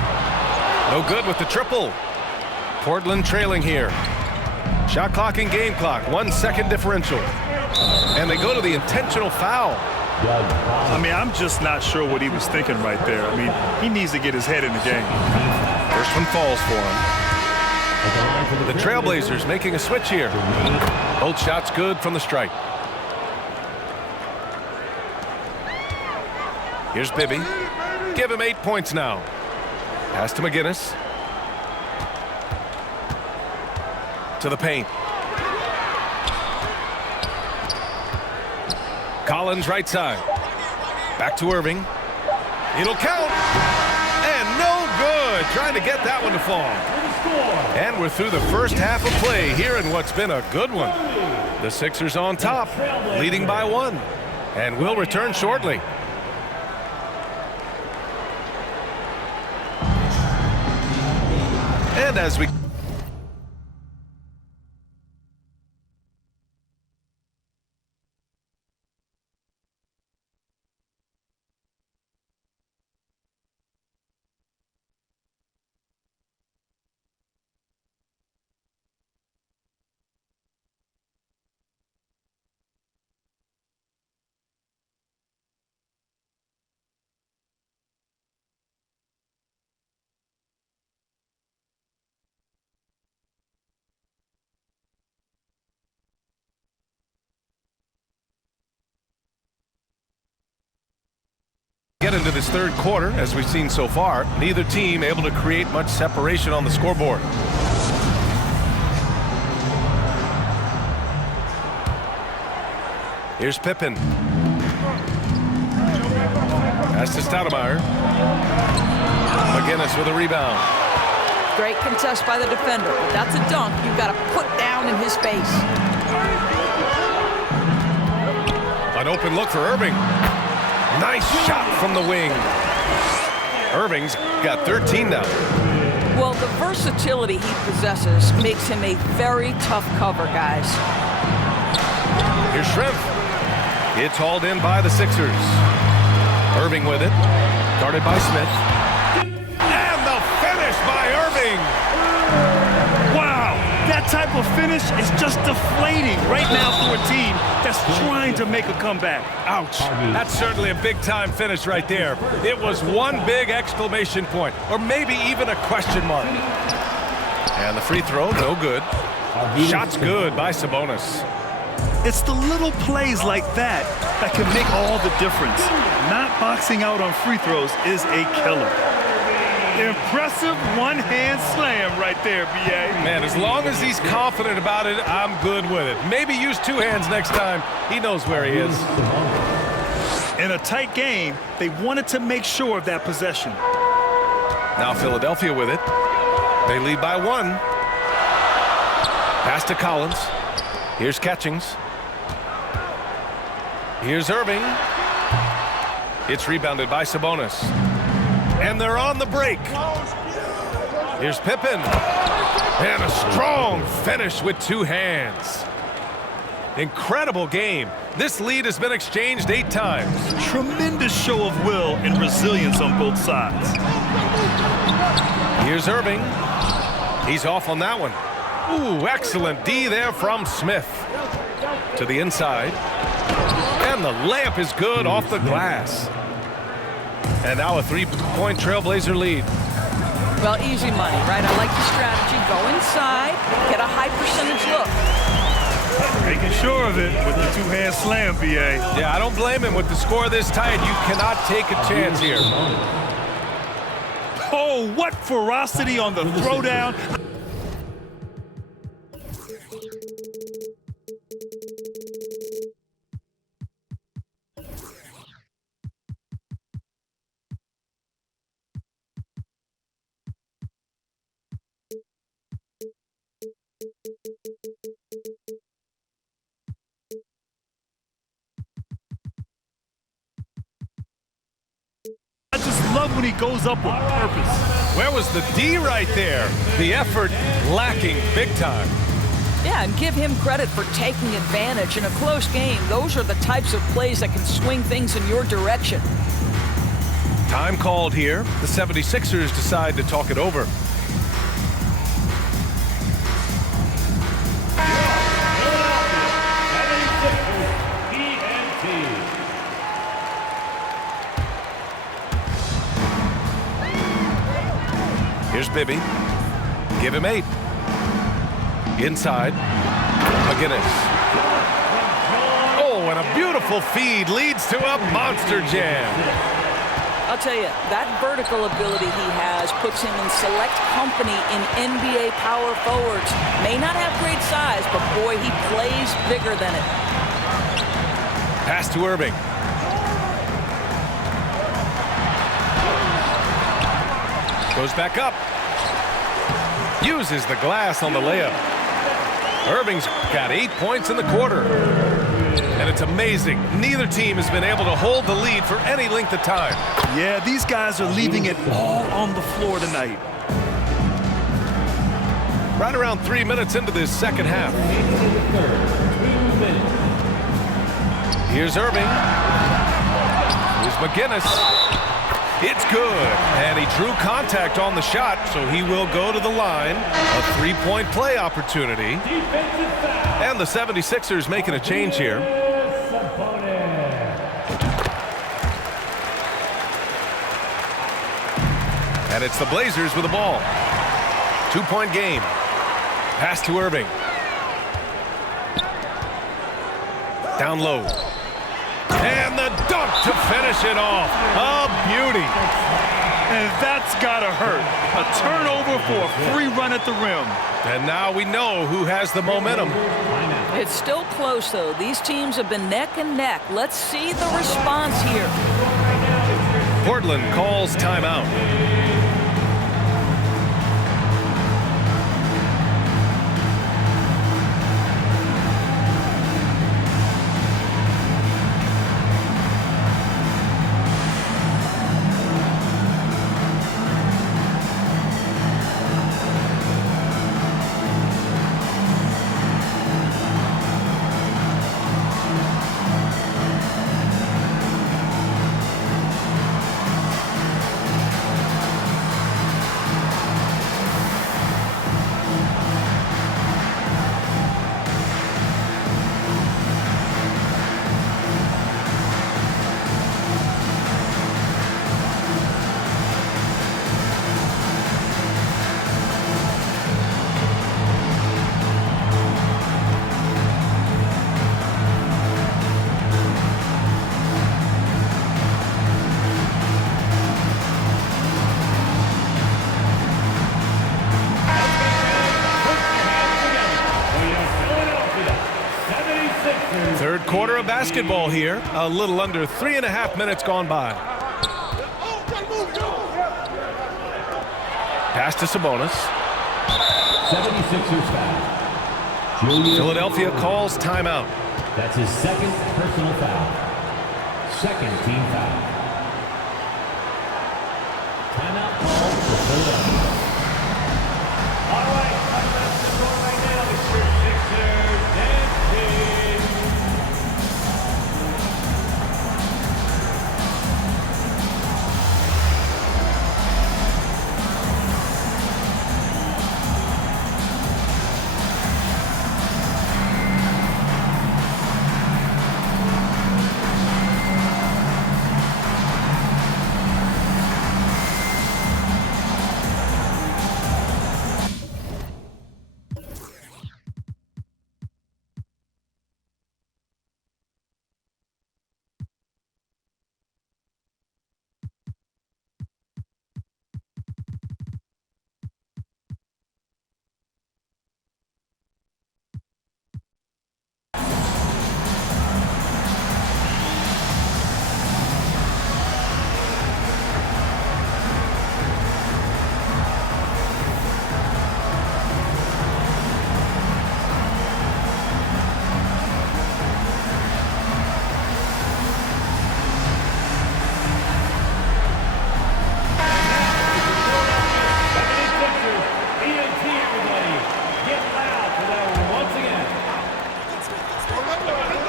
No good with the triple. Portland trailing here. Shot clock and game clock, 1 second differential. And they go to the intentional foul. I mean, I'm just not sure what he was thinking right there. I mean, he needs to get his head in the game. First one falls for him. The Trailblazers making a switch here. Both shots good from the stripe. Here's Bibby. Give him 8 points now. Pass to McGinnis. To the paint. Collins right side. Back to Irving. It'll count. And no good. Trying to get that one to fall. And we're through the first half of play here in what's been a good one. The Sixers on top, leading by 1. And will return shortly. And as we get into this third quarter, as we've seen so far, neither team able to create much separation on the scoreboard. Here's Pippen. Pass to Stoudemire. McGinnis with a rebound. Great contest by the defender. If that's a dunk, you've got to put down in his face. An open look for Irving. Nice shot from the wing. Irving's got 13 now. Well, the versatility he possesses makes him a very tough cover, guys. Here's Shrimp. It's hauled in by the Sixers. Irving with it. Guarded by Smith. And the finish by Irving. Wow, that type of finish is just deflating right now for a team that's trying to make a comeback. Ouch. That's certainly a big-time finish right there. It was one big exclamation point, or maybe even a question mark. And the free throw, no good. Shot's good by Sabonis. It's the little plays like that that can make all the difference. Not boxing out on free throws is a killer. Impressive one-hand slam right there, B.A. Man, as long as he's confident about it, I'm good with it. Maybe use 2 hands next time. He knows where he is. In a tight game, they wanted to make sure of that possession. Now Philadelphia with it. They lead by 1. Pass to Collins. Here's Catchings. Here's Irving. It's rebounded by Sabonis. And they're on the break. Here's Pippen. And a strong finish with 2 hands. Incredible game. This lead has been exchanged 8 times. Tremendous show of will and resilience on both sides. Here's Irving. He's off on that one. Ooh, excellent D there from Smith. To the inside. And the layup is good off the glass. And now a 3-point Trailblazer lead. Well, easy money, right? I like the strategy. Go inside, get a high percentage look. Making sure of it with the 2-hand slam, B.A. Yeah, I don't blame him. With the score this tight, you cannot take a chance here. Oh, what ferocity on the throwdown. I just love when he goes up with purpose. Where was the D right there? The effort lacking big time. Yeah, and give him credit for taking advantage in a close game. Those are the types of plays that can swing things in your direction. Time called here. The 76ers decide to talk it over. Bibby. Give him 8. Inside. McGinnis. Oh, and a beautiful feed leads to a monster jam. I'll tell you, that vertical ability he has puts him in select company in NBA power forwards. May not have great size, but boy, he plays bigger than it. Pass to Irving. Goes back up. Uses the glass on the layup. Irving's got 8 points in the quarter. And it's amazing. Neither team has been able to hold the lead for any length of time. Yeah, these guys are leaving it all on the floor tonight. Right around 3 minutes into this second half. Here's Irving. Here's McGinnis. It's good. And he drew contact on the shot, so he will go to the line. A 3-point play opportunity. And the 76ers making a change here. And it's the Blazers with the ball. 2-point game. Pass to Irving. Down low. And the dunk to finish it off. A beauty. And that's gotta hurt. A turnover for a free run at the rim. And now we know who has the momentum. It's still close, though. These teams have been neck and neck. Let's see the response here. Portland calls timeout. Third quarter of basketball here. A little under 3.5 minutes gone by. Pass to Sabonis. 76ers foul. Philadelphia calls timeout. That's his second personal foul. Second team foul. Timeout call for Philadelphia. All right, that's the score right now. It's your Sixers and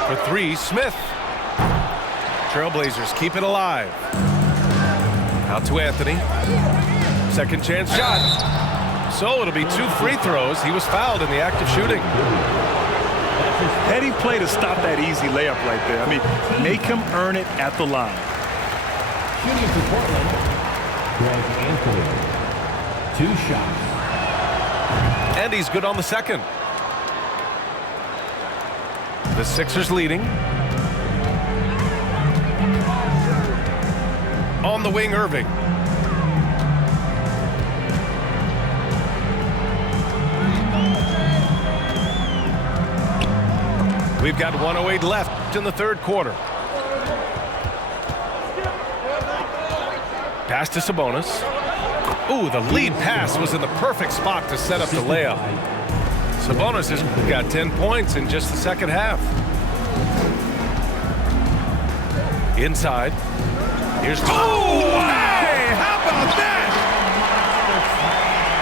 For three, Smith. Trailblazers keep it alive. Out to Anthony. Second chance shot. So it'll be 2 free throws. He was fouled in the act of shooting. Heady play to stop that easy layup right there. I mean, make him earn it at the line. shooting for Portland, Greg Anthony. 2 shots. And he's good on the second. The Sixers leading. On the wing, Irving. We've got 1:08 left in the third quarter. Pass to Sabonis. Ooh, the lead pass was in the perfect spot to set up the layup. Sabonis has got 10 points in just the second half. Inside. Here's... Oh, hey! How about that?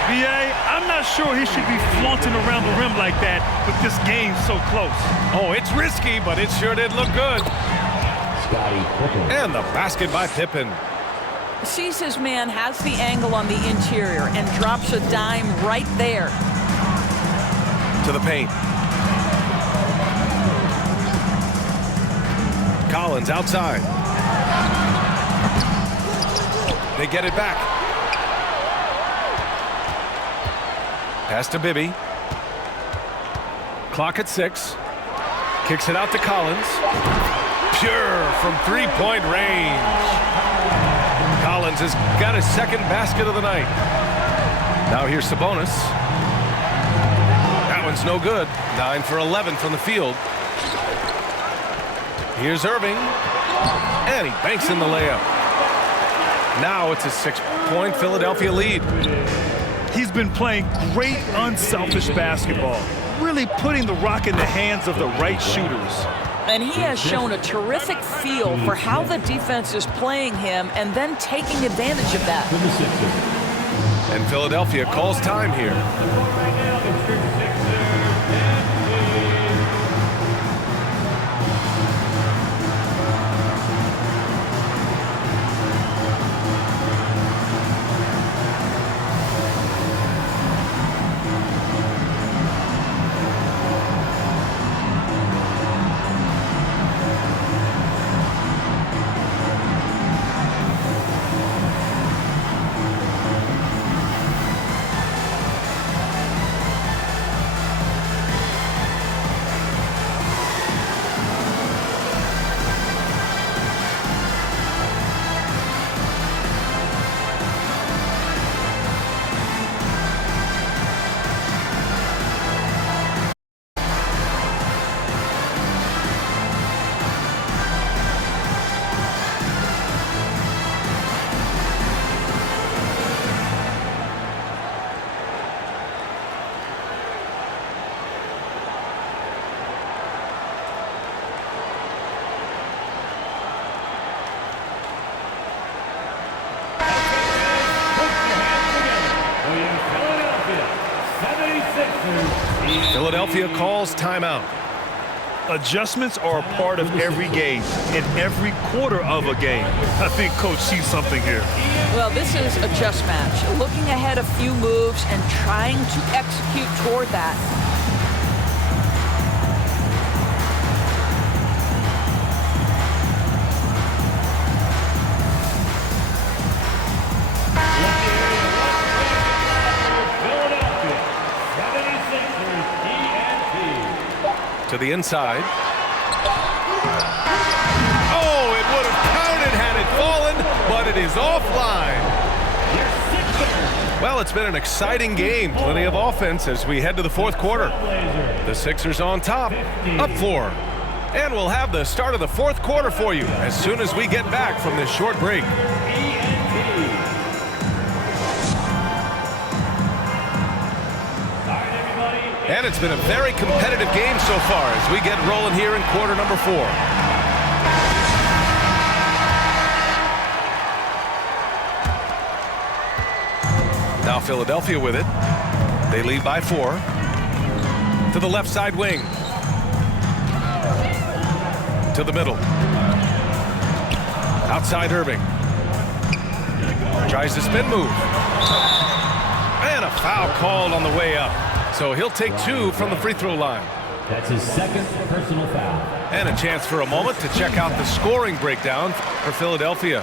B.A., I'm not sure he should be flaunting around the rim like that, but this game's so close. Oh, it's risky, but it sure did look good. And the basket by Pippen. Sees his man, has the angle on the interior, and drops a dime right there. To the paint. Collins outside. They get it back. Pass to Bibby. Clock at 6. Kicks it out to Collins. Pure from three-point range. Collins has got his second basket of the night. Now here's Sabonis. That one's no good. 9 for 11 from the field. Here's Irving. And he banks in the layup. Now it's a 6-point Philadelphia lead. He's been playing great unselfish basketball, really putting the rock in the hands of the right shooters. And he has shown a terrific feel for how the defense is playing him and then taking advantage of that. And Philadelphia calls time here. Philadelphia calls timeout. Adjustments are a part of every game, in every quarter of a game. I think Coach sees something here. Well, this is a just match. Looking ahead a few moves and trying to execute toward that. To the inside. Oh, it would have counted had it fallen, but it is offline. Well, it's been an exciting game. Plenty of offense as we head to the fourth quarter. The Sixers on top, up 4. And we'll have the start of the fourth quarter for you as soon as we get back from this short break. And it's been a very competitive game so far as we get rolling here in quarter number 4. Now Philadelphia with it. They lead by 4. To the left side wing. To the middle. Outside Irving. Tries the spin move. And a foul called on the way up. So he'll take 2 from the free throw line. That's his second personal foul. And a chance for a moment to check out the scoring breakdown for Philadelphia.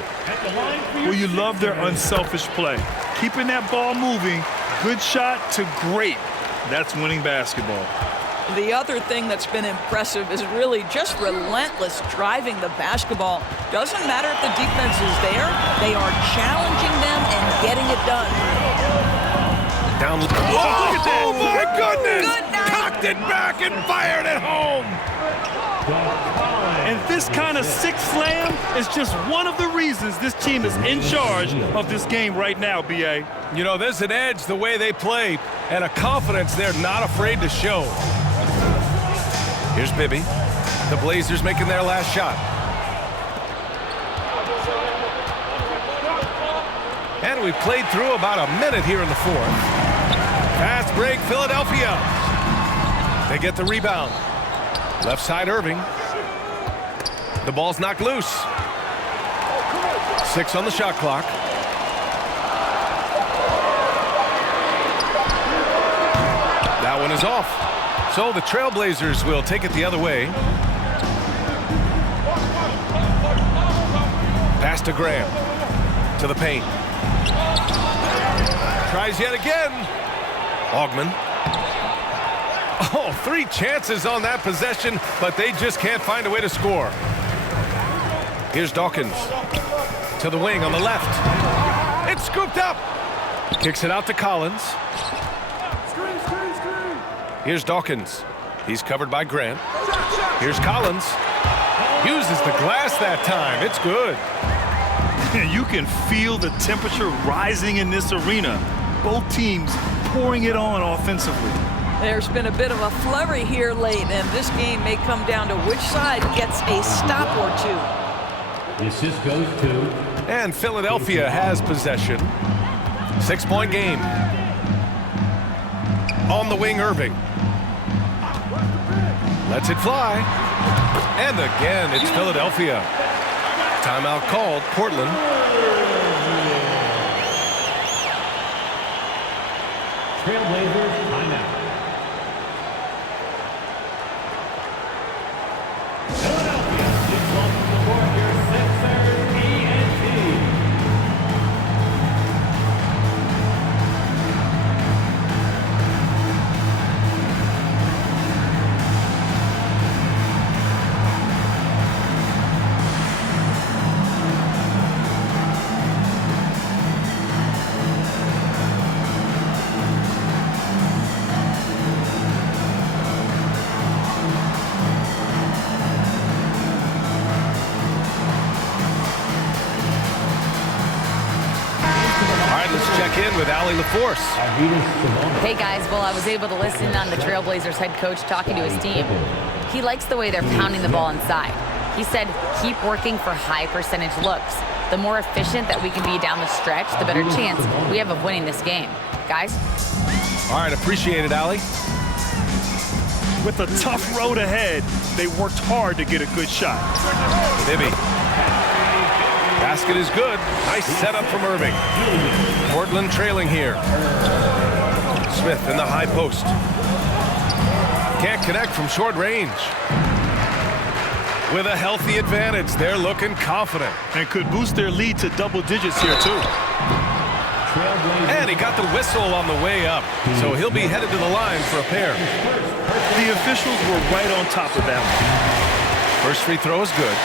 Well, you love their unselfish play. keeping that ball moving, good shot to great. That's winning basketball. The other thing that's been impressive is really just relentless driving the basketball. Doesn't matter if the defense is there, they are challenging them and getting it done. Down. Oh, my goodness! Cocked it back and fired it home. And this kind of six slam is just one of the reasons this team is in charge of this game right now, B.A. You know, there's an edge the way they play and a confidence they're not afraid to show. Here's Bibby. The Blazers making their last shot. And we played through about a minute here in the fourth. Fast break, Philadelphia. They get the rebound. Left side, Irving. The ball's knocked loose. 6 on the shot clock. That one is off. So the Trailblazers will take it the other way. Pass to Graham. To the paint. Tries yet again. Augman. Oh, 3 chances on that possession, but they just can't find a way to score. Here's Dawkins. To the wing on the left. It's scooped up. Kicks it out to Collins. Here's Dawkins. He's covered by Grant. Here's Collins. Uses the glass that time. It's good. You can feel the temperature rising in this arena. Both teams pouring it on offensively. There's been a bit of a flurry here late, and this game may come down to which side gets a stop or two. Assist goes to. And Philadelphia has possession. 6-point game. On the wing, Irving. Lets it fly. And again, it's Philadelphia. Timeout called, Portland. Trailblazers timeout. Philadelphia is welcome to board your Sixers ENT. With Allie LaForce. Hey guys, well, I was able to listen on the Trailblazers head coach talking to his team. He likes the way they're pounding the ball inside. He said, keep working for high percentage looks. The more efficient that we can be down the stretch, the better chance we have of winning this game. Guys? All right, appreciate it, Allie. With a tough road ahead, they worked hard to get a good shot. Bibby. Basket is good. Nice setup from Irving. Portland trailing here. Smith in the high post. Can't connect from short range. With a healthy advantage, they're looking confident. And could boost their lead to double digits here, too. And he got the whistle on the way up, so he'll be headed to the line for a pair. The officials were right on top of that one. First free throw is good.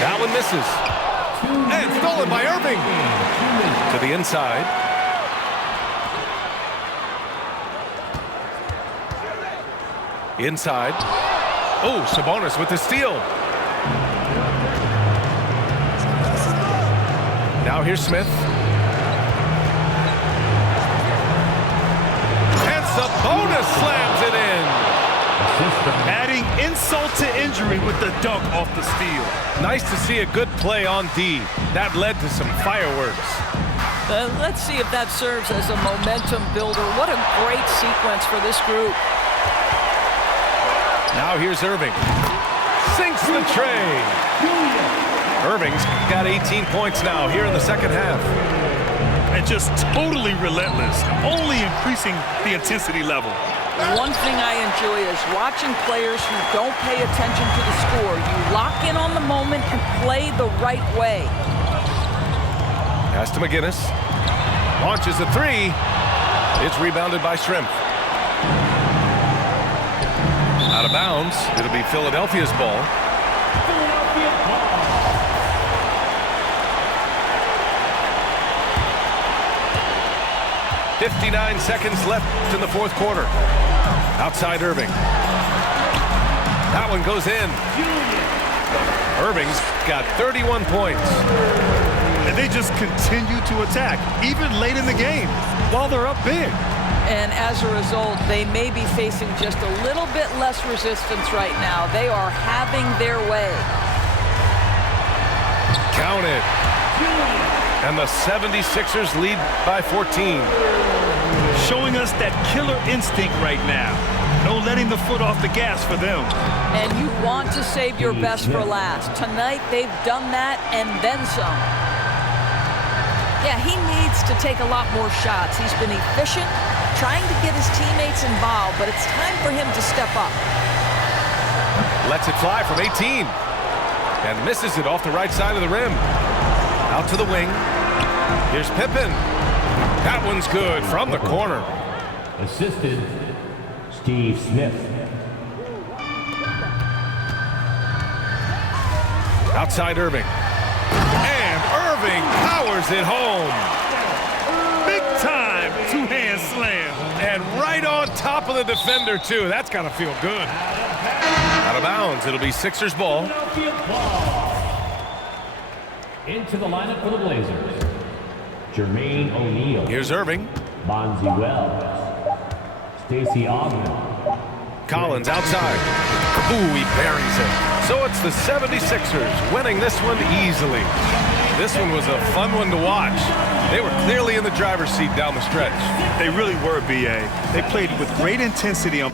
That one misses. And stolen by Irving. To the inside. Inside. Oh, Sabonis with the steal. Now here's Smith. And Sabonis slams it in. Adding insult to injury with the dunk off the steal. Nice to see a good play on D. That led to some fireworks. Let's see if that serves as a momentum builder. What a great sequence for this group. Now here's Irving. Sinks the tray. Irving's got 18 points now here in the second half. And just totally relentless, only increasing the intensity level. One thing I enjoy is watching players who don't pay attention to the score. You lock in on the moment and play the right way. Pass to McGinnis. Launches a three. It's rebounded by Shrimp. Out of bounds. It'll be Philadelphia's ball. 59 seconds left in the fourth quarter. Outside Irving. That one goes in. Irving's got 31 points. And they just continue to attack, even late in the game, while they're up big. And as a result, they may be facing just a little bit less resistance right now. They are having their way. Count it. And the 76ers lead by 14. Showing us that killer instinct right now. No letting the foot off the gas for them. And you want to save your best for last. Tonight, they've done that and then some. Yeah, he needs to take a lot more shots. He's been efficient, trying to get his teammates involved, but it's time for him to step up. Lets it fly from 18. And misses it off the right side of the rim. Out to the wing. Here's Pippen. That one's good from the corner. Assistant, Steve Smith. Outside Irving. And Irving powers it home. Big time two-hand slam. And right on top of the defender, too. That's got to feel good. Out of bounds. It'll be Sixers ball. Into the lineup for the Blazers, Jermaine O'Neal. Here's Irving. Bonzi Wells. Stacey Augmon. Collins outside. Ooh, he buries it. So it's the 76ers winning this one easily. This one was a fun one to watch. They were clearly in the driver's seat down the stretch. They really were, B.A. They played with great intensity on